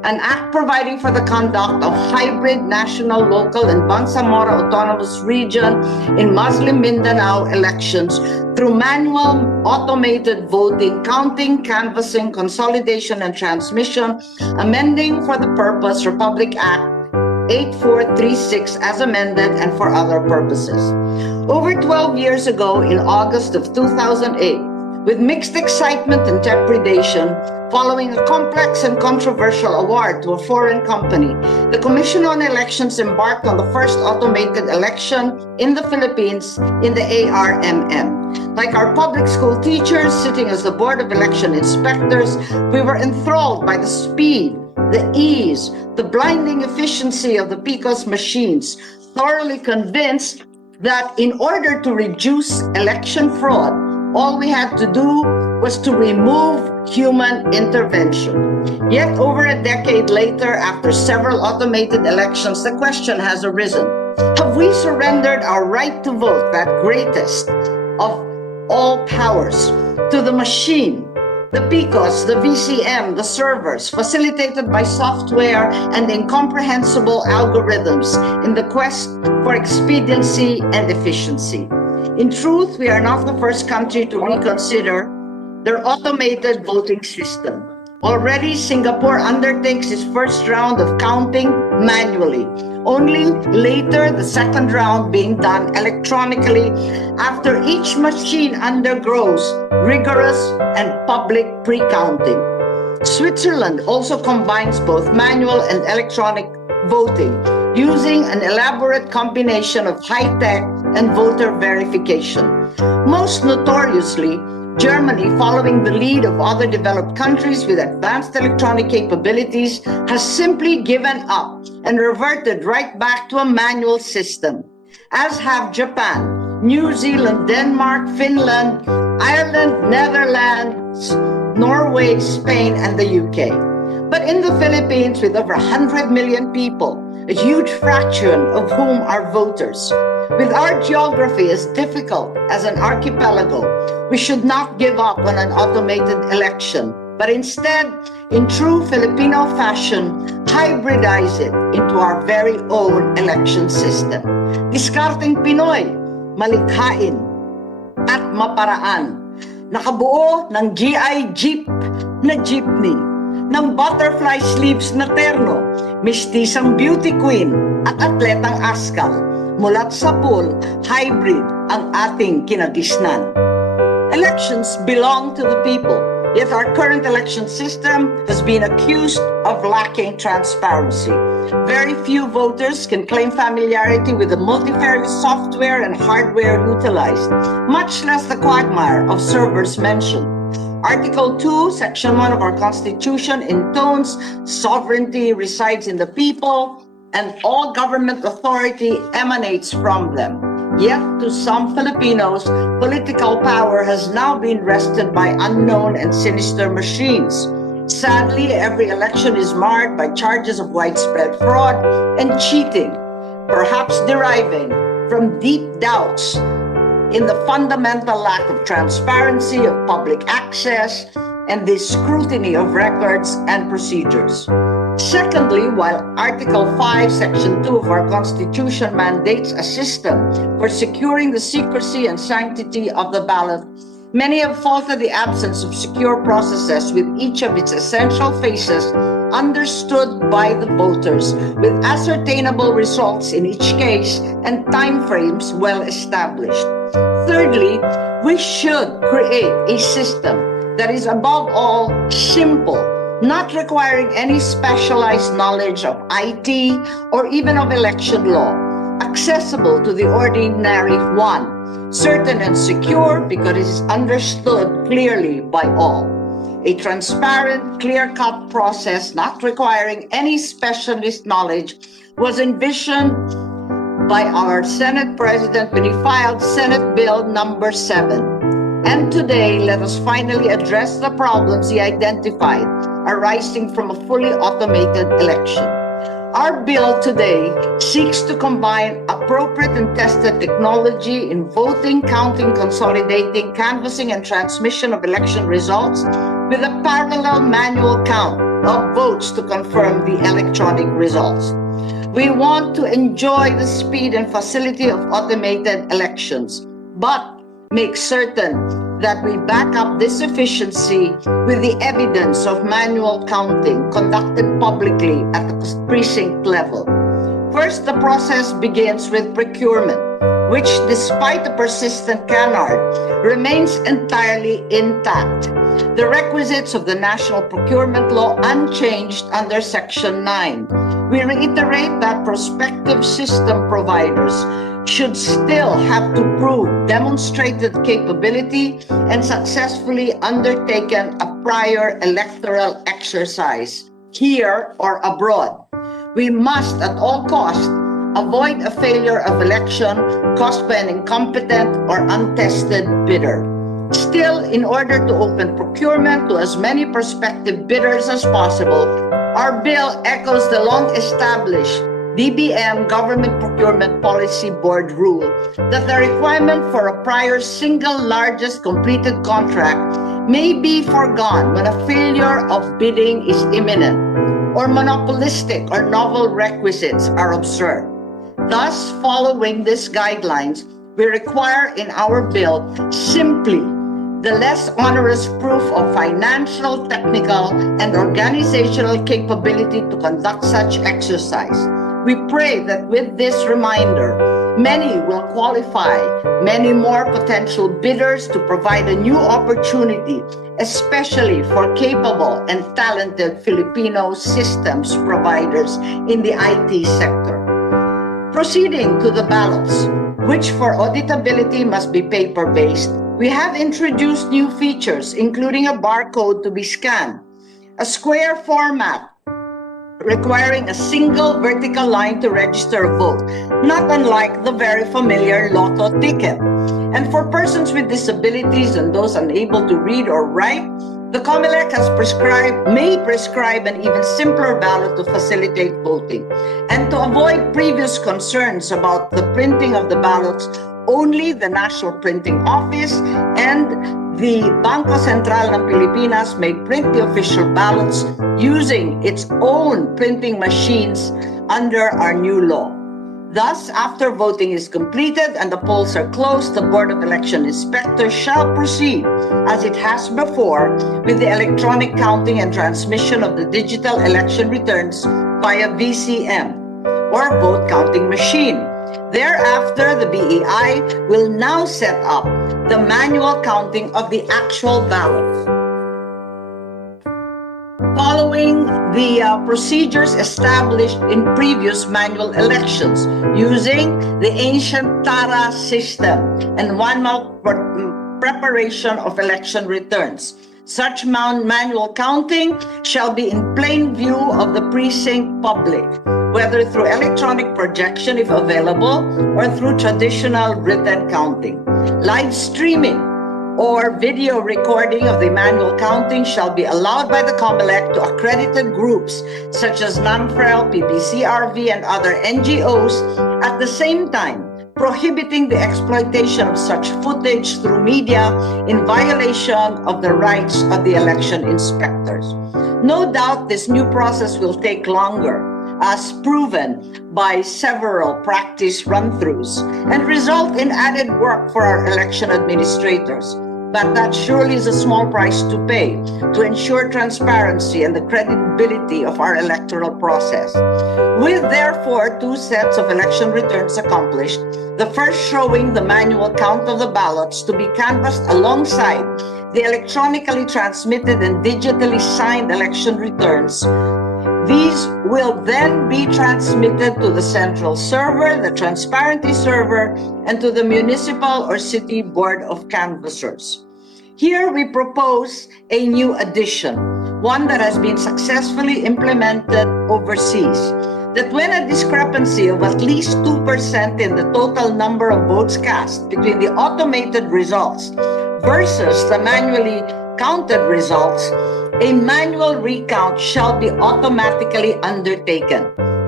an act providing for the conduct of hybrid national, local, and Bangsamoro Autonomous Region in Muslim Mindanao elections through manual automated voting, counting, canvassing, consolidation, and transmission, amending for the purpose Republic Act 8436 as amended and for other purposes. Over 12 years ago, in August of 2008, with mixed excitement and trepidation, following a complex and controversial award to a foreign company, the Commission on Elections embarked on the first automated election in the Philippines in the ARMM. Like our public school teachers sitting as the Board of Election Inspectors, we were enthralled by the speed, the ease, the blinding efficiency of the PICOS machines, thoroughly convinced that in order to reduce election fraud, all we had to do was to remove human intervention. Yet over a decade later, after several automated elections, the question has arisen: have we surrendered our right to vote, that greatest of all powers, to the machine, the PICOS, the VCM, the servers, facilitated by software and incomprehensible algorithms in the quest for expediency and efficiency? In truth, we are not the first country to reconsider their automated voting system. Already, Singapore undertakes its first round of counting manually, only later the second round being done electronically after each machine undergoes rigorous and public pre-counting. Switzerland also combines both manual and electronic voting, using an elaborate combination of high-tech and voter verification. Most notoriously, Germany, following the lead of other developed countries with advanced electronic capabilities, has simply given up and reverted right back to a manual system, as have Japan, New Zealand, Denmark, Finland, Ireland, Netherlands, Norway, Spain, and the UK. But in the Philippines, with over 100 million people, a huge fraction of whom are voters, with our geography as difficult as an archipelago, we should not give up on an automated election, but instead, in true Filipino fashion, hybridize it into our very own election system. Diskarteng Pinoy, malikhain at maparaan. Nakabuo ng GI Jeep na jeepney, ng butterfly sleeves na terno, mistisang beauty queen at atletang askal. Mulat sa pool, hybrid ang ating kinagisnan. Elections belong to the people, yet our current election system has been accused of lacking transparency. Very few voters can claim familiarity with the multifarious software and hardware utilized, much less the quagmire of servers mentioned. Article 2, Section 1 of our Constitution intones sovereignty resides in the people and all government authority emanates from them. Yet to some Filipinos, political power has now been wrested by unknown and sinister machines. Sadly, every election is marred by charges of widespread fraud and cheating, perhaps deriving from deep doubts in the fundamental lack of transparency of public access and the scrutiny of records and procedures. Secondly, while Article 5, Section 2 of our Constitution mandates a system for securing the secrecy and sanctity of the ballot, many have faulted the absence of secure processes with each of its essential phases understood by the voters, with ascertainable results in each case and timeframes well established. Thirdly, we should create a system that is above all simple, not requiring any specialized knowledge of IT or even of election law, accessible to the ordinary one, certain and secure because it is understood clearly by all. A transparent, clear-cut process not requiring any specialist knowledge was envisioned by our Senate President when he filed Senate Bill number 7. And today, let us finally address the problems he identified arising from a fully automated election. Our bill today seeks to combine appropriate and tested technology in voting, counting, consolidating, canvassing, and transmission of election results with a parallel manual count of votes to confirm the electronic results. We want to enjoy the speed and facility of automated elections, but make certain that we back up this efficiency with the evidence of manual counting conducted publicly at the precinct level. First, the process begins with procurement, which, despite the persistent canard, remains entirely intact. The requisites of the National Procurement Law unchanged under Section 9. We reiterate that prospective system providers should still have to prove demonstrated capability and successfully undertaken a prior electoral exercise, here or abroad. We must, at all costs, avoid a failure of election caused by an incompetent or untested bidder. Still, in order to open procurement to as many prospective bidders as possible, our bill echoes the long-established DBM Government Procurement Policy Board rule that the requirement for a prior single largest completed contract may be foregone when a failure of bidding is imminent or monopolistic or novel requisites are observed. Thus, following these guidelines, we require in our bill simply the less onerous proof of financial, technical, and organizational capability to conduct such exercise. We pray that with this reminder, many will qualify, many more potential bidders to provide a new opportunity, especially for capable and talented Filipino systems providers in the IT sector. Proceeding to the ballots, which for auditability must be paper-based, we have introduced new features, including a barcode to be scanned, a square format requiring a single vertical line to register a vote, not unlike the very familiar Lotto ticket. And for persons with disabilities and those unable to read or write, the COMELEC may prescribe an even simpler ballot to facilitate voting. And to avoid previous concerns about the printing of the ballots, only the National Printing Office and the Bangko Sentral ng Pilipinas may print the official ballots using its own printing machines under our new law. Thus, after voting is completed and the polls are closed, the Board of Election Inspectors shall proceed, as it has before, with the electronic counting and transmission of the digital election returns via VCM or vote counting machine. Thereafter, the BEI will now set up the manual counting of the actual ballots. Following the procedures established in previous manual elections using the ancient TARA system and one-month preparation of election returns. Such manual counting shall be in plain view of the precinct public, whether through electronic projection if available or through traditional written counting. Live streaming or video recording of the manual counting shall be allowed by the COMELEC to accredited groups such as NANFREL, PPCRV, and other NGOs, at the same time prohibiting the exploitation of such footage through media in violation of the rights of the election inspectors. No doubt this new process will take longer, as proven by several practice run-throughs, and result in added work for our election administrators. But that surely is a small price to pay to ensure transparency and the credibility of our electoral process. With therefore 2 sets of election returns accomplished, the first showing the manual count of the ballots to be canvassed alongside the electronically transmitted and digitally signed election returns. These will then be transmitted to the central server, the transparency server, and to the municipal or city board of canvassers. Here we propose a new addition, one that has been successfully implemented overseas, that when a discrepancy of at least 2% in the total number of votes cast between the automated results versus the manually counted results, a manual recount shall be automatically undertaken.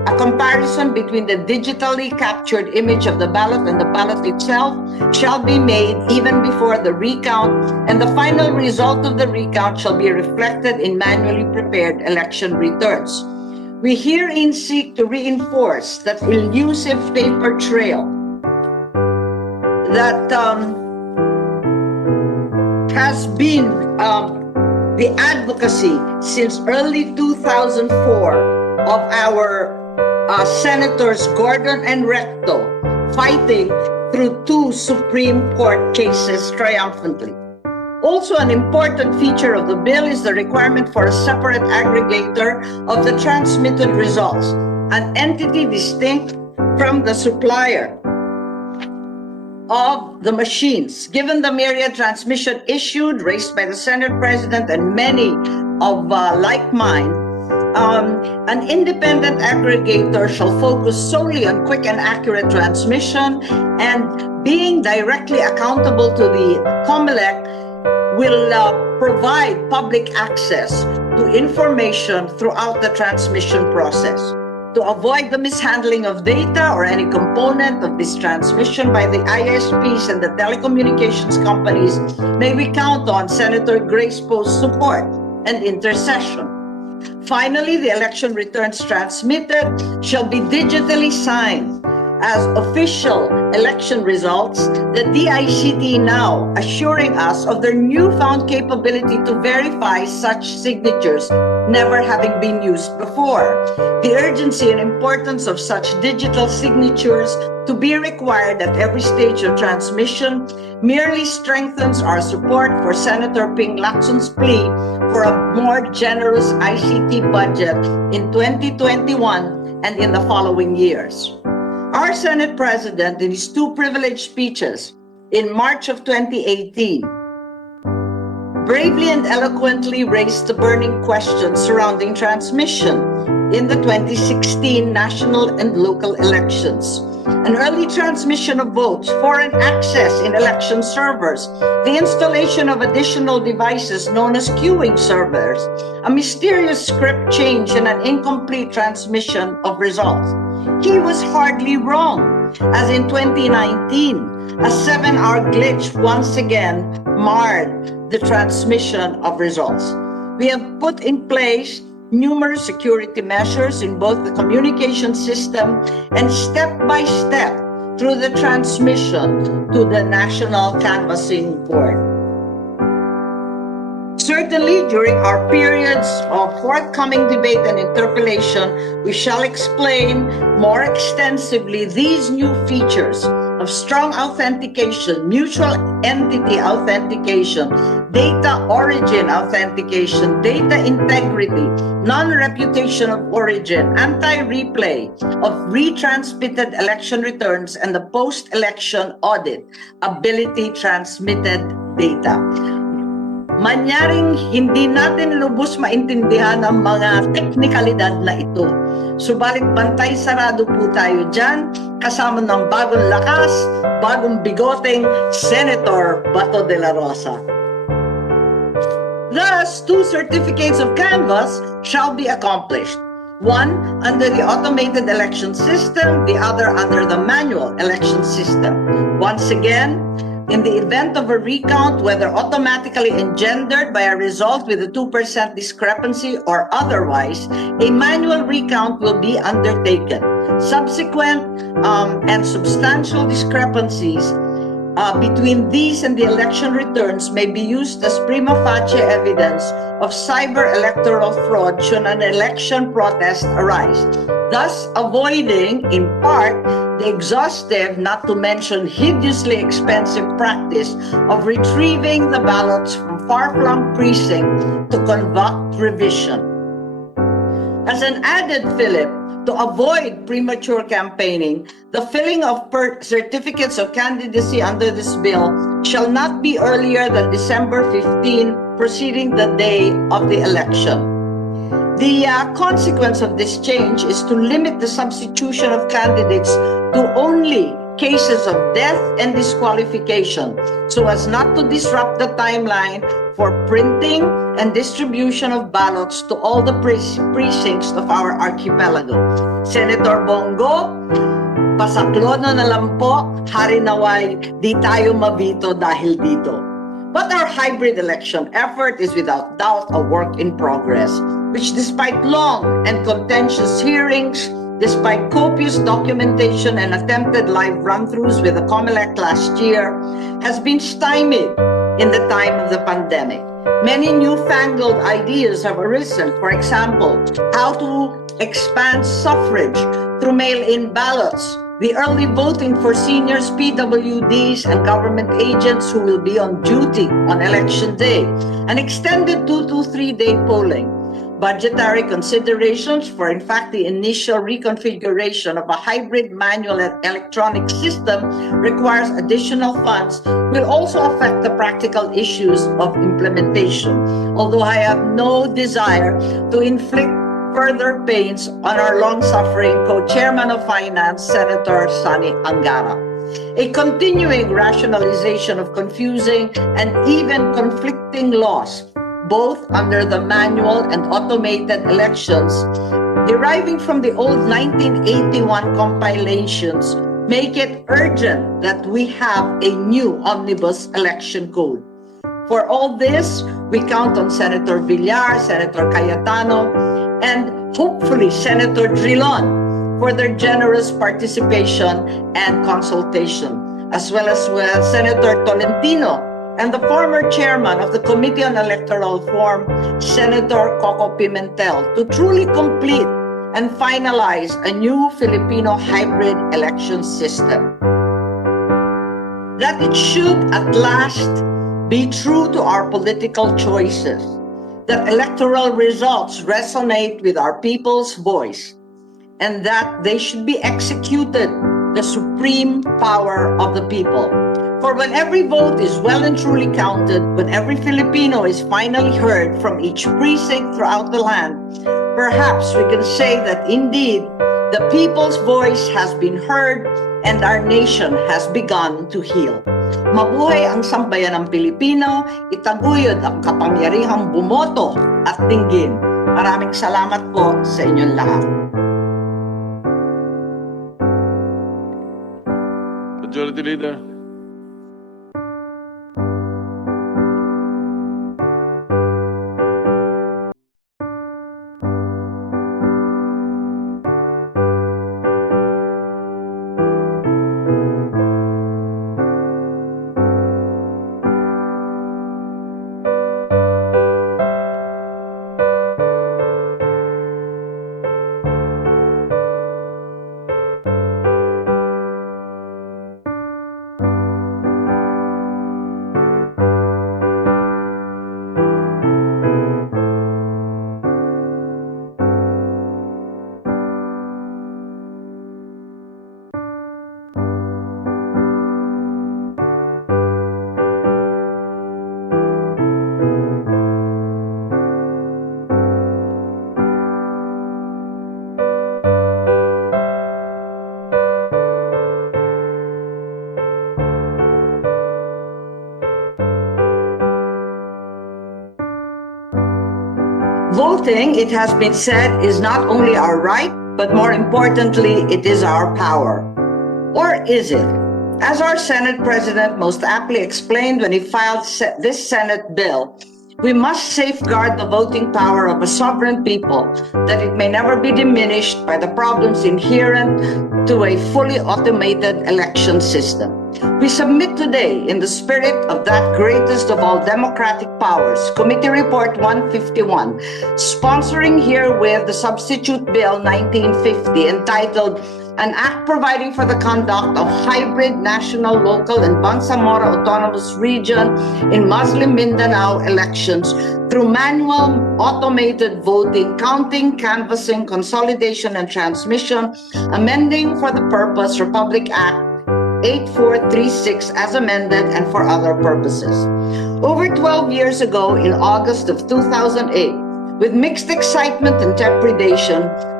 A comparison between the digitally captured image of the ballot and the ballot itself shall be made even before the recount, and the final result of the recount shall be reflected in manually prepared election returns. We herein seek to reinforce that elusive paper trail that has been the advocacy since early 2004 of our Senators Gordon and Recto fighting through 2 Supreme Court cases triumphantly. Also, an important feature of the bill is the requirement for a separate aggregator of the transmitted results, an entity distinct from the supplier of the machines. Given the myriad transmission issued, raised by the Senate President and many of like mind, an independent aggregator shall focus solely on quick and accurate transmission, and being directly accountable to the COMELEC will provide public access to information throughout the transmission process. To avoid the mishandling of data or any component of this transmission by the ISPs and the telecommunications companies, may we count on Senator Grace Poe's support and intercession. Finally, the election returns transmitted shall be digitally signed as official election results, the DICT now assuring us of their newfound capability to verify such signatures never having been used before. The urgency and importance of such digital signatures to be required at every stage of transmission merely strengthens our support for Senator Ping Lacson's plea for a more generous ICT budget in 2021 and in the following years. Our Senate President, in his 2 privileged speeches in March of 2018, bravely and eloquently raised the burning questions surrounding transmission in the 2016 national and local elections. An early transmission of votes, foreign access in election servers, the installation of additional devices known as queuing servers, a mysterious script change, and an incomplete transmission of results. He was hardly wrong, as in 2019, a 7-hour glitch once again marred the transmission of results. We have put in place numerous security measures in both the communication system and step by step through the transmission to the National Canvassing Board. Certainly, during our periods of forthcoming debate and interpellation, we shall explain more extensively these new features of strong authentication, mutual entity authentication, data origin authentication, data integrity, non-reputation of origin, anti-replay of retransmitted election returns, and the post-election audit ability transmitted data. Manyaring hindi natin lubos maintindihan ang mga teknikalidad na ito. Subalit bantay sarado po tayo dyan, kasama ng bagong lakas, bagong bigoteng Senator Bato de la Rosa. Thus, 2 certificates of canvass shall be accomplished. One under the automated election system, the other under the manual election system. Once again, in the event of a recount, whether automatically engendered by a result with a 2% discrepancy or otherwise, a manual recount will be undertaken. Subsequent and substantial discrepancies between these and the election returns may be used as prima facie evidence of cyber electoral fraud should an election protest arise, thus avoiding, in part, the exhaustive, not to mention hideously expensive practice of retrieving the ballots from far-flung precincts to conduct revision. As an added fillip, to avoid premature campaigning, the filling of certificates of candidacy under this bill shall not be earlier than December 15, preceding the day of the election. The consequence of this change is to limit the substitution of candidates to only cases of death and disqualification, so as not to disrupt the timeline for printing and distribution of ballots to all the precincts of our archipelago. Senator Bongo, pasaklono na lang po, hari naway, di tayo mabito dahil dito. But our hybrid election effort is without doubt a work in progress, which despite long and contentious hearings, despite copious documentation and attempted live run-throughs with the COMELEC last year, has been stymied in the time of the pandemic. Many newfangled ideas have arisen. For example, how to expand suffrage through mail-in ballots, the early voting for seniors, PWDs, and government agents who will be on duty on election day, an extended 2 to 3 day polling, budgetary considerations for, in fact, the initial reconfiguration of a hybrid manual and electronic system requires additional funds, will also affect the practical issues of implementation. Although I have no desire to inflict further pains on our long-suffering co-chairman of finance, Senator Sonny Angara. A continuing rationalization of confusing and even conflicting laws, both under the manual and automated elections, deriving from the old 1981 compilations, make it urgent that we have a new omnibus election code. For all this, we count on Senator Villar, Senator Cayetano, and hopefully Senator Drilon for their generous participation and consultation, as well as Senator Tolentino and the former chairman of the Committee on Electoral Reform, Senator Coco Pimentel, to truly complete and finalize a new Filipino hybrid election system. That it should at last be true to our political choices, that electoral results resonate with our people's voice, and that they should be executed, the supreme power of the people. For when every vote is well and truly counted, when every Filipino is finally heard from each precinct throughout the land, perhaps we can say that indeed the people's voice has been heard and our nation has begun to heal. Mabuhay ang sambayan ng Pilipino, itaguyod ang kapangyarihang bumoto at dinggin. Maraming salamat po sa inyong lahat. Majority Leader. Voting, it has been said, is not only our right, but more importantly, it is our power. Or is it? As our Senate President most aptly explained when he filed this Senate bill, we must safeguard the voting power of a sovereign people, that it may never be diminished by the problems inherent to a fully automated election system. We submit today, in the spirit of that greatest of all democratic powers, Committee Report 151, sponsoring herewith the Substitute Bill 1950, entitled An Act Providing for the Conduct of Hybrid National, Local, and Bangsamoro Autonomous Region in Muslim Mindanao elections through manual automated voting, counting, canvassing, consolidation, and transmission, amending for the purpose Republic Act 8436 as amended and for other purposes. Over 12 years ago, in August of 2008, with mixed excitement and trepidation,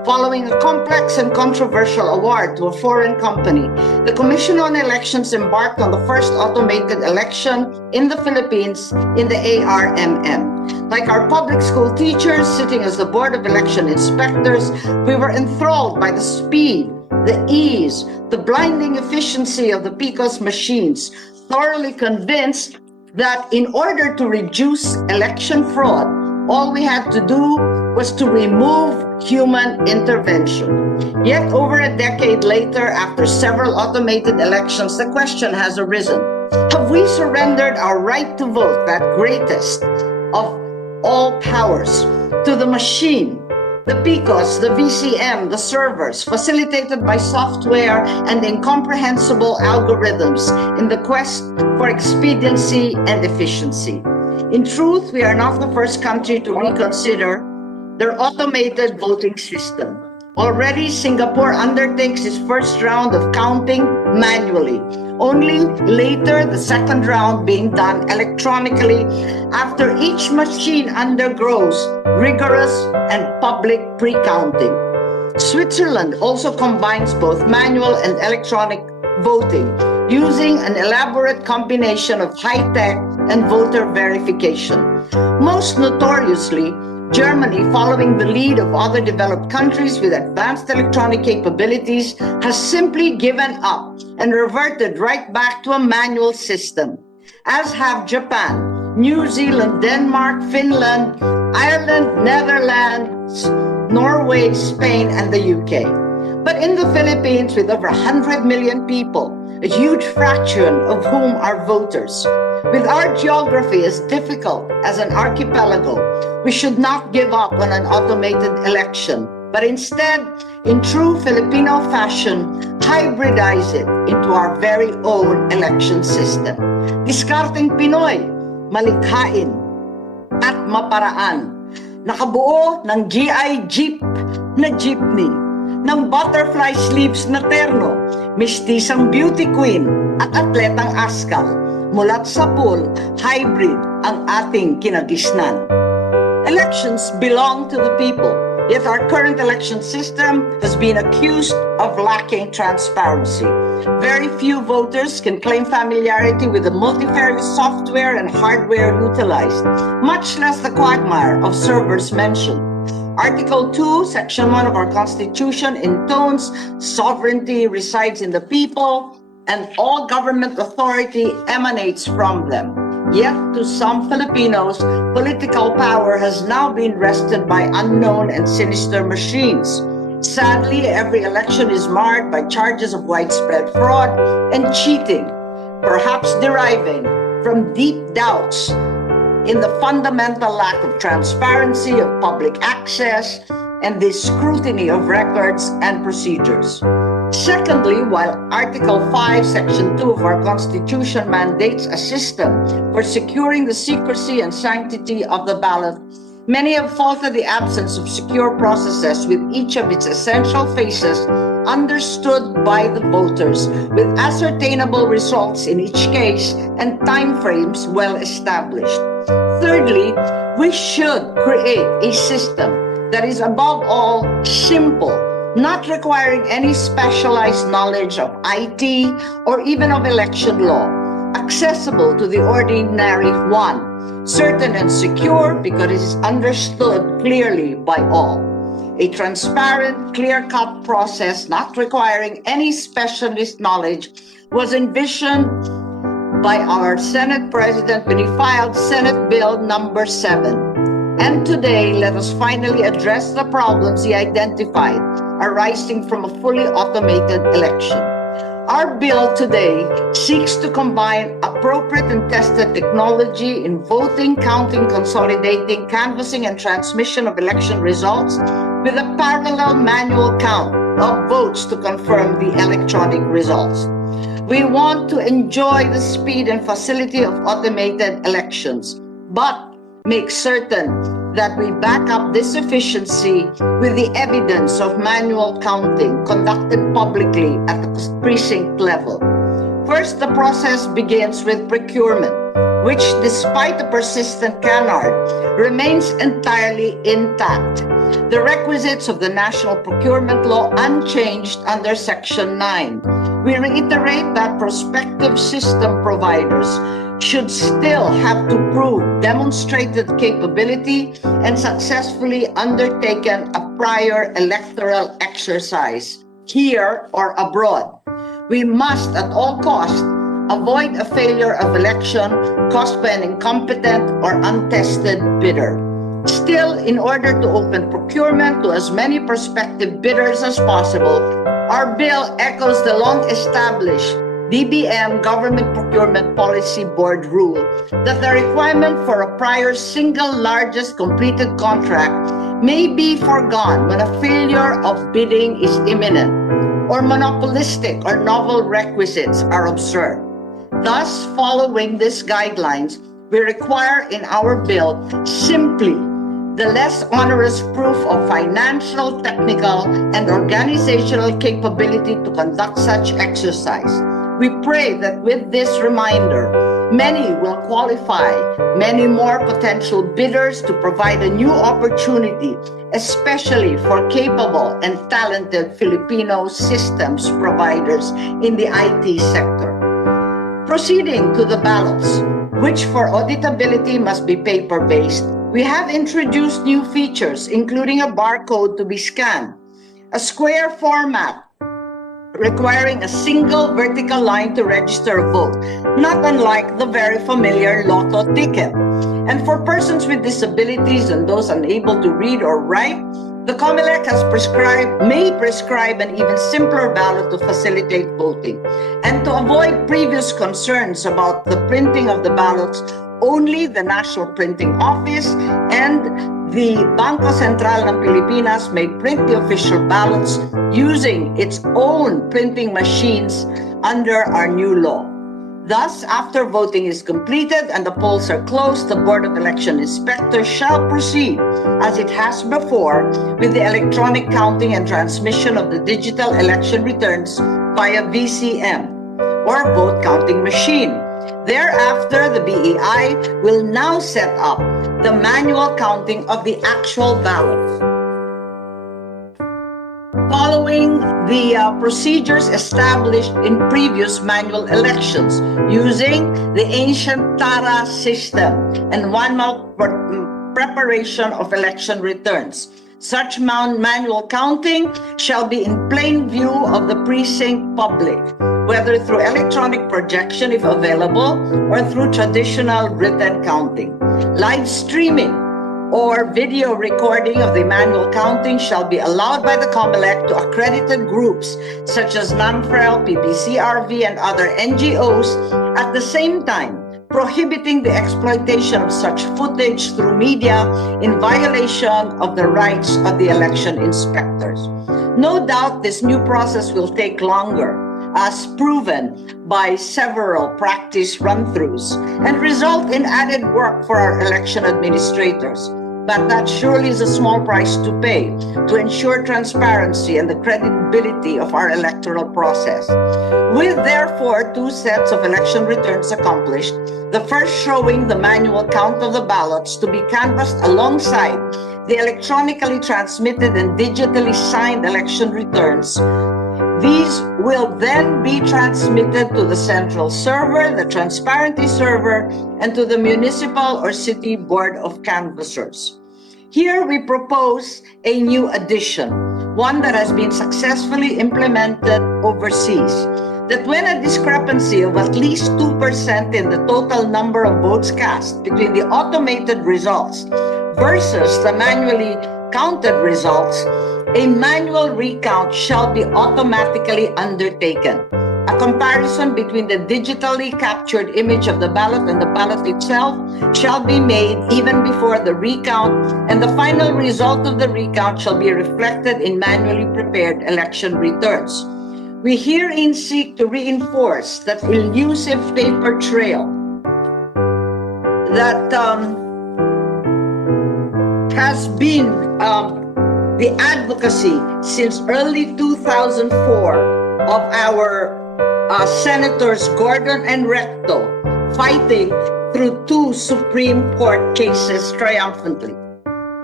Following a complex and controversial award to a foreign company, the Commission on Elections embarked on the first automated election in the Philippines in the ARMM. Like our public school teachers sitting as the Board of Election Inspectors, we were enthralled by the speed, the ease, the blinding efficiency of the PICOS machines, thoroughly convinced that in order to reduce election fraud, all we had to do was to remove human intervention. Yet over a decade later, after several automated elections, the question has arisen: have we surrendered our right to vote, that greatest of all powers, to the machine, the PICOS, the VCM, the servers, facilitated by software and incomprehensible algorithms in the quest for expediency and efficiency? In truth, we are not the first country to reconsider their automated voting system. Already, Singapore undertakes its first round of counting manually, only later the second round being done electronically after each machine undergoes rigorous and public pre-counting. Switzerland also combines both manual and electronic voting using an elaborate combination of high-tech and voter verification. Most notoriously, Germany, following the lead of other developed countries with advanced electronic capabilities, has simply given up and reverted right back to a manual system, as have Japan, New Zealand, Denmark, Finland, Ireland, Netherlands, Norway, Spain, and the UK. But in the Philippines, with over 100 million people, a huge fraction of whom are voters, with our geography as difficult as an archipelago, we should not give up on an automated election, but instead, in true Filipino fashion, hybridize it into our very own election system. Diskarteng Pinoy, malikhain at maparaan. Nakabuo ng GI Jeep na jeepney, ng butterfly sleeves na terno, mistisang beauty queen at atletang askal. Mulat sa pool, hybrid ang ating kinagisnan. Elections belong to the people, yet our current election system has been accused of lacking transparency. Very few voters can claim familiarity with the multifarious software and hardware utilized, much less the quagmire of servers mentioned. Article 2, Section 1 of our Constitution intones sovereignty resides in the people and all government authority emanates from them. Yet to some Filipinos, political power has now been wrested by unknown and sinister machines. Sadly, every election is marred by charges of widespread fraud and cheating, perhaps deriving from deep doubts in the fundamental lack of transparency of public access and the scrutiny of records and procedures. Secondly, while Article 5, Section 2 of our Constitution mandates a system for securing the secrecy and sanctity of the ballot, many have faulted the absence of secure processes with each of its essential phases understood by the voters, with ascertainable results in each case and timeframes well established. Thirdly, we should create a system that is above all simple, not requiring any specialized knowledge of IT or even of election law, accessible to the ordinary one, certain and secure because it is understood clearly by all. A transparent, clear-cut process not requiring any specialist knowledge was envisioned by our Senate President when he filed Senate Bill number 7. And today, let us finally address the problems he identified arising from a fully automated election. Our bill today seeks to combine appropriate and tested technology in voting, counting, consolidating, canvassing, and transmission of election results with a parallel manual count of votes to confirm the electronic results. We want to enjoy the speed and facility of automated elections, but make certain that we back up this efficiency with the evidence of manual counting conducted publicly at the precinct level. First, the process begins with procurement, which, despite the persistent canard, remains entirely intact. the requisites of the National Procurement Law unchanged under Section 9. We reiterate that prospective system providers should still have to prove demonstrated capability and successfully undertaken a prior electoral exercise, here or abroad. We must at all costs avoid a failure of election caused by an incompetent or untested bidder. Still, in order to open procurement to as many prospective bidders as possible, our bill echoes the long-established DBM Government Procurement Policy Board rule that the requirement for a prior single largest completed contract may be foregone when a failure of bidding is imminent or monopolistic or novel requisites are observed. Thus, following these guidelines, we require in our bill simply the less onerous proof of financial, technical, and organizational capability to conduct such exercise. We pray that with this reminder, many will qualify, many more potential bidders to provide a new opportunity, especially for capable and talented Filipino systems providers in the IT sector. Proceeding to the ballots, which for auditability must be paper-based, we have introduced new features, including a barcode to be scanned, a square format requiring a single vertical line to register a vote, not unlike the very familiar Lotto ticket. And for persons with disabilities and those unable to read or write, the COMELEC may prescribe an even simpler ballot to facilitate voting. And to avoid previous concerns about the printing of the ballots, only the National Printing Office and the Bangko Sentral ng Pilipinas may print the official ballots using its own printing machines under our new law. Thus, after voting is completed and the polls are closed, the Board of Election Inspectors shall proceed, as it has before, with the electronic counting and transmission of the digital election returns via VCM, or vote counting machine. Thereafter, the BEI will now set up the manual counting of the actual ballots. Following the procedures established in previous manual elections using the ancient TARA system and one-month preparation of election returns. Such manual counting shall be in plain view of the precinct public, whether through electronic projection if available or through traditional written counting. Live streaming or video recording of the manual counting shall be allowed by the COMELEC to accredited groups such as NAMFREL, PBCRV, and other NGOs, at the same time prohibiting the exploitation of such footage through media in violation of the rights of the election inspectors. No doubt this new process will take longer, as proven by several practice run-throughs, and result in added work for our election administrators. But that surely is a small price to pay to ensure transparency and the credibility of our electoral process. With therefore 2 sets of election returns accomplished, the first showing the manual count of the ballots to be canvassed alongside the electronically transmitted and digitally signed election returns. These will then be transmitted to the central server, the transparency server, and to the municipal or city board of canvassers. Here we propose a new addition, one that has been successfully implemented overseas, that when a discrepancy of at least 2% in the total number of votes cast between the automated results versus the manually counted results, a manual recount shall be automatically undertaken. A comparison between the digitally captured image of the ballot and the ballot itself shall be made even before the recount, and the final result of the recount shall be reflected in manually prepared election returns. We herein seek to reinforce that elusive paper trail that has been the advocacy since early 2004 of our Senators Gordon and Recto fighting through 2 Supreme Court cases triumphantly.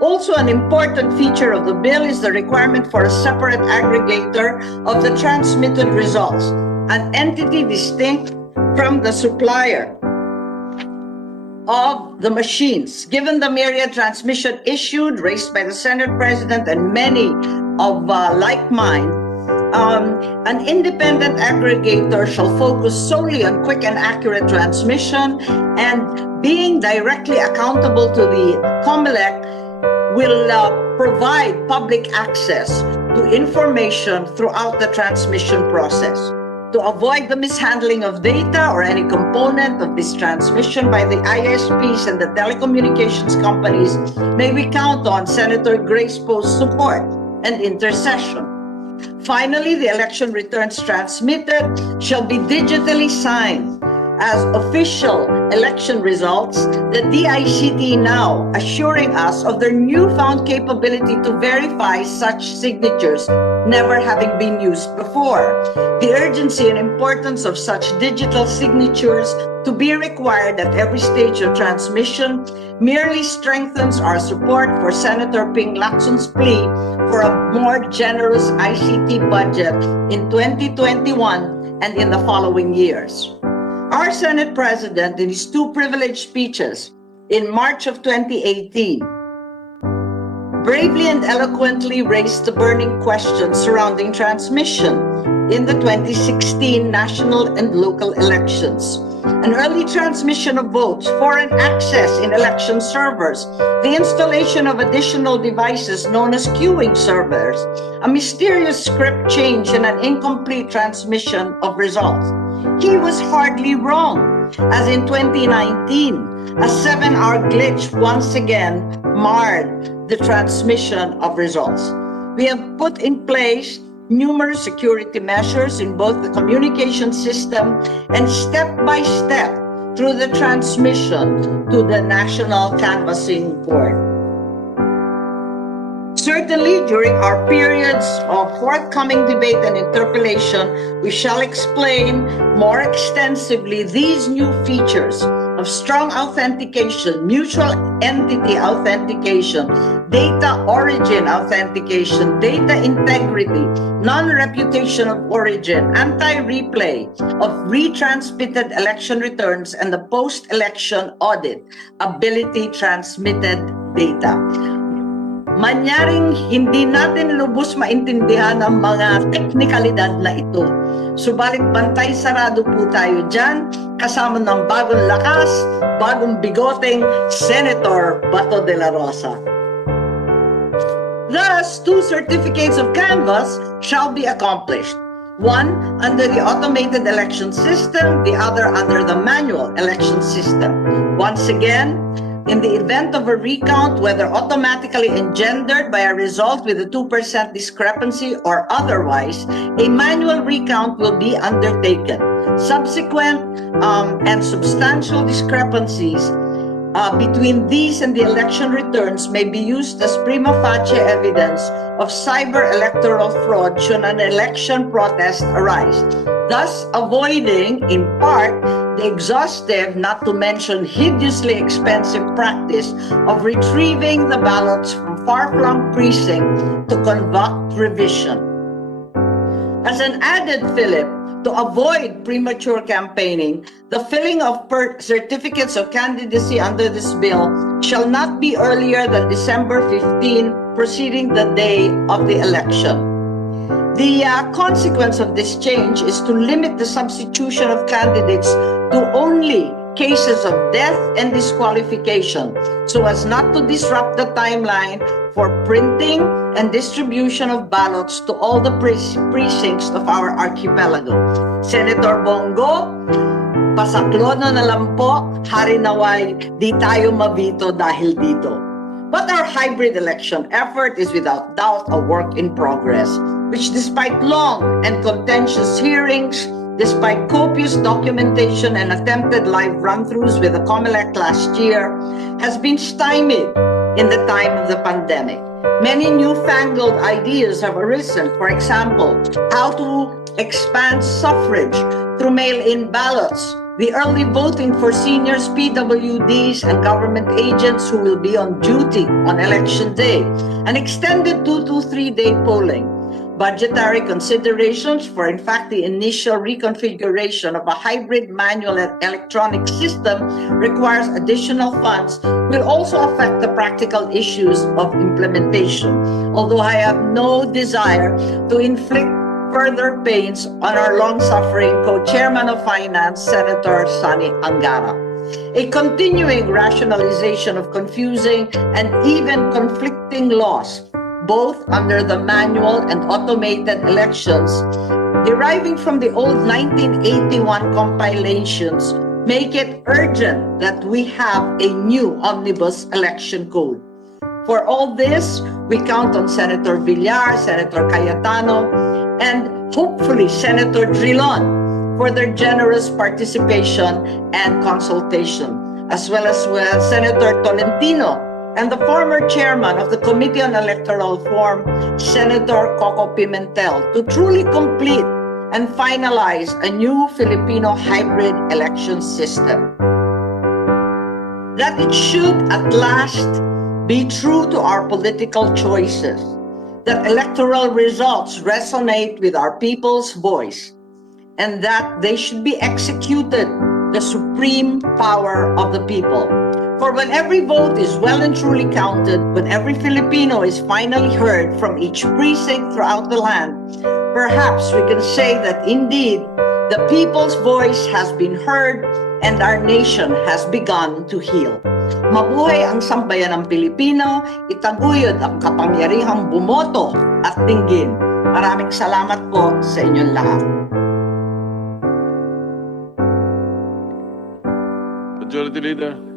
Also, an important feature of the bill is the requirement for a separate aggregator of the transmitted results, an entity distinct from the supplier of the machines. Given the myriad transmission issued raised by the Senate President and many of like mind, an independent aggregator shall focus solely on quick and accurate transmission, and being directly accountable to the COMELEC will provide public access to information throughout the transmission process. To avoid the mishandling of data or any component of this transmission by the ISPs and the telecommunications companies, may we count on Senator Grace Poe's support and intercession. Finally, the election returns transmitted shall be digitally signed as official election results, the DICT now assuring us of their newfound capability to verify such signatures never having been used before. The urgency and importance of such digital signatures to be required at every stage of transmission merely strengthens our support for Senator Ping Lacson's plea for a more generous ICT budget in 2021 and in the following years. Our Senate President, in his two privileged speeches in March of 2018, bravely and eloquently raised the burning questions surrounding transmission in the 2016 national and local elections. An early transmission of votes, foreign access in election servers, the installation of additional devices known as queuing servers, a mysterious script change, and an incomplete transmission of results. He was hardly wrong, as in 2019, a 7-hour glitch once again marred the transmission of results. We have put in place numerous security measures in both the communication system and step by step through the transmission to the National Canvassing Board. Certainly, during our periods of forthcoming debate and interpellation, we shall explain more extensively these new features of strong authentication, mutual entity authentication, data origin authentication, data integrity, non-reputation of origin, anti-replay of retransmitted election returns, and the post-election audit ability transmitted data. Manyaring hindi natin lubos maintindihan ang mga teknikalidad na ito. Subalit bantay sarado po tayo dyan, kasama ng bagong lakas, bagong bigoteng Senator Bato de la Rosa. Thus, 2 certificates of canvass shall be accomplished. One under the automated election system, the other under the manual election system. Once again, in the event of a recount, whether automatically engendered by a result with a 2% discrepancy or otherwise, a manual recount will be undertaken. Subsequent and substantial discrepancies between these and the election returns may be used as prima facie evidence of cyber electoral fraud should an election protest arise, thus avoiding, in part, the exhaustive, not to mention hideously expensive practice of retrieving the ballots from far-flung precincts to conduct revision. As an added fillip, to avoid premature campaigning, the filling of certificates of candidacy under this bill shall not be earlier than December 15, preceding the day of the election. The consequence of this change is to limit the substitution of candidates to only cases of death and disqualification, so as not to disrupt the timeline for printing and distribution of ballots to all the precincts of our archipelago. Senator Bongo, pasaklono na lang po, hari naway, di tayo mabito dahil dito. But our hybrid election effort is without doubt a work in progress, which despite long and contentious hearings, despite copious documentation and attempted live run-throughs with the COMELEC last year, has been stymied in the time of the pandemic. Many newfangled ideas have arisen. For example, how to expand suffrage through mail-in ballots the early voting for seniors, PWDs, and government agents who will be on duty on election day, an extended 2 to 3 day polling, budgetary considerations for, in fact, the initial reconfiguration of a hybrid manual and electronic system requires additional funds, will also affect the practical issues of implementation. Although I have no desire to inflict further pains on our long-suffering co-chairman of finance, Senator Sonny Angara. A continuing rationalization of confusing and even conflicting laws, both under the manual and automated elections, deriving from the old 1981 compilations, make it urgent that we have a new omnibus election code. For all this, we count on Senator Villar, Senator Cayetano, and hopefully Senator Drilon for their generous participation and consultation, as well as Senator Tolentino and the former chairman of the Committee on Electoral Reform, Senator Coco Pimentel, to truly complete and finalize a new Filipino hybrid election system. That it should at last be true to our political choices, that electoral results resonate with our people's voice, and that they should be executed, the supreme power of the people. For when every vote is well and truly counted, when every Filipino is finally heard from each precinct throughout the land, perhaps we can say that indeed the people's voice has been heard and our nation has begun to heal. Mabuhay ang sambayan ng Pilipino, itaguyod ang kapangyarihang bumoto at dinggin. Maraming salamat po sa inyong lahat. Majority Leader.